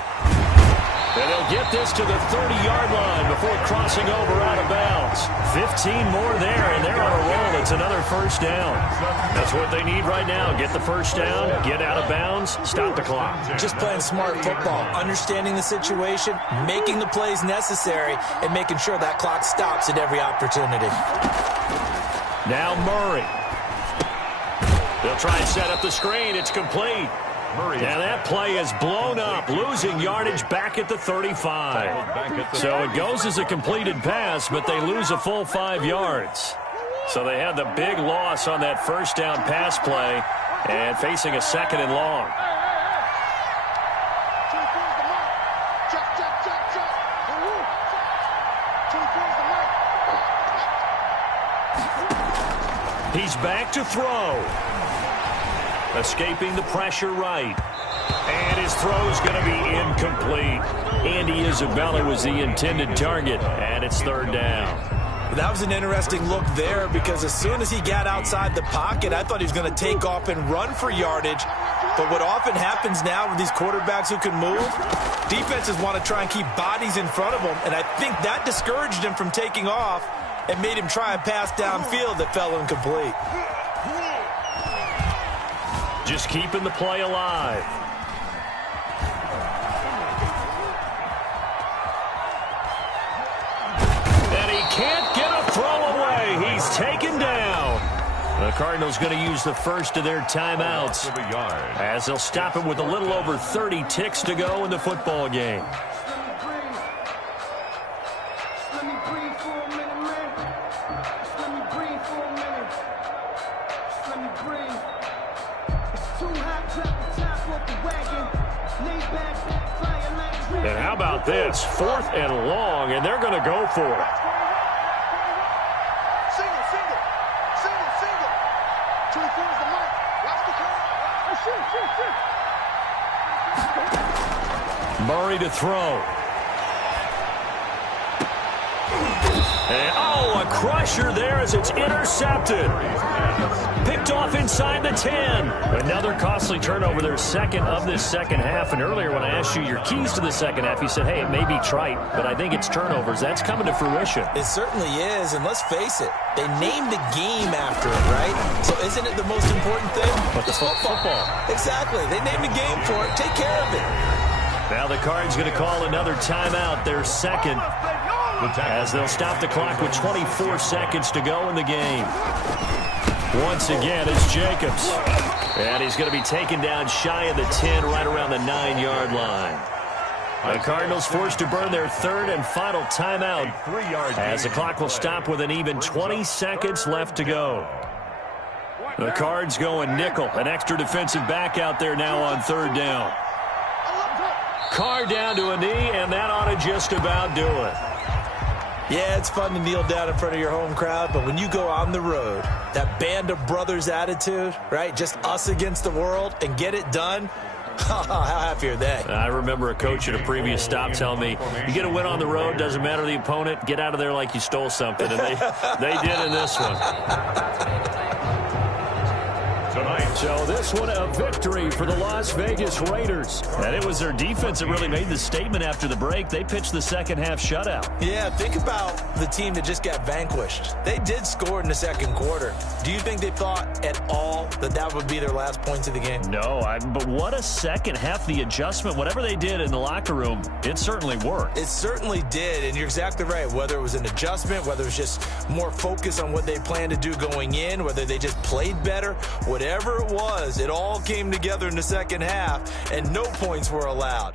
And they'll get this to the 30-yard line before crossing over out of bounds. 15 more there, and they're on a roll. It's another first down. That's what they need right now. Get the first down, get out of bounds, stop the clock. Just playing smart football, understanding the situation, making the plays necessary, and making sure that clock stops at every opportunity. Now Murray. They'll try and set up the screen. It's complete. Now that play is blown up, losing yardage back at the 35. So it goes as a completed pass, but they lose a full 5 yards. So they had the big loss on that first down pass play and facing a 2nd and long. He's back to throw. Escaping the pressure right. And his throw's going to be incomplete. Andy Isabella was the intended target, and it's 3rd down. That was an interesting look there because as soon as he got outside the pocket, I thought he was going to take off and run for yardage. But what often happens now with these quarterbacks who can move, defenses want to try and keep bodies in front of them, and I think that discouraged him from taking off and made him try a pass downfield that fell incomplete. Just keeping the play alive. And he can't get a throw away. He's taken down. The Cardinals going to use the first of their timeouts as they'll stop him with a little over 30 ticks to go in the football game. And how about this? 4th and long, and they're going to go for it. Single, single. Single, single. 24 is the mark. Watch the clock. Shoot. Murray to throw. And, oh, a crusher there as it's intercepted. Picked off inside the 10. Another costly turnover, their 2nd of this second half. And earlier when I asked you your keys to the second half, you said, hey, it may be trite, but I think it's turnovers. That's coming to fruition. It certainly is, and let's face it, they named the game after it, right? So isn't it the most important thing? But it's football. Exactly. They named the game for it. Take care of it. Now the Cards going to call another timeout, their 2nd, as they'll stop the clock with 24 seconds to go in the game. Once again, it's Jacobs. And he's going to be taken down shy of the 10, right around the 9-yard line. The Cardinals forced to burn their 3rd and final timeout as the clock will stop with an even 20 seconds left to go. The Cards going nickel, an extra defensive back out there now on 3rd down. Carr down to a knee, and that ought to just about do it. Yeah, it's fun to kneel down in front of your home crowd, but when you go on the road, that band of brothers attitude, right, just us against the world, and get it done, how happy are they? I remember a coach at a previous stop telling me, you get a win on the road, doesn't matter the opponent, get out of there like you stole something, and they did in this one. So this one a victory for the Las Vegas Raiders. And it was their defense that really made the statement after the break. They pitched the second half shutout. Yeah, think about the team that just got vanquished. They did score in the 2nd quarter. Do you think they thought at all that that would be their last points of the game? No, but what a second half. The adjustment, whatever they did in the locker room, it certainly worked. It certainly did, and you're exactly right. Whether it was an adjustment, whether it was just more focus on what they planned to do going in, whether they just played better, whatever it was, it all came together in the second half, and no points were allowed.